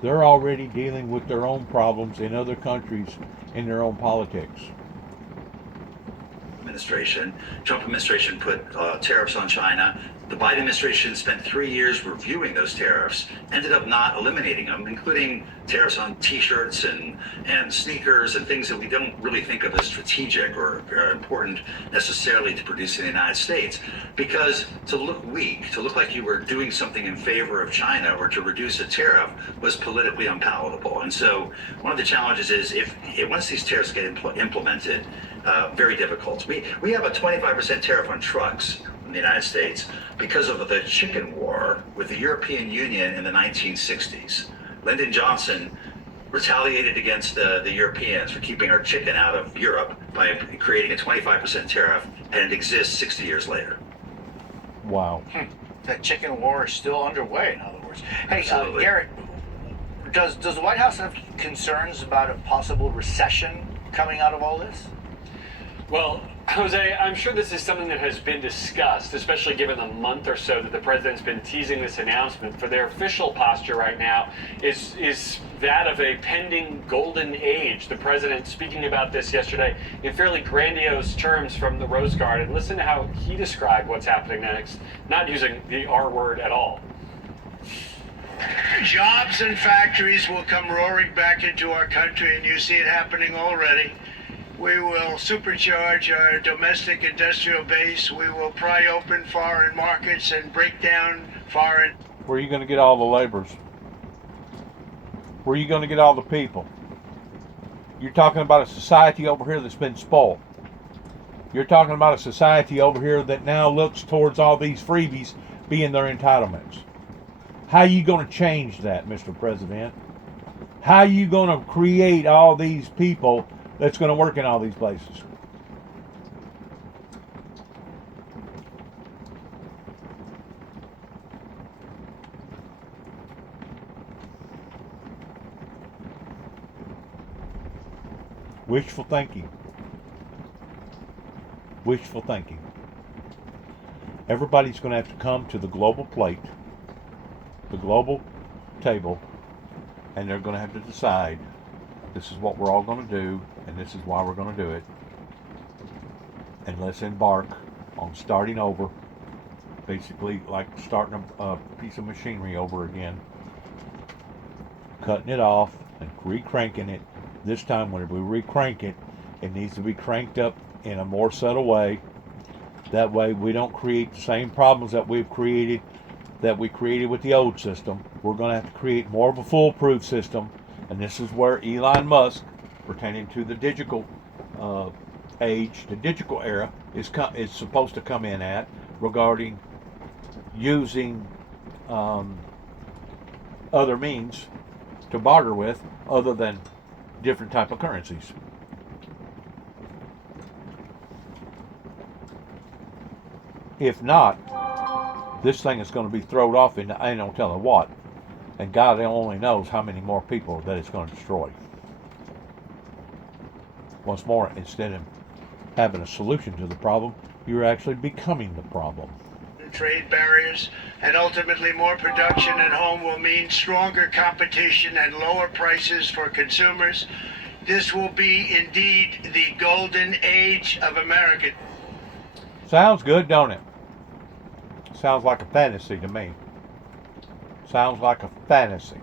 They're already dealing with their own problems in other countries in their own politics. Trump administration put tariffs on China. The Biden administration spent 3 years reviewing those tariffs, ended up not eliminating them, including tariffs on t-shirts and sneakers and things that we don't really think of as strategic or important necessarily to produce in the United States, because to look weak, to look like you were doing something in favor of China or to reduce a tariff was politically unpalatable. And so one of the challenges is if once these tariffs get implemented, very difficult. We have a 25% tariff on trucks in the United States because of the chicken war with the European Union in the 1960s. Lyndon Johnson retaliated against the Europeans for keeping our chicken out of Europe by creating a 25% tariff, and it exists 60 years later. Wow. That chicken war is still underway, in other words. Hey, Absolutely. Garrett, does the White House have concerns about a possible recession coming out of all this? Well, Jose, I'm sure this is something that has been discussed, especially given the month or so that the president's been teasing this announcement. For their official posture right now is that of a pending golden age. The president speaking about this yesterday in fairly grandiose terms from the Rose Garden. Listen to how he described what's happening next, not using the R word at all. Jobs and factories will come roaring back into our country, and you see it happening already. We will supercharge our domestic industrial base. We will pry open foreign markets and break down foreign. Where are you going to get all the laborers? Where are you going to get all the people? You're talking about a society over here that's been spoiled. You're talking about a society over here that now looks towards all these freebies being their entitlements. How are you going to change that, Mr. President? How are you going to create all these people that's going to work in all these places? Wishful thinking. Wishful thinking. Everybody's going to have to come to the global plate, the global table, and they're going to have to decide this is what we're all going to do, and this is why we're going to do it. And let's embark on starting over, basically like starting a piece of machinery over again, cutting it off and re-cranking it. This time when we re-crank it, it needs to be cranked up in a more subtle way. That way we don't create the same problems that we created with the old system. We're going to have to create more of a foolproof system. And this is where Elon Musk pertaining to the digital age, the digital era, is supposed to come in at regarding using other means to barter with other than different type of currencies. If not, this thing is going to be thrown off into I don't tell her what, and God only knows how many more people that it's going to destroy. Once more, instead of having a solution to the problem, you're actually becoming the problem. Trade barriers and ultimately more production at home will mean stronger competition and lower prices for consumers. This will be indeed the golden age of America. Sounds good, don't it? Sounds like a fantasy to me. Sounds like a fantasy.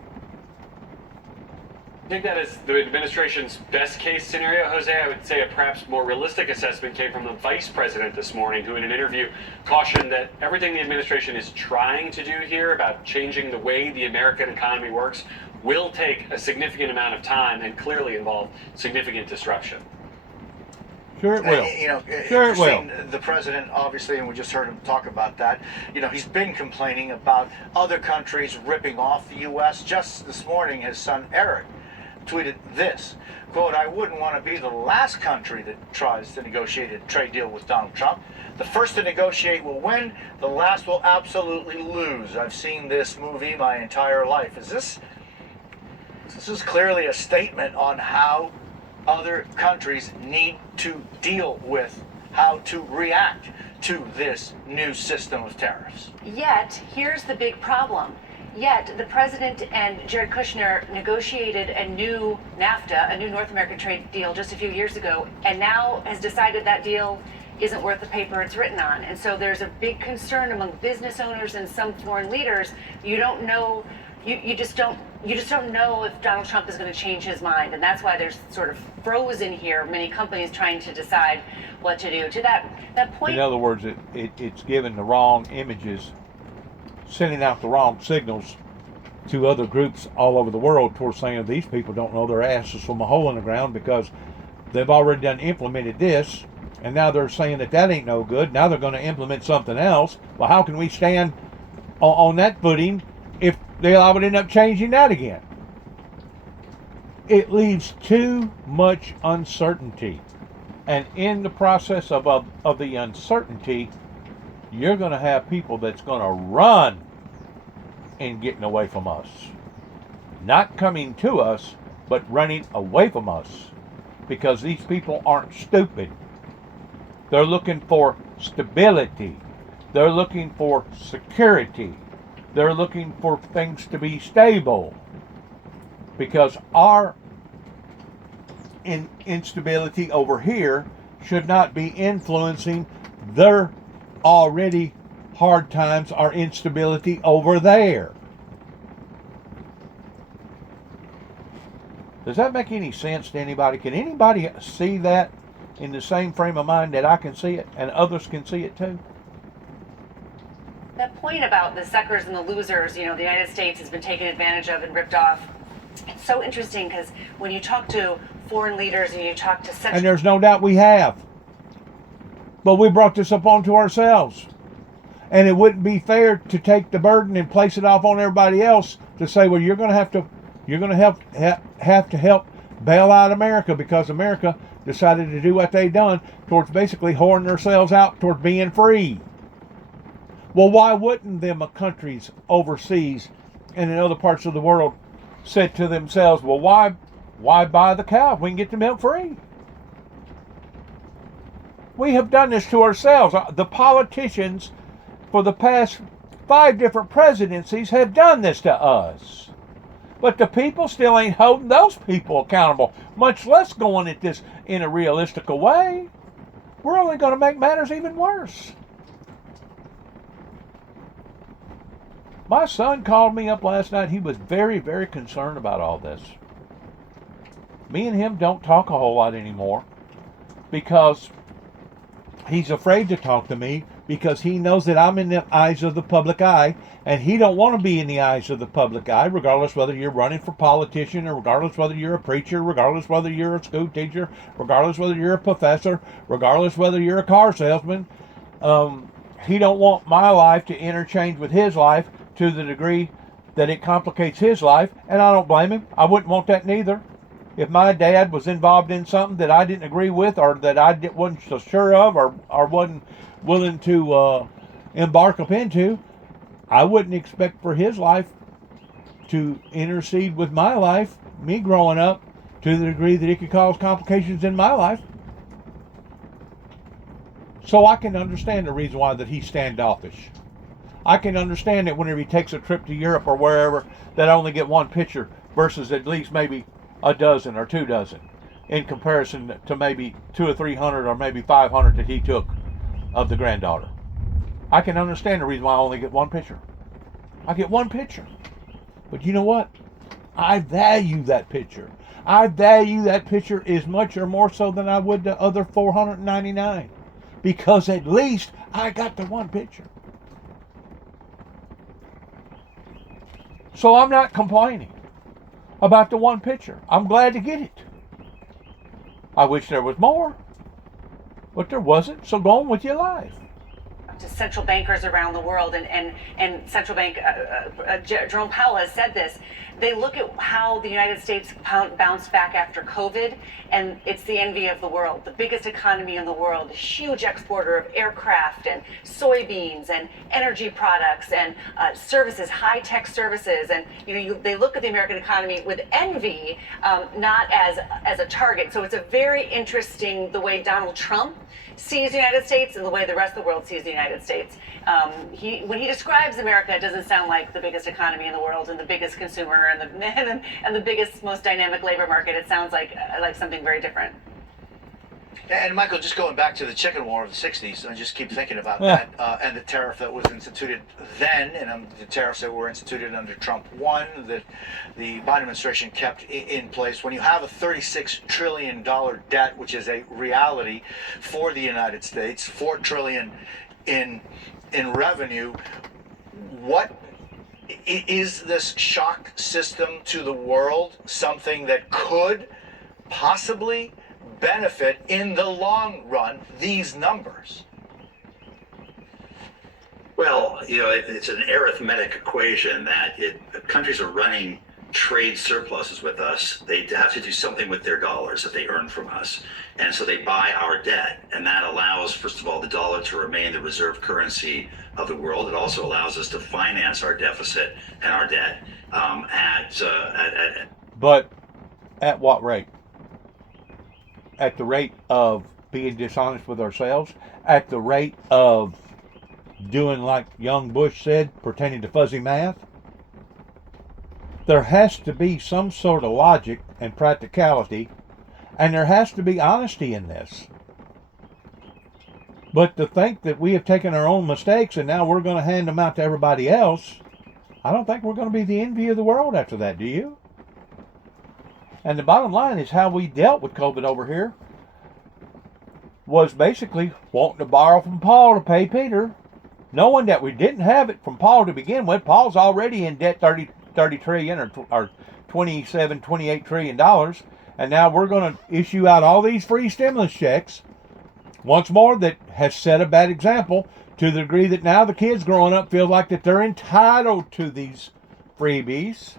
I think that is the administration's best case scenario, Jose. I would say a perhaps more realistic assessment came from the vice president this morning, who in an interview cautioned that everything the administration is trying to do here about changing the way the American economy works will take a significant amount of time and clearly involve significant disruption. Sure it will. Sure it will. The president, obviously, and we just heard him talk about that, he's been complaining about other countries ripping off the U.S. Just this morning, his son Eric tweeted this, quote, "I wouldn't want to be the last country that tries to negotiate a trade deal with Donald Trump. The first to negotiate will win. The last will absolutely lose. I've seen this movie my entire life." This is clearly a statement on how other countries need to deal with, how to react to this new system of tariffs. Yet, here's the big problem. Yet, the president and Jared Kushner negotiated a new NAFTA, a new North American trade deal, just a few years ago, and now has decided that deal isn't worth the paper it's written on. And so there's a big concern among business owners and some foreign leaders. You don't know, you just don't know if Donald Trump is going to change his mind. And that's why there's sort of frozen here, many companies trying to decide what to do. To that point. In other words, it's giving the wrong images, sending out the wrong signals to other groups all over the world towards saying these people don't know their asses from a hole in the ground because they've already implemented this, and now they're saying that ain't no good. Now they're going to implement something else. Well, how can we stand on that footing if they would end up changing that again? It leaves too much uncertainty, and in the process of the uncertainty, you're going to have people that's going to run in getting away from us. Not coming to us, but running away from us. Because these people aren't stupid. They're looking for stability. They're looking for security. They're looking for things to be stable. Because our instability over here should not be influencing their already hard times, our instability over there. Does that make any sense to anybody? Can anybody see that in the same frame of mind that I can see it and others can see it too? That point about the suckers and the losers, the United States has been taken advantage of and ripped off. It's so interesting because when you talk to foreign leaders and you talk to such... And there's no doubt we have. But we brought this upon to ourselves. And it wouldn't be fair to take the burden and place it off on everybody else to say, well, you're going to have to help bail out America because America decided to do what they've done towards basically whoring themselves out towards being free. Well, why wouldn't them countries overseas and in other parts of the world said to themselves, well, why buy the cow if we can get the milk free? We have done this to ourselves. The politicians for the past 5 different presidencies have done this to us. But the people still ain't holding those people accountable, much less going at this in a realistic way. We're only going to make matters even worse. My son called me up last night. He was very, very concerned about all this. Me and him don't talk a whole lot anymore because he's afraid to talk to me because he knows that I'm in the eyes of the public eye, and he don't want to be in the eyes of the public eye, regardless whether you're running for politician, or regardless whether you're a preacher, regardless whether you're a school teacher, regardless whether you're a professor, regardless whether you're a car salesman. He don't want my life to interchange with his life to the degree that it complicates his life, and I don't blame him. I wouldn't want that neither. If my dad was involved in something that I didn't agree with, or that I wasn't so sure of, or wasn't willing to embark up into, I wouldn't expect for his life to intercede with my life, me growing up, to the degree that it could cause complications in my life. So I can understand the reason why that he's standoffish. I can understand that whenever he takes a trip to Europe or wherever, that I only get one picture versus at least maybe a dozen or 2 dozen, in comparison to maybe 200 or 300 or maybe 500 that he took of the granddaughter. I can understand the reason why I only get one picture. I get one picture. But you know what? I value that picture. I value that picture as much or more so than I would the other 499. Because at least I got the one picture. So I'm not complaining about the one picture. I'm glad to get it. I wish there was more, but there wasn't, so go on with your life. To central bankers around the world, and central bank Jerome Powell has said this. They look at how the United States bounced back after COVID, and it's the envy of the world. The biggest economy in the world, a huge exporter of aircraft and soybeans and energy products and services, high-tech services. And they look at the American economy with envy, not as a target. So it's a very interesting the way Donald Trump sees the United States and the way the rest of the world sees the United States. When he describes America, it doesn't sound like the biggest economy in the world and the biggest consumer and the biggest, most dynamic labor market. It sounds like something very different. And Michael, just going back to the chicken war of the 60s, I just keep thinking about that, and the tariff that was instituted then, and the tariffs that were instituted under Trump 1, that the Biden administration kept in place. When you have a $36 trillion debt, which is a reality for the United States, $4 trillion in revenue, what is this shock system to the world something that could possibly benefit in the long run these numbers? Well, it's an arithmetic equation that countries are running trade surpluses with us. They have to do something with their dollars that they earn from us. And so they buy our debt. And that allows, first of all, the dollar to remain the reserve currency of the world. It also allows us to finance our deficit and our debt But at what rate? At the rate of being dishonest with ourselves? At the rate of doing like young Bush said, pertaining to fuzzy math? There has to be some sort of logic and practicality, and there has to be honesty in this. But to think that we have taken our own mistakes and now we're going to hand them out to everybody else, I don't think we're going to be the envy of the world after that, do you? And the bottom line is how we dealt with COVID over here was basically wanting to borrow from Paul to pay Peter, knowing that we didn't have it from Paul to begin with. Paul's already in debt 30 trillion or 27, 28 trillion dollars, and now we're going to issue out all these free stimulus checks. Once more, that has set a bad example to the degree that now the kids growing up feel like that they're entitled to these freebies.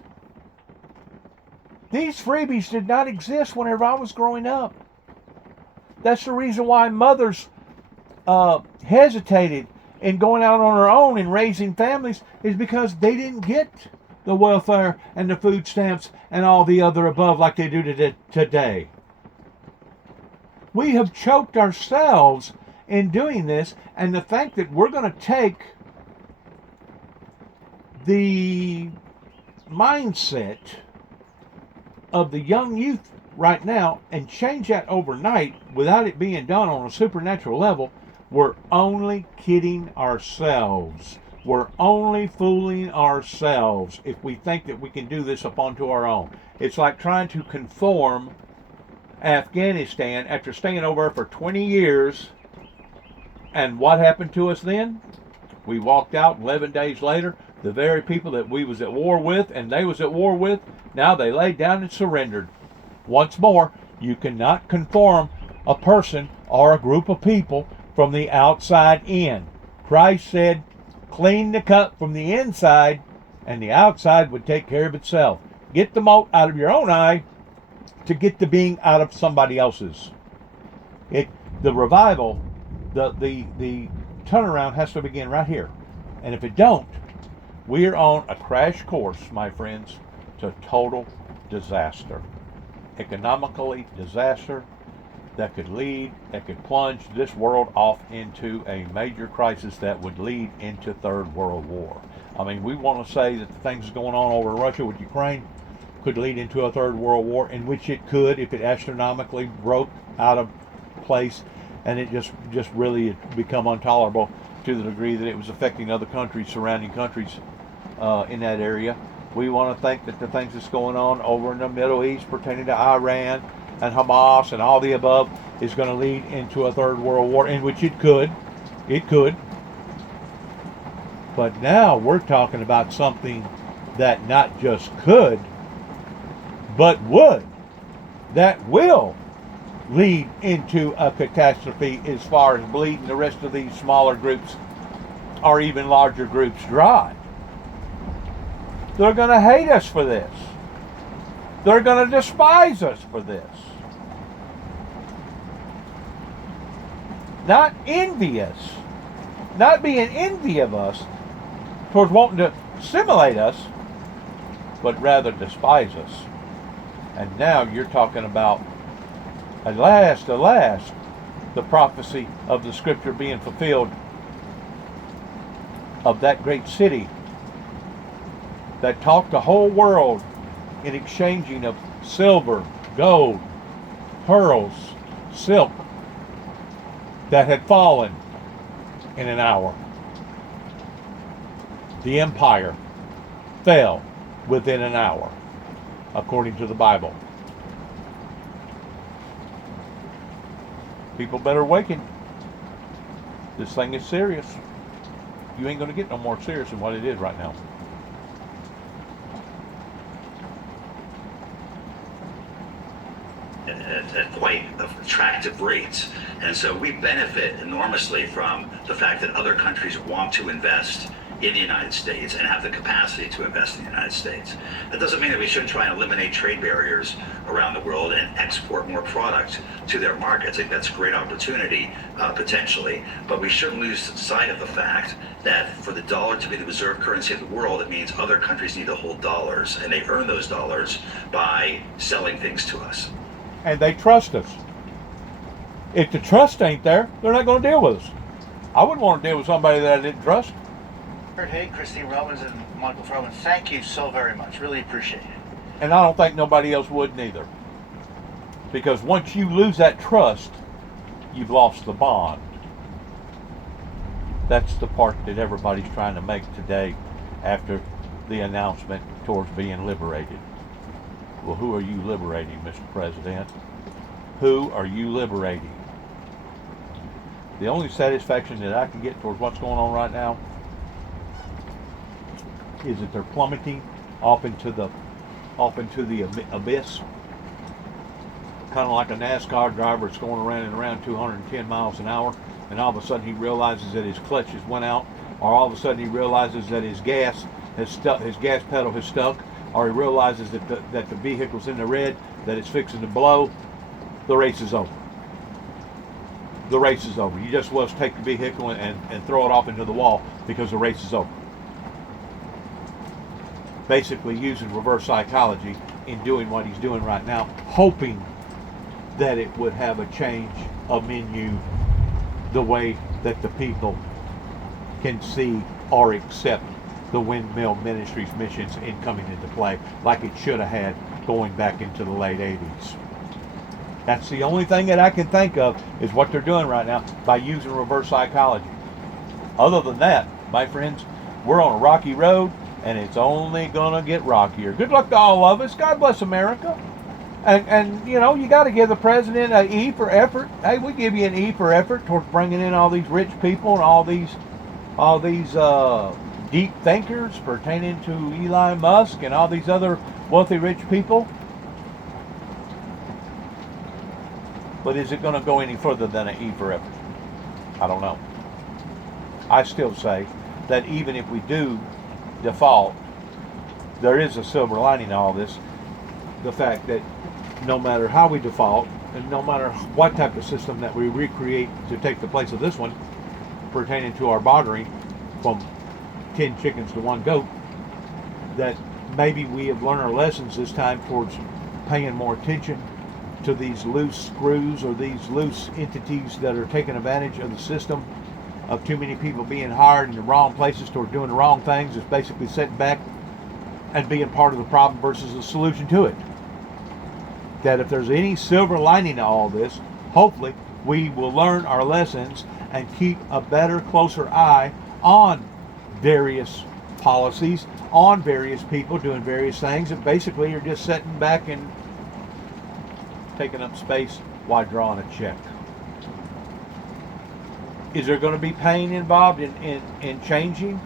These freebies did not exist whenever I was growing up. That's the reason why mothers hesitated in going out on their own and raising families, is because they didn't get the welfare and the food stamps and all the other above like they do today. We have choked ourselves in doing this, and to think that we're going to take the mindset of the young youth right now and change that overnight without it being done on a supernatural level, we're only kidding ourselves. We're only fooling ourselves if we think that we can do this up onto our own. It's like trying to conform Afghanistan after staying over for 20 years And what happened to us then? We walked out 11 days later. The very people that we was at war with and they was at war with, now they laid down and surrendered. Once more, you cannot conform a person or a group of people from the outside in. Christ said, clean the cup from the inside and the outside would take care of itself. Get the mote out of your own eye to get the beam out of somebody else's. The revival, the turnaround has to begin right here. And if it don't, we're on a crash course, my friends, to total disaster. Economically disaster that could plunge this world off into a major crisis that would lead into Third World War. I mean, we want to say that the things going on over in Russia with Ukraine could lead into a Third World War, in which it could if it astronomically broke out of place and it just really become intolerable to the degree that it was affecting other countries, surrounding countries in that area. We want to think that the things that's going on over in the Middle East pertaining to Iran and Hamas and all the above is going to lead into a Third World War, in which it could. But now we're talking about something that not just could, but would, that will lead into a catastrophe as far as bleeding the rest of these smaller groups or even larger groups dry. They're going to hate us for this. They're going to despise us for this. Not envious, not being envy of us towards wanting to assimilate us, but rather despise us. And now you're talking about, at last, the prophecy of the scripture being fulfilled of that great city that taught the whole world in exchanging of silver, gold, pearls, silk, that had fallen in an hour. The empire fell within an hour, according to the Bible. People better awaken. This thing is serious. You ain't going to get no more serious than what it is right now. At quite attractive rates. And so we benefit enormously from the fact that other countries want to invest in the United States and have the capacity to invest in the United States. That doesn't mean that we shouldn't try and eliminate trade barriers around the world and export more product to their markets. I think that's a great opportunity, potentially. But we shouldn't lose sight of the fact that for the dollar to be the reserve currency of the world, it means other countries need to hold dollars, and they earn those dollars by selling things to us. And they trust us. If the trust ain't there, they're not going to deal with us. I wouldn't want to deal with somebody that I didn't trust. Hey, Christine Romans and Michael Froman, thank you so very much. Really appreciate it. And I don't think nobody else would neither. Because once you lose that trust, you've lost the bond. That's the part that everybody's trying to make today after the announcement towards being liberated. Well, who are you liberating, Mr. President? Who are you liberating? The only satisfaction that I can get towards what's going on right now is that they're plummeting off into the abyss. Kind of like a NASCAR driver that's going around and around 210 miles an hour, and all of a sudden he realizes that his clutches went out, or all of a sudden he realizes that his gas pedal has stuck, or he realizes that the vehicle's in the red, that it's fixing to blow. The race is over. The race is over. You just was take the vehicle and throw it off into the wall because the race is over. Basically using reverse psychology in doing what he's doing right now, hoping that it would have a change of menu the way that the people can see or accept the Windmill Ministries missions in coming into play like it should have had going back into the late 80s. That's the only thing that I can think of is what they're doing right now by using reverse psychology. Other than that, my friends, we're on a rocky road and it's only gonna get rockier. Good luck to all of us. God bless America. And you know, you got to give the president an E for effort. Hey, we give you an E for effort towards bringing in all these rich people and all these deep thinkers pertaining to Elon Musk and all these other wealthy rich people. But is it going to go any further than an E for effort? I don't know. I still say that even if we do default, there is a silver lining to all this. The fact that no matter how we default, and no matter what type of system that we recreate to take the place of this one, pertaining to our bartering from 10 chickens to 1 goat, that maybe we have learned our lessons this time towards paying more attention to these loose screws or these loose entities that are taking advantage of the system of too many people being hired in the wrong places toward doing the wrong things. Is basically sitting back and being part of the problem versus the solution to it. That if there's any silver lining to all this, hopefully we will learn our lessons and keep a better, closer eye on various policies, on various people doing various things that basically are just sitting back and taking up space while drawing a check. Is there going to be pain involved in changing?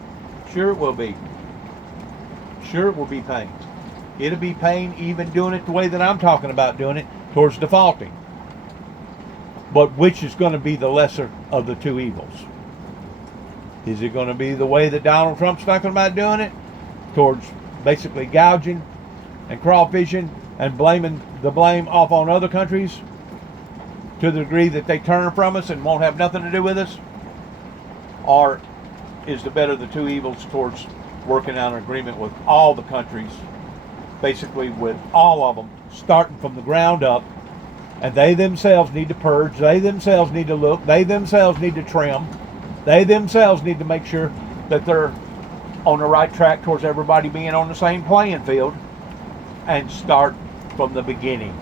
Sure it will be. Sure it will be pain. It'll be pain even doing it the way that I'm talking about doing it, towards defaulting. But which is going to be the lesser of the two evils? Is it going to be the way that Donald Trump's talking about doing it, towards basically gouging and crawfishing and blaming the blame off on other countries to the degree that they turn from us and won't have nothing to do with us? Or is the better of the two evils towards working out an agreement with all the countries, basically with all of them, starting from the ground up, and they themselves need to purge, they themselves need to look, they themselves need to trim, they themselves need to make sure that they're on the right track towards everybody being on the same playing field, and start from the beginning.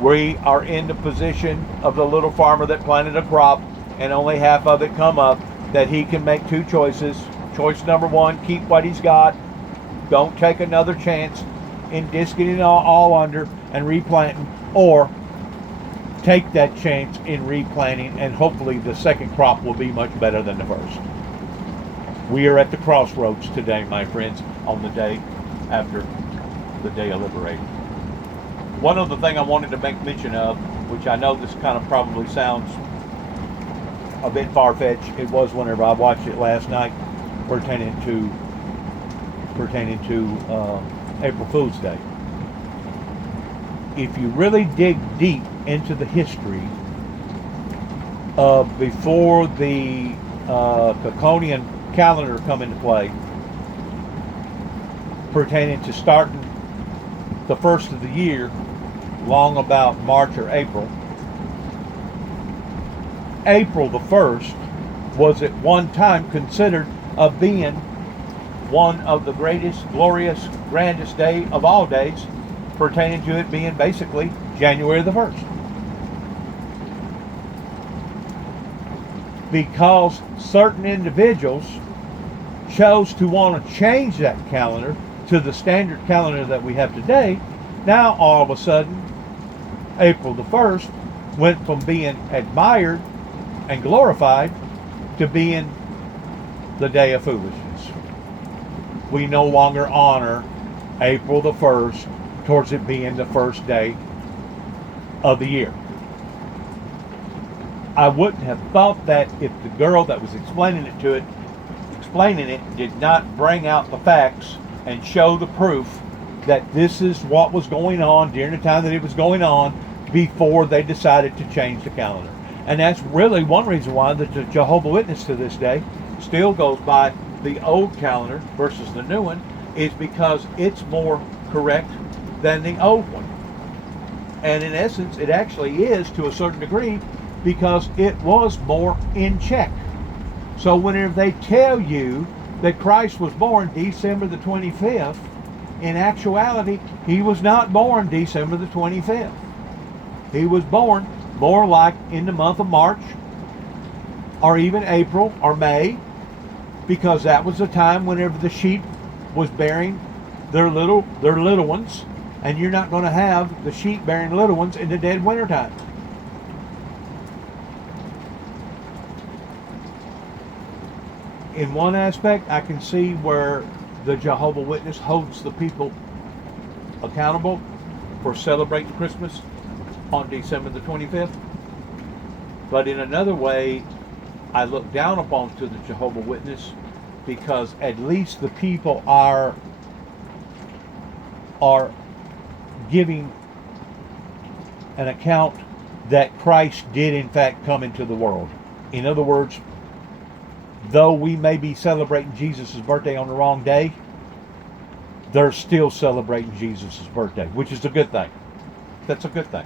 We are in the position of the little farmer that planted a crop and only half of it come up, that he can make two choices. Choice number one, keep what he's got. Don't take another chance in disking it all under and replanting, or take that chance in replanting, and hopefully the second crop will be much better than the first. We are at the crossroads today, my friends, on the day after the day of liberation. One other thing I wanted to make mention of, which I know this kind of probably sounds a bit far-fetched, it was whenever I watched it last night, pertaining to April Fool's Day. If you really dig deep into the history of before the Draconian calendar come into play, pertaining to starting the first of the year, long about March or April. April the 1st was at one time considered of being one of the greatest, glorious, grandest day of all days, pertaining to it being basically January the 1st. Because certain individuals chose to want to change that calendar to the standard calendar that we have today, now all of a sudden, April the 1st went from being admired and glorified to being the day of foolishness. We no longer honor April the 1st towards it being the first day of the year. I wouldn't have thought that if the girl that was explaining it did not bring out the facts and show the proof that this is what was going on during the time that it was going on before they decided to change the calendar. And that's really one reason why the Jehovah's Witness to this day still goes by the old calendar versus the new one, is because it's more correct than the old one. And in essence, it actually is to a certain degree, because it was more in check. So whenever they tell you that Christ was born December the 25th, in actuality, he was not born December the 25th. He was born more like in the month of March, or even April or May, because that was the time whenever the sheep was bearing their little ones, And you're not going to have the sheep bearing little ones in the dead winter time. In one aspect, I can see where the Jehovah's Witness holds the people accountable for celebrating Christmas on December the 25th. But in another way, I look down upon to the Jehovah's Witness because at least the people are giving an account that Christ did in fact come into the world. In other words, though we may be celebrating Jesus' birthday on the wrong day, they're still celebrating Jesus' birthday, which is a good thing. That's a good thing.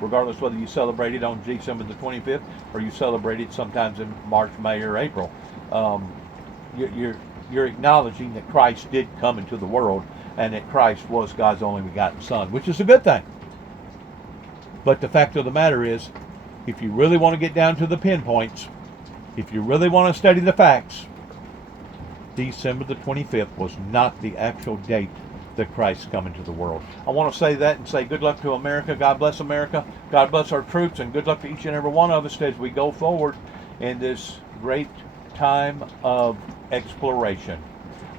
Regardless whether you celebrate it on December the 25th or you celebrate it sometimes in March, May, or April. You're acknowledging that Christ did come into the world and that Christ was God's only begotten Son, which is a good thing. But the fact of the matter is, if you really want to get down to the pinpoints, if you really want to study the facts, December the 25th was not the actual date that Christ come into the world. I want to say that and say good luck to America. God bless America. God bless our troops, and good luck to each and every one of us as we go forward in this great time of exploration.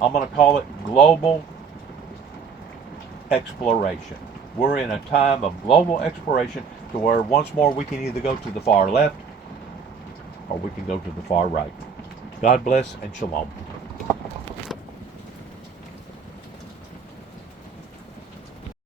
I'm going to call it global exploration. We're in a time of global exploration to where once more we can either go to the far left or we can go to the far right. God bless and shalom.